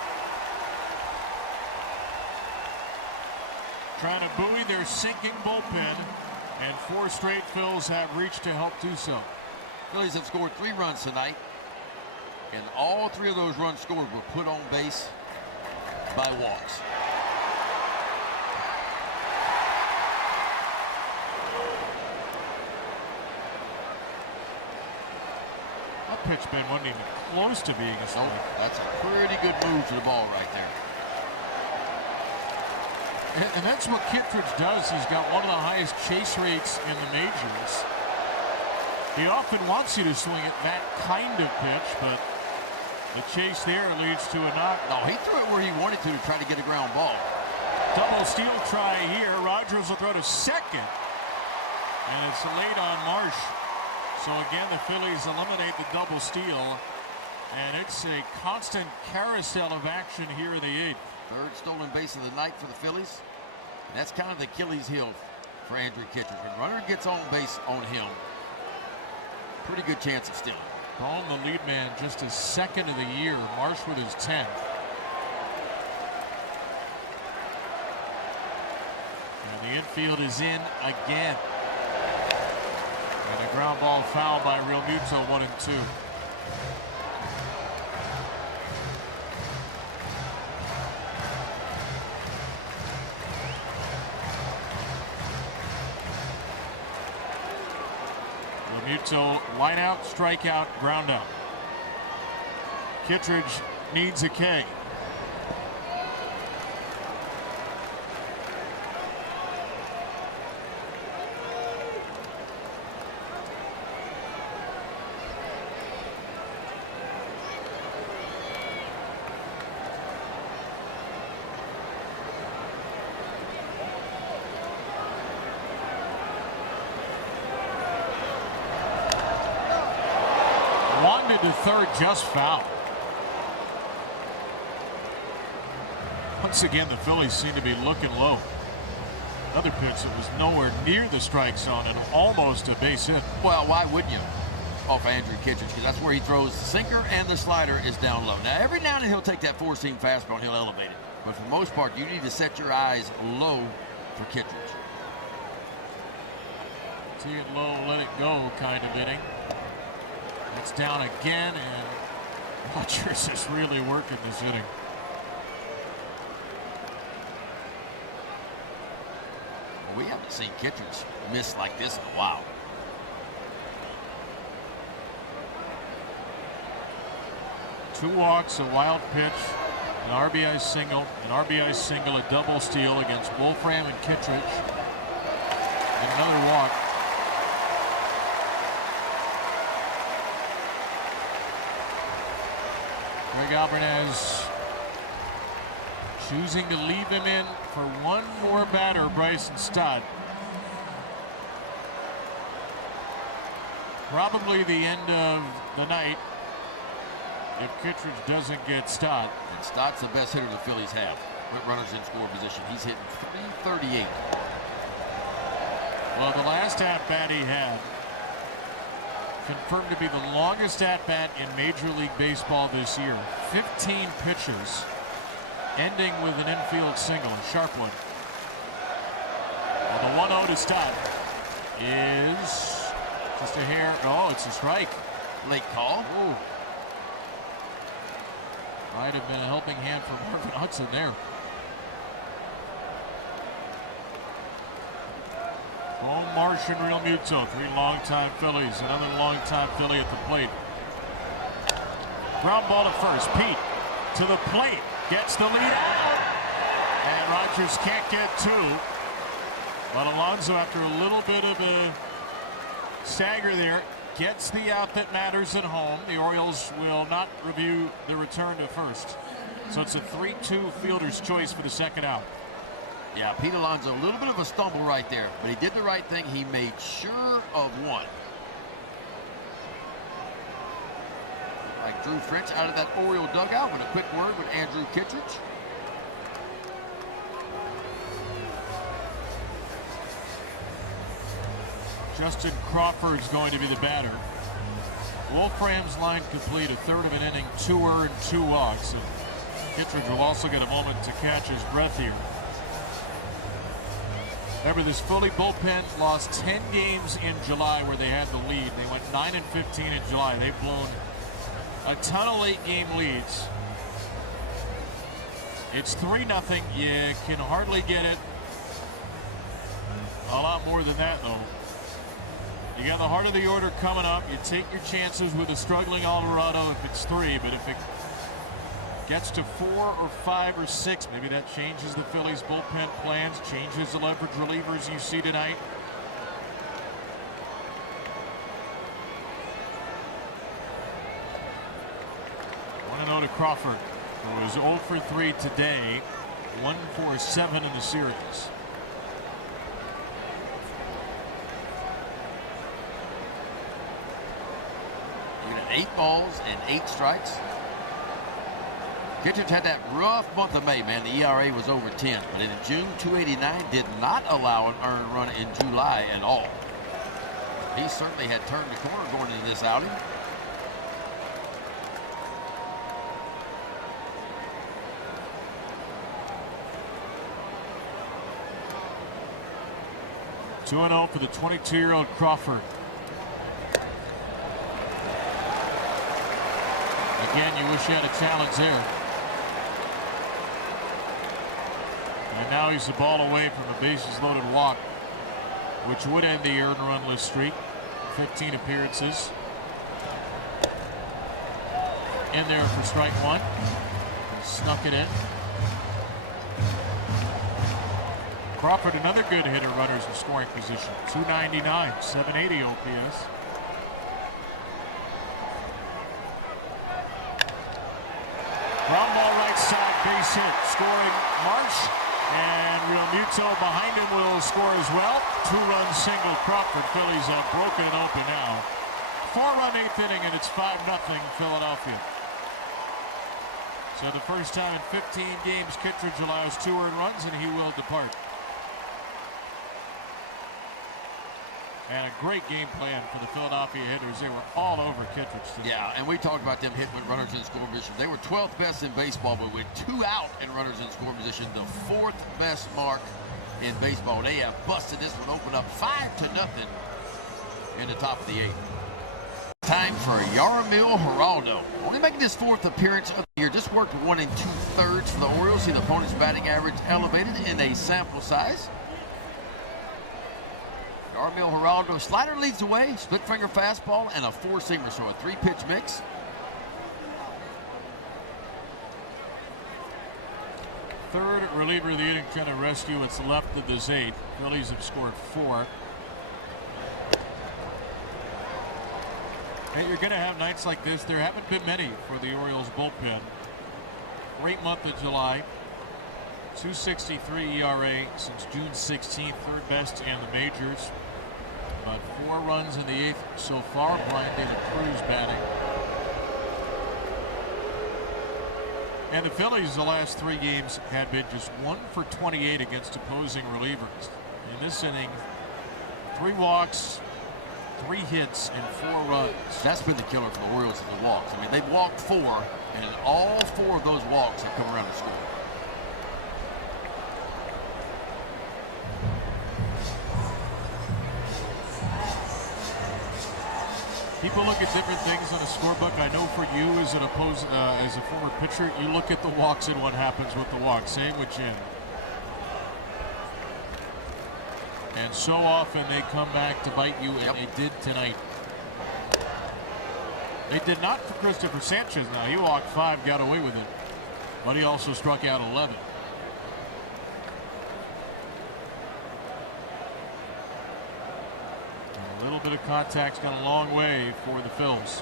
Trying to buoy their sinking bullpen, and 4 straight Phils have reached to help do so. Phillies have scored 3 runs tonight, and all 3 of those runs scored were put on base by walks. That pitch, Ben, wasn't even close to being a strike. Nope, that's a pretty good move to the ball right there. And that's what Kittredge does. He's got one of the highest chase rates in the majors. He often wants you to swing at that kind of pitch, but the chase there leads to a knock. No, he threw it where he wanted to try to get a ground ball. Double steal try here. Rogers will throw to second. And it's late on Marsh. So again, the Phillies eliminate the double steal. And it's a constant carousel of action here in the 8th. 3rd stolen base of the night for the Phillies. And that's kind of the Achilles heel for Andrew Kittredge. When runner gets on base on him, pretty good chance of stealing. Boehm, the lead man, just his 2nd of the year. Marsh with his 10th. And the infield is in again. And a ground ball foul by Real Muto, 1-2. Muto, line out, strikeout, ground out. Kittredge needs a K. Wanted to third, just foul. Once again, the Phillies seem to be looking low. Another pitch that was nowhere near the strike zone and almost a base hit. Well, why wouldn't you? Off Andrew Kittredge, because that's where he throws the sinker and the slider is down low. Now, every now and then he'll take that 4-seam fastball and he'll elevate it. But for the most part, you need to set your eyes low for Kittredge. See it low, let it go kind of inning. That's down again, and Rogers is really working this inning. We haven't seen Kittredge miss like this in a while. Two walks, a wild pitch, an RBI single, a double steal against Wolfram and Kittredge, and another walk. Greg Albarnez choosing to leave him in for one more batter, Bryson Stott. Probably the end of the night if Kittredge doesn't get Stott. And Stott's the best hitter the Phillies have. With runners in score position, he's hitting .338. Well, the last at-bat he had confirmed to be the longest at-bat in Major League Baseball this year. 15 pitches, ending with an infield single, a sharp one. Well, the 1-0 to Stott is just a hair. Oh, it's a strike. Late call. Ooh. Might have been a helping hand for Marvin Hudson there. Bone Marsh and Real Muto, three longtime Phillies, another longtime Philly at the plate. Ground ball to first. Pete to the plate, gets the lead out, and Rogers can't get two. But Alonso, after a little bit of a stagger there, gets the out that matters at home. The Orioles will not review the return to first. So it's a 3-2 fielder's choice for the second out. Yeah, Pete Alonso, a little bit of a stumble right there, but he did the right thing. He made sure of one. Like Drew French out of that Oriole dugout with a quick word with Andrew Kittredge. Justin Crawford's going to be the batter. Wolfram's line complete, a third of an inning, 2 earned, 2 walks. And Kittredge will also get a moment to catch his breath here. Remember, this Philly bullpen lost 10 games in July where they had the lead. They went 9-15 in July. They've blown a ton of late-game leads. It's 3-0. You can hardly get it a lot more than that, though. You got the heart of the order coming up. You take your chances with a struggling Alvarado if it's 3, but if it gets to 4 or 5 or 6, maybe that changes the Phillies' bullpen plans, changes the leverage relievers you see tonight. Want to know to Crawford, who is 0 for 3 today, 1 for 7 in the series. You got 8 balls and 8 strikes. Kittredge had that rough month of May, man. The ERA was over 10, but in June, 289 did not allow an earned run in July at all. He certainly had turned the corner going into this outing. Two 2-0 for the 22-year-old Crawford. Again, you wish you had a challenge there. And now he's a ball away from a bases-loaded walk, which would end the earned run-less streak. 15 appearances. In there for strike one. Snuck it in. Crawford, another good hitter, runners in scoring position. 299, 780 OPS. Ground ball right side, base hit. Scoring Marsh, and Real Muto behind him will score as well. 2-run single Crawford. Phillies have broken it open now. 4-run 8th inning, and it's 5-0 Philadelphia. So the first time in 15 games, Kittredge allows 2 earned runs, and he will depart. And a great game plan for the Philadelphia hitters. They were all over Kittredge today. Yeah, and we talked about them hitting with runners in scoring position. They were 12th best in baseball, but with 2 out in runners in scoring position, the 4th best mark in baseball. They have busted this one open up 5-0 in the top of the 8th. Time for Yaramil Geraldo. Only making his 4th appearance of the year. Just worked 1 2/3 for the Orioles. See the opponent's batting average elevated in a sample size. Yarmil Geraldo, slider leads the way, split finger fastball, and a four-seamer, so a three-pitch mix. Third reliever of the inning trying to rescue what's left of this eighth. Phillies have scored 4. Hey, you're going to have nights like this. There haven't been many for the Orioles bullpen. Great month of July. 2.63 ERA since June 16th, third best in the majors. About 4 runs in the eighth so far. Brian De La Cruz batting. And the Phillies, the last 3 games, had been just 1 for 28 against opposing relievers. In this inning, 3 walks, 3 hits, and 4 runs. That's been the killer for the Orioles, is the walks. I mean, they've walked 4, and all 4 of those walks have come around to score. People look at different things on a scorebook. I know for you as a former pitcher, you look at the walks and what happens with the walks. Same with Jim. And so often they come back to bite you, and they did tonight. They did not for Christopher Sanchez. Now, he walked 5, got away with it. But he also struck out 11. A little bit of contact's gone a long way for the Phils.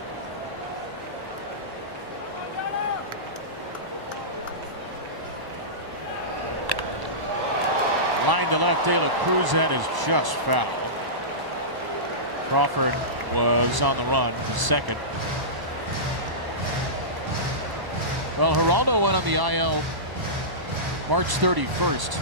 Line to left, De La Cruz head is just foul. Crawford was on the run, second. Well, Geraldo went on the IL March 31st.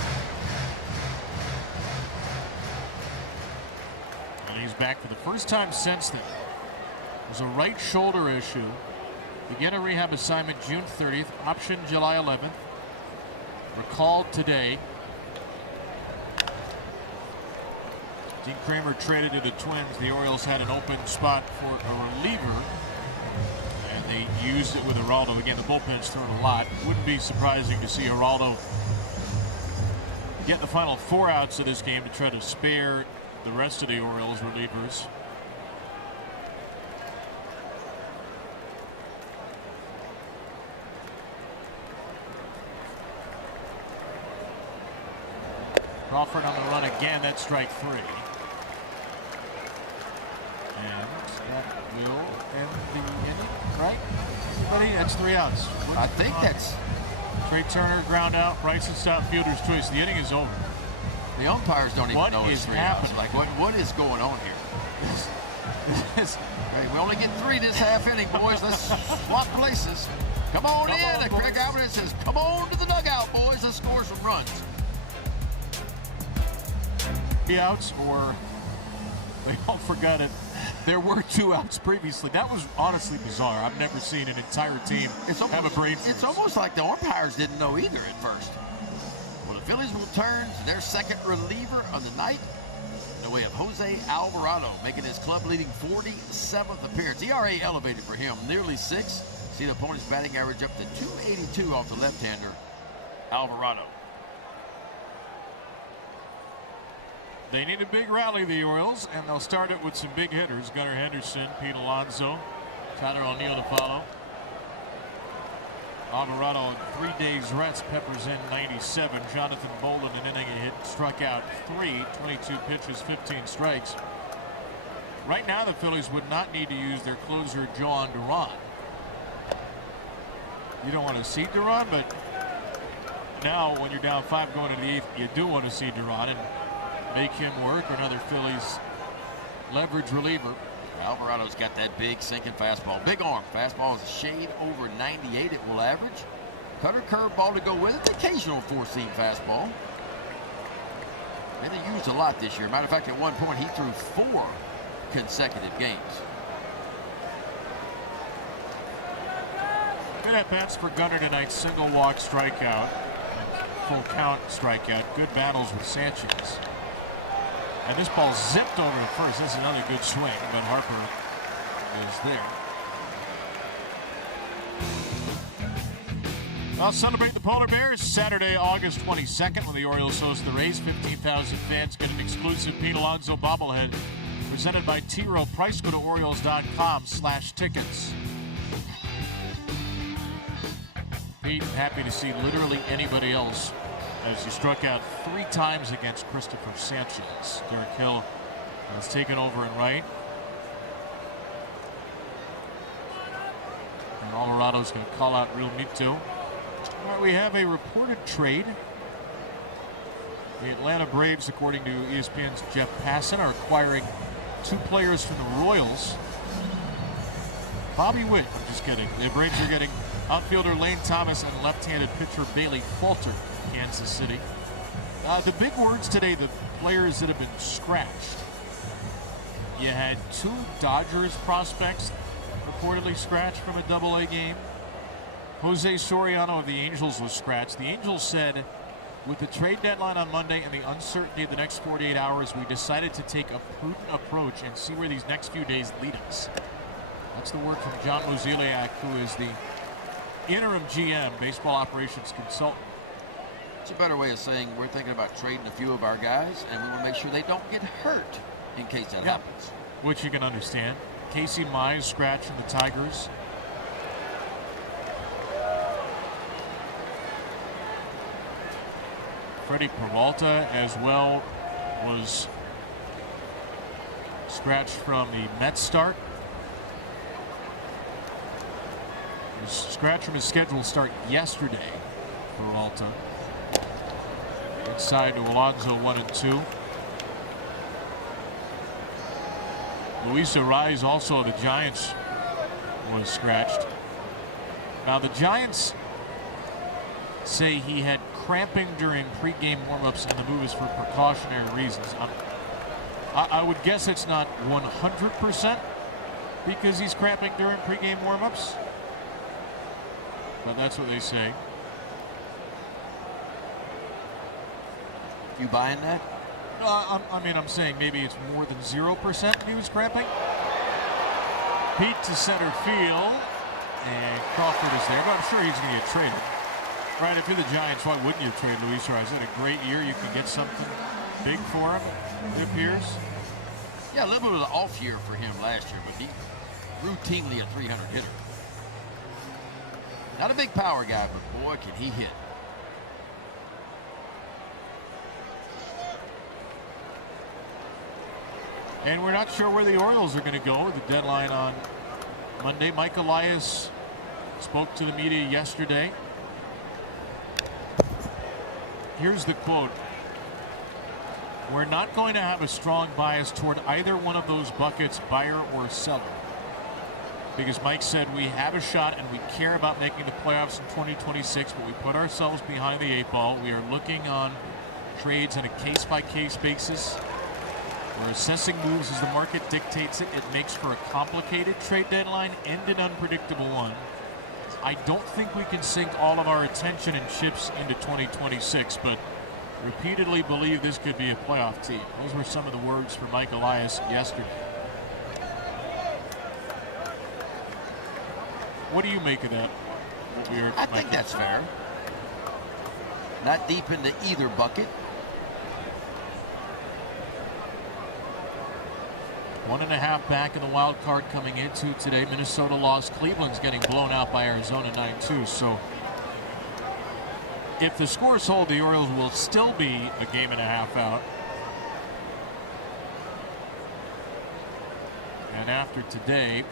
He's back for the first time since then. It was a right shoulder issue. Began a rehab assignment June 30th, option July 11th. Recalled today. Dean Kramer traded to the Twins. The Orioles had an open spot for a reliever, and they used it with Geraldo. Again, the bullpen's thrown a lot. Wouldn't be surprising to see Geraldo get the final 4 outs of this game to try to spare the rest of the Orioles relievers. Crawford on the run again. That's strike 3. And that will end the inning, right? Everybody, that's 3 outs. I think that's Trey Turner ground out. Bryson Stott fielder's choice. The inning is over. The umpires don't even know it's 3 outs. Like, what is going on here? Hey, we only get 3 this half inning, boys. Let's swap places. Come on in. And Craig Alvarez says, come on to the dugout, boys. Let's score some runs. 3 outs, or they all forgot it. There were 2 outs previously. That was honestly bizarre. I've never seen an entire team have a brain freeze. It's almost like the umpires didn't know either at first. Well, the Phillies will turn to their second reliever of the night in the way of Jose Alvarado, making his club-leading 47th appearance. ERA elevated for him, nearly 6. See the opponent's batting average up to 282 off the left-hander, Alvarado. They need a big rally, the Orioles, and they'll start it with some big hitters. Gunnar Henderson, Pete Alonso, Tyler O'Neill to follow. Alvarado in 3 days rest, peppers in 97. Jonathan Bolden, an inning a hit, struck out 3, 22 pitches, 15 strikes. Right now, the Phillies would not need to use their closer, John Duran. You don't want to see Duran, but now when you're down 5 going into the 8th, you do want to see Duran and make him work, or another Phillies leverage reliever. Alvarado's got that big sinking fastball. Big arm. Fastball is a shade over 98 it will average. Cutter curveball to go with it. Occasional 4-seam fastball. Been used a lot this year. Matter of fact, at one point he threw 4 consecutive games. Good at-bats for Gunnar tonight. Single walk, strikeout, full count strikeout. Good battles with Sanchez. And this ball zipped over at first. This is another good swing, but Harper is there. I'll celebrate the Polar Bears Saturday, August 22nd, when the Orioles host the Rays. 15,000 fans get an exclusive Pete Alonso bobblehead presented by T. Rowe Price. Go to Orioles.com/tickets. Pete, happy to see literally anybody else as he struck out 3 times against Christopher Sanchez. Derek Hill has taken over in right. And Alvarado's going to call out Real Mito. All right, we have a reported trade. The Atlanta Braves, according to ESPN's Jeff Passan, are acquiring 2 players from the Royals. Bobby Witt, I'm just kidding. The Braves are getting outfielder Lane Thomas and left-handed pitcher Bailey Falter from Kansas City. The big words today, the players that have been scratched. You had 2 Dodgers prospects reportedly scratched from a Double-A game. Jose Soriano of the Angels was scratched. The Angels said, with the trade deadline on Monday and the uncertainty of the next 48 hours, we decided to take a prudent approach and see where these next few days lead us. That's the word from John Mozeliak, who is the interim GM, baseball operations consultant. It's a better way of saying we're thinking about trading a few of our guys, and we want to make sure they don't get hurt in case that happens. Which you can understand. Casey Mize scratched from the Tigers. Freddie Peralta as well was scratched from the Mets start. He was scratched from his scheduled start yesterday, Peralta. Inside to Alonso 1-2. Luis Ariz, also the Giants, was scratched. Now the Giants say he had cramping during pregame warmups and the move is for precautionary reasons. I would guess it's not 100% because he's cramping during pregame warmups, but that's what they say. You buying that? I'm saying maybe it's more than 0% he was cramping. Pete to center field, and Crawford is there, but I'm sure he's going to get traded. Right, if you're the Giants, why wouldn't you trade Luis Ariz? Had a great year. You can get something big for him, it appears. Yeah, a little bit of an off year for him last year, but he routinely a 300 hitter. Not a big power guy, but boy, can he hit. And we're not sure where the Orioles are going to go with the deadline on Monday. Mike Elias spoke to the media yesterday. Here's the quote. We're not going to have a strong bias toward either one of those buckets, buyer or seller. Because Mike said we have a shot and we care about making the playoffs in 2026, but we put ourselves behind the 8 ball. We are looking on trades on a case-by-case basis. We're assessing moves as the market dictates it. It makes for a complicated trade deadline and an unpredictable one. I don't think we can sink all of our attention and chips into 2026, but repeatedly believe this could be a playoff team. Those were some of the words from Mike Elias yesterday. What do you make of that? I think that's fair. Not deep into either bucket. 1.5 back in the wild card coming into today. Minnesota lost. Cleveland's getting blown out by Arizona 9-2. So if the scores hold, the Orioles will still be a game and a half out. And after today,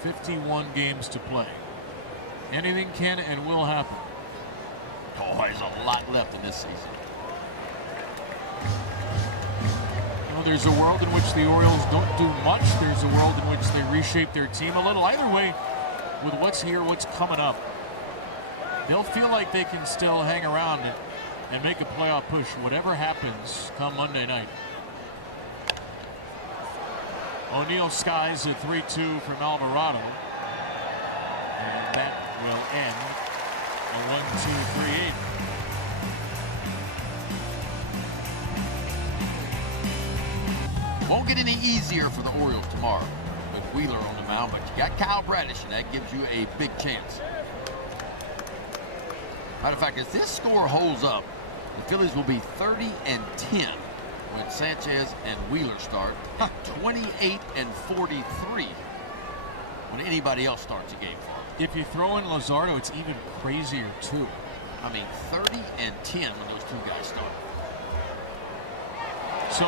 51 games to play. Anything can and will happen. Oh, there's a lot left in this season. There's a world in which the Orioles don't do much. There's a world in which they reshape their team a little. Either way, with what's here, what's coming up, they'll feel like they can still hang around and make a playoff push, whatever happens come Monday night. O'Neill skies a 3-2 from Alvarado. And that will end a 1-2-3-8. Won't get any easier for the Orioles tomorrow with Wheeler on the mound, but you got Kyle Bradish, and that gives you a big chance. Matter of fact, if this score holds up, the Phillies will be 30-10 when Sanchez and Wheeler start, 28-43 when anybody else starts a game for them. If you throw in Luzardo, it's even crazier too. I mean, 30-10 when those two guys start. So,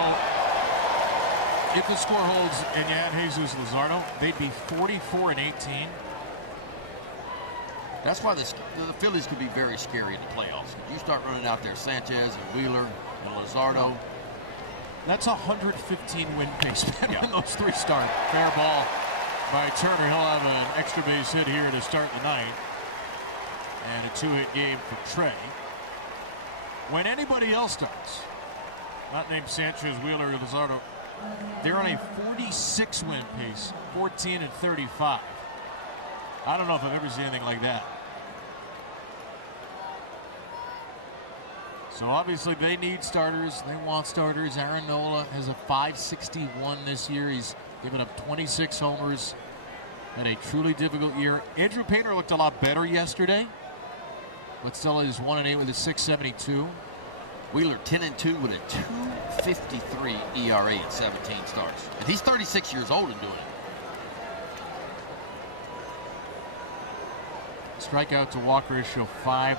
if the score holds and you add Jesus Luzardo, they'd be 44-18. That's why the Phillies could be very scary in the playoffs. If you start running out there Sanchez and Wheeler and Luzardo. That's a 115 win pace when those three start. Fair ball by Turner. He'll have an extra base hit here to start the night. And a 2-hit game for Trey. When anybody else starts, not named Sanchez, Wheeler, or Luzardo, they're on a 46 win pace, 14-35. I don't know if I've ever seen anything like that. So obviously they need starters. They want starters. Aaron Nola has a .561 this year. He's given up 26 homers in a truly difficult year. Andrew Painter looked a lot better yesterday, but still is 1-8 with a .672. Wheeler 10-2 with a .253 ERA in 17 starts. And he's 36 years old and doing it. Strikeout to walk ratio 5.4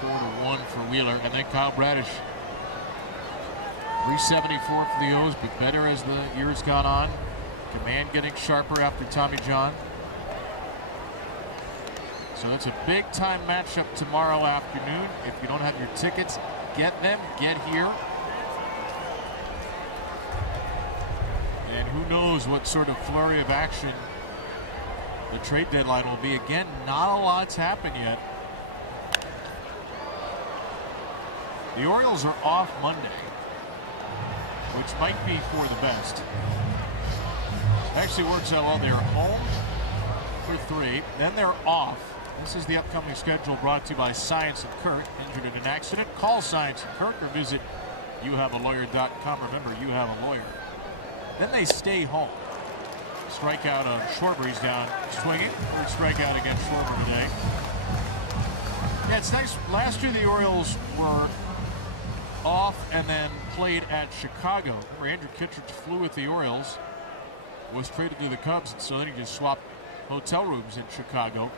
to 1 for Wheeler. And then Kyle Bradish, 374 for the O's, but better as the years gone on. Command getting sharper after Tommy John. So that's a big time matchup tomorrow afternoon. If you don't have your tickets, get them, get here. And who knows what sort of flurry of action the trade deadline will be. Again, not a lot's happened yet. The Orioles are off Monday, which might be for the best. Actually works out well. They're home for 3, then they're off. This is the upcoming schedule brought to you by Science and Kirk. Injured in an accident? Call Science and Kirk or visit youhavealawyer.com. Remember, you have a lawyer. Then they stay home. Strikeout on Schwarber. He's down swinging. Third strikeout against Schwarber today. Yeah, it's nice. Last year the Orioles were off and then played at Chicago. Remember, Andrew Kittredge flew with the Orioles, was traded to the Cubs, and so then he just swapped hotel rooms in Chicago.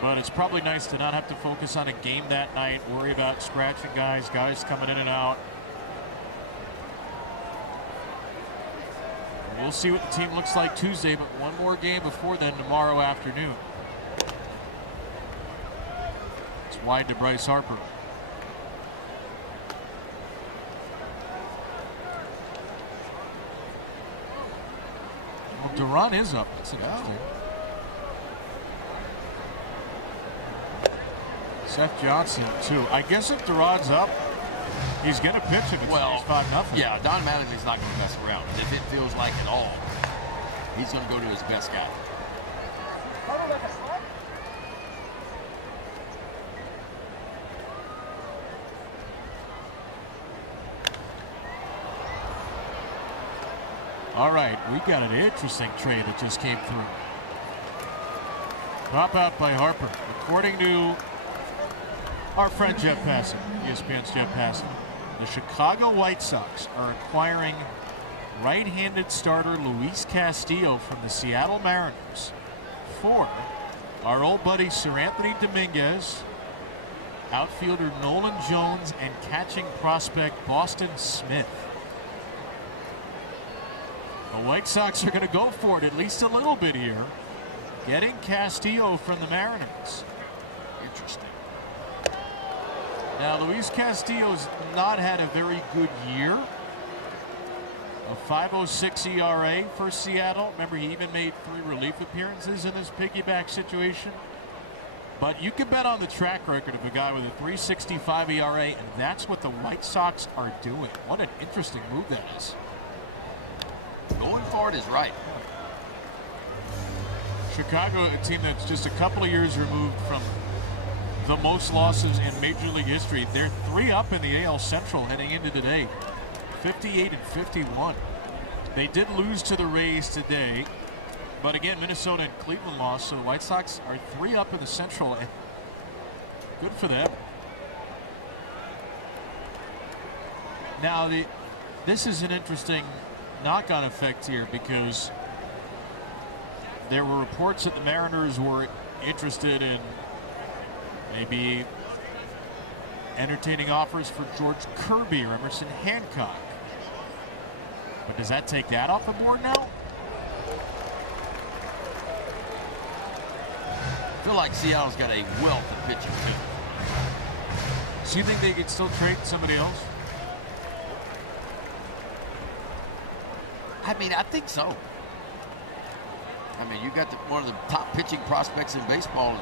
But it's probably nice to not have to focus on a game that night, worry about scratching guys coming in and out. We'll see what the team looks like Tuesday, but one more game before then tomorrow afternoon. It's wide to Bryce Harper. Well, Duran is up. That's interesting. Seth Johnson, too. I guess if Duran's up, he's going to pitch if it's 5-0. Yeah, Don Mattingly's not going to mess around. If it feels like it all, he's going to go to his best guy. All right, we got an interesting trade that just came through. Pop out by Harper. According to our friend Jeff Passan, ESPN's Jeff Passan, the Chicago White Sox are acquiring right-handed starter Luis Castillo from the Seattle Mariners for our old buddy Sir Anthony Dominguez, outfielder Nolan Jones, and catching prospect Boston Smith. The White Sox are going to go for it at least a little bit here, getting Castillo from the Mariners. Interesting. Now, Luis Castillo's not had a very good year. A .506 ERA for Seattle. Remember, he even made 3 relief appearances in this piggyback situation. But you can bet on the track record of a guy with a .365 ERA, and that's what the White Sox are doing. What an interesting move that is. Going for it is right. Chicago, a team that's just a couple of years removed from the most losses in Major League history. They're 3 up in the AL Central heading into today, 58-51. They did lose to the Rays today, but again, Minnesota and Cleveland lost, so the White Sox are 3 up in the Central. And Good for them. Now, this is an interesting knock-on effect here because there were reports that the Mariners were interested in maybe entertaining offers for George Kirby or Emerson Hancock. But does that take that off the board now? I feel like Seattle's got a wealth of pitching too. So you think they could still trade somebody else? I mean, I think so. I mean, you got one of the top pitching prospects in baseball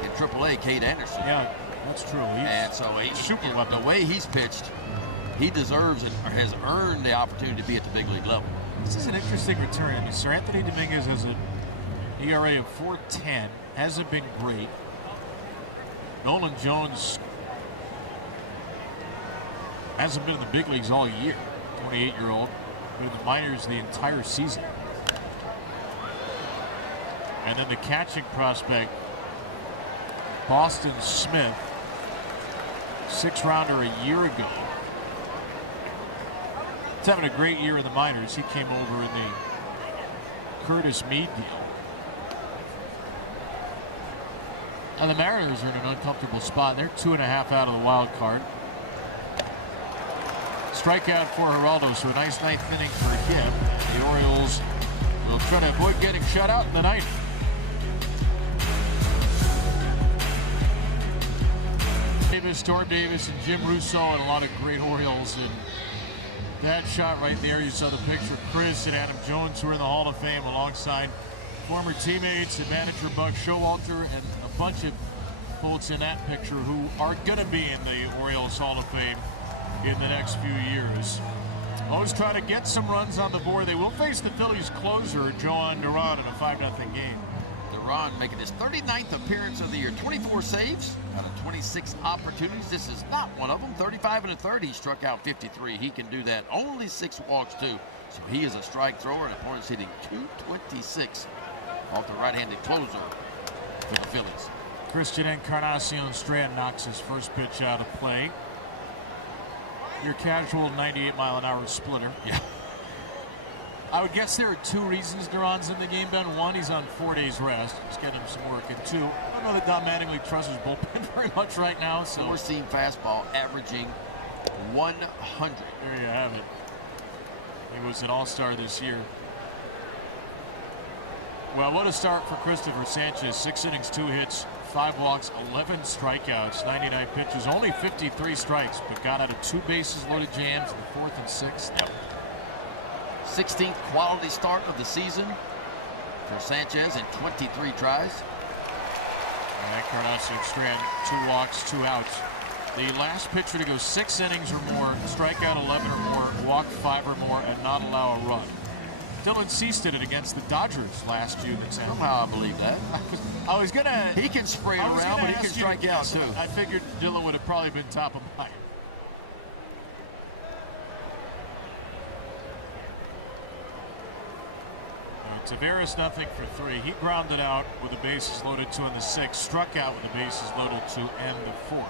in AAA, Cade Anderson. Yeah, that's true. And so the way he's pitched, he deserves it or has earned the opportunity to be at the big league level. This is an interesting return. I mean, Sir Anthony Dominguez has an ERA of 4.10, hasn't been great. Nolan Jones hasn't been in the big leagues all year. 28-year-old, been in the minors the entire season. And then the catching prospect, Boston Smith, 6th-rounder a year ago. He's having a great year in the minors. He came over in the Curtis Mead deal. And the Mariners are in an uncomfortable spot. They're 2.5 out of the wild card. Strikeout for Geraldo, so a nice 9th inning for him. The Orioles will try to avoid getting shut out in the 9th. Storm Davis and Jim Russo and a lot of great Orioles. And that shot right there, you saw the picture. Chris and Adam Jones, who are in the Hall of Fame, alongside former teammates and manager Buck Showalter, and a bunch of folks in that picture who are going to be in the Orioles Hall of Fame in the next few years. O's try to get some runs on the board. They will face the Phillies closer, Joan Duran, in a 5-0 game. Duran making his 39th appearance of the year. 24 saves out of 26 opportunities. This is not one of them. 35 and a third. He struck out 53. He can do that. Only 6 walks too. So he is a strike thrower, and opponent's hitting .226 off the right-handed closer for the Phillies. Christian Encarnacion Strand knocks his first pitch out of play. Your casual 98-mile-an-hour splitter. Yeah. I would guess there are 2 reasons Duran's in the game, Ben. 1, he's on 4 days rest. Just getting him some work. And 2, I don't know that Don Mattingly trusts his bullpen very much right now. So 4-seam fastball averaging 100. There you have it. He was an all-star this year. Well, what a start for Christopher Sanchez. 6 innings, 2 hits, 5 walks, 11 strikeouts, 99 pitches, only 53 strikes, but got out of 2 bases loaded jams in the 4th and 6th. Yep. 16th quality start of the season for Sanchez in 23 tries. And Encarnacion Strand, 2 walks, 2 outs. The last pitcher to go 6 innings or more, strike out 11 or more, walk 5 or more, and not allow a run. Dylan Cease did it against the Dodgers last June. Somehow I believe that. I was gonna. He can spray it around, but he can strike out too. I figured Dylan would have probably been top of mind. Taveras nothing for 3. He grounded out with the bases loaded 2 in the 6th, struck out with the bases loaded 2 and the 4th.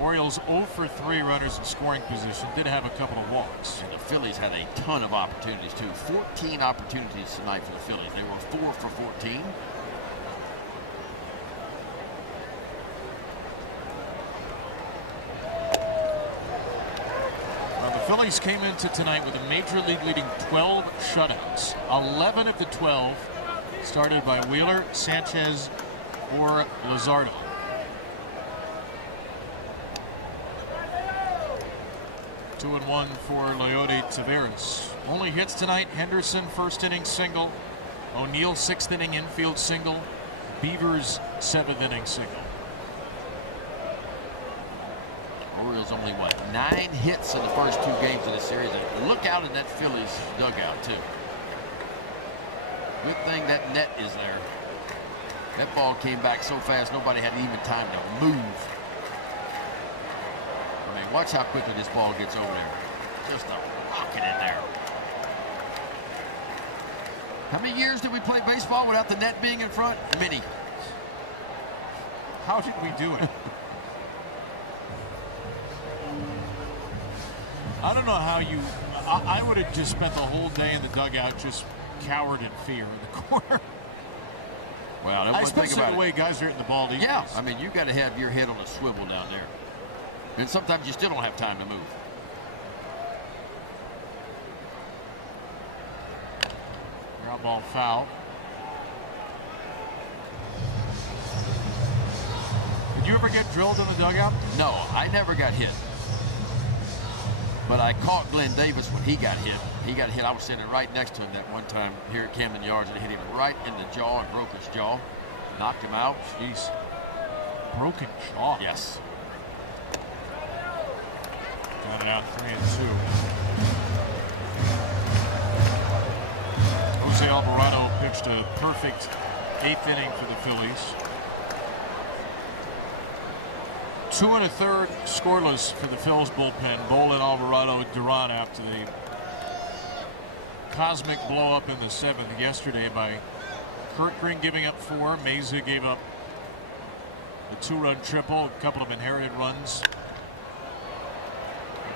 Orioles 0 for 3 runners in scoring position. Did have a couple of walks. And the Phillies had a ton of opportunities too. 14 opportunities tonight for the Phillies. They were 4 for 14. The Phillies came into tonight with a major league leading 12 shutouts. 11 of the 12 started by Wheeler, Sanchez, or Luzardo. Two and 1 for Leody Taveras. Only hits tonight: Henderson, 1st inning single. O'Neill, 6th inning infield single. Beavers, 7th inning single. Orioles only, 9 hits in the first 2 games of the series. And look out in that Phillies dugout, too. Good thing that net is there. That ball came back so fast, nobody had even time to move. I mean, watch how quickly this ball gets over there. Just a rocket in there. How many years did we play baseball without the net being in front? Many. How did we do it? I don't know how you. I would have just spent the whole day in the dugout just cowered in fear in the corner. Well, especially the way guys are hitting the ball these days. I mean, you got to have your head on a swivel down there. And sometimes you still don't have time to move. Ground ball foul. Did you ever get drilled in the dugout? No, I never got hit. But I caught Glenn Davis when he got hit. He got hit. I was standing right next to him that one time here at Camden Yards, and hit him right in the jaw and broke his jaw. Knocked him out. Jeez. Broken jaw. Yes. Got it out 3-2. Jose Alvarado pitched a perfect 8th inning for the Phillies. 2 1/3 scoreless for the Phillies bullpen. Bolin, Alvarado, Duran after the cosmic blow up in the 7th yesterday by Kurt Green giving up 4. Meza gave up a 2-run triple, a couple of inherited runs.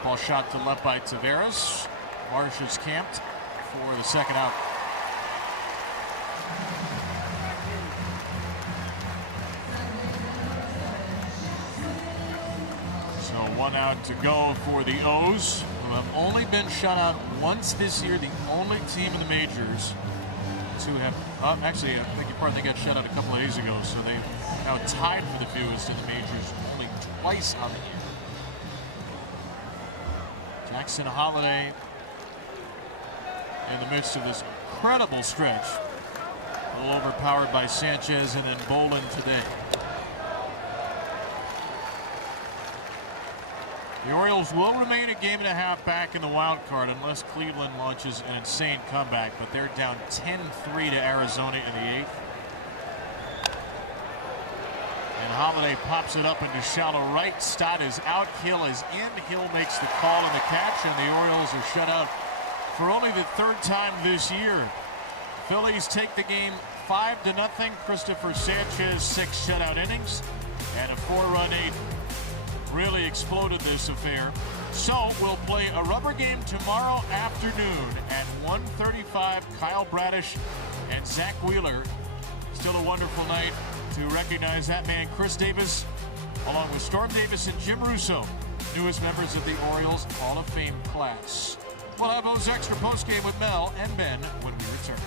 Ball shot to left by Taveras. Marsh is camped for the second out. So 1 out to go for the O's, who have only been shut out once this year. The only team in the majors to have, actually, I beg your pardon, they got shut out a couple of days ago, so they've now tied for the fewest in the majors only twice on the year. Jackson Holiday in the midst of this incredible stretch. A little overpowered by Sanchez and then Bolin today. The Orioles will remain a game and a half back in the wild card unless Cleveland launches an insane comeback, but they're down 10-3 to Arizona in the 8th. And Holiday pops it up into shallow right. Stott is out. Hill is in. Hill makes the call and the catch, and the Orioles are shut out for only the 3rd time this year. Phillies take the game 5-0. Christopher Sanchez, 6 shutout innings, and a 4-run 8th. Really exploded this affair. So we'll play a rubber game tomorrow afternoon at 1:35. Kyle Bradish and Zach Wheeler. Still a wonderful night to recognize that man, Chris Davis, along with Storm Davis and Jim Russo, newest members of the Orioles Hall of Fame class. We'll have O's Extra postgame with Mel and Ben when we return.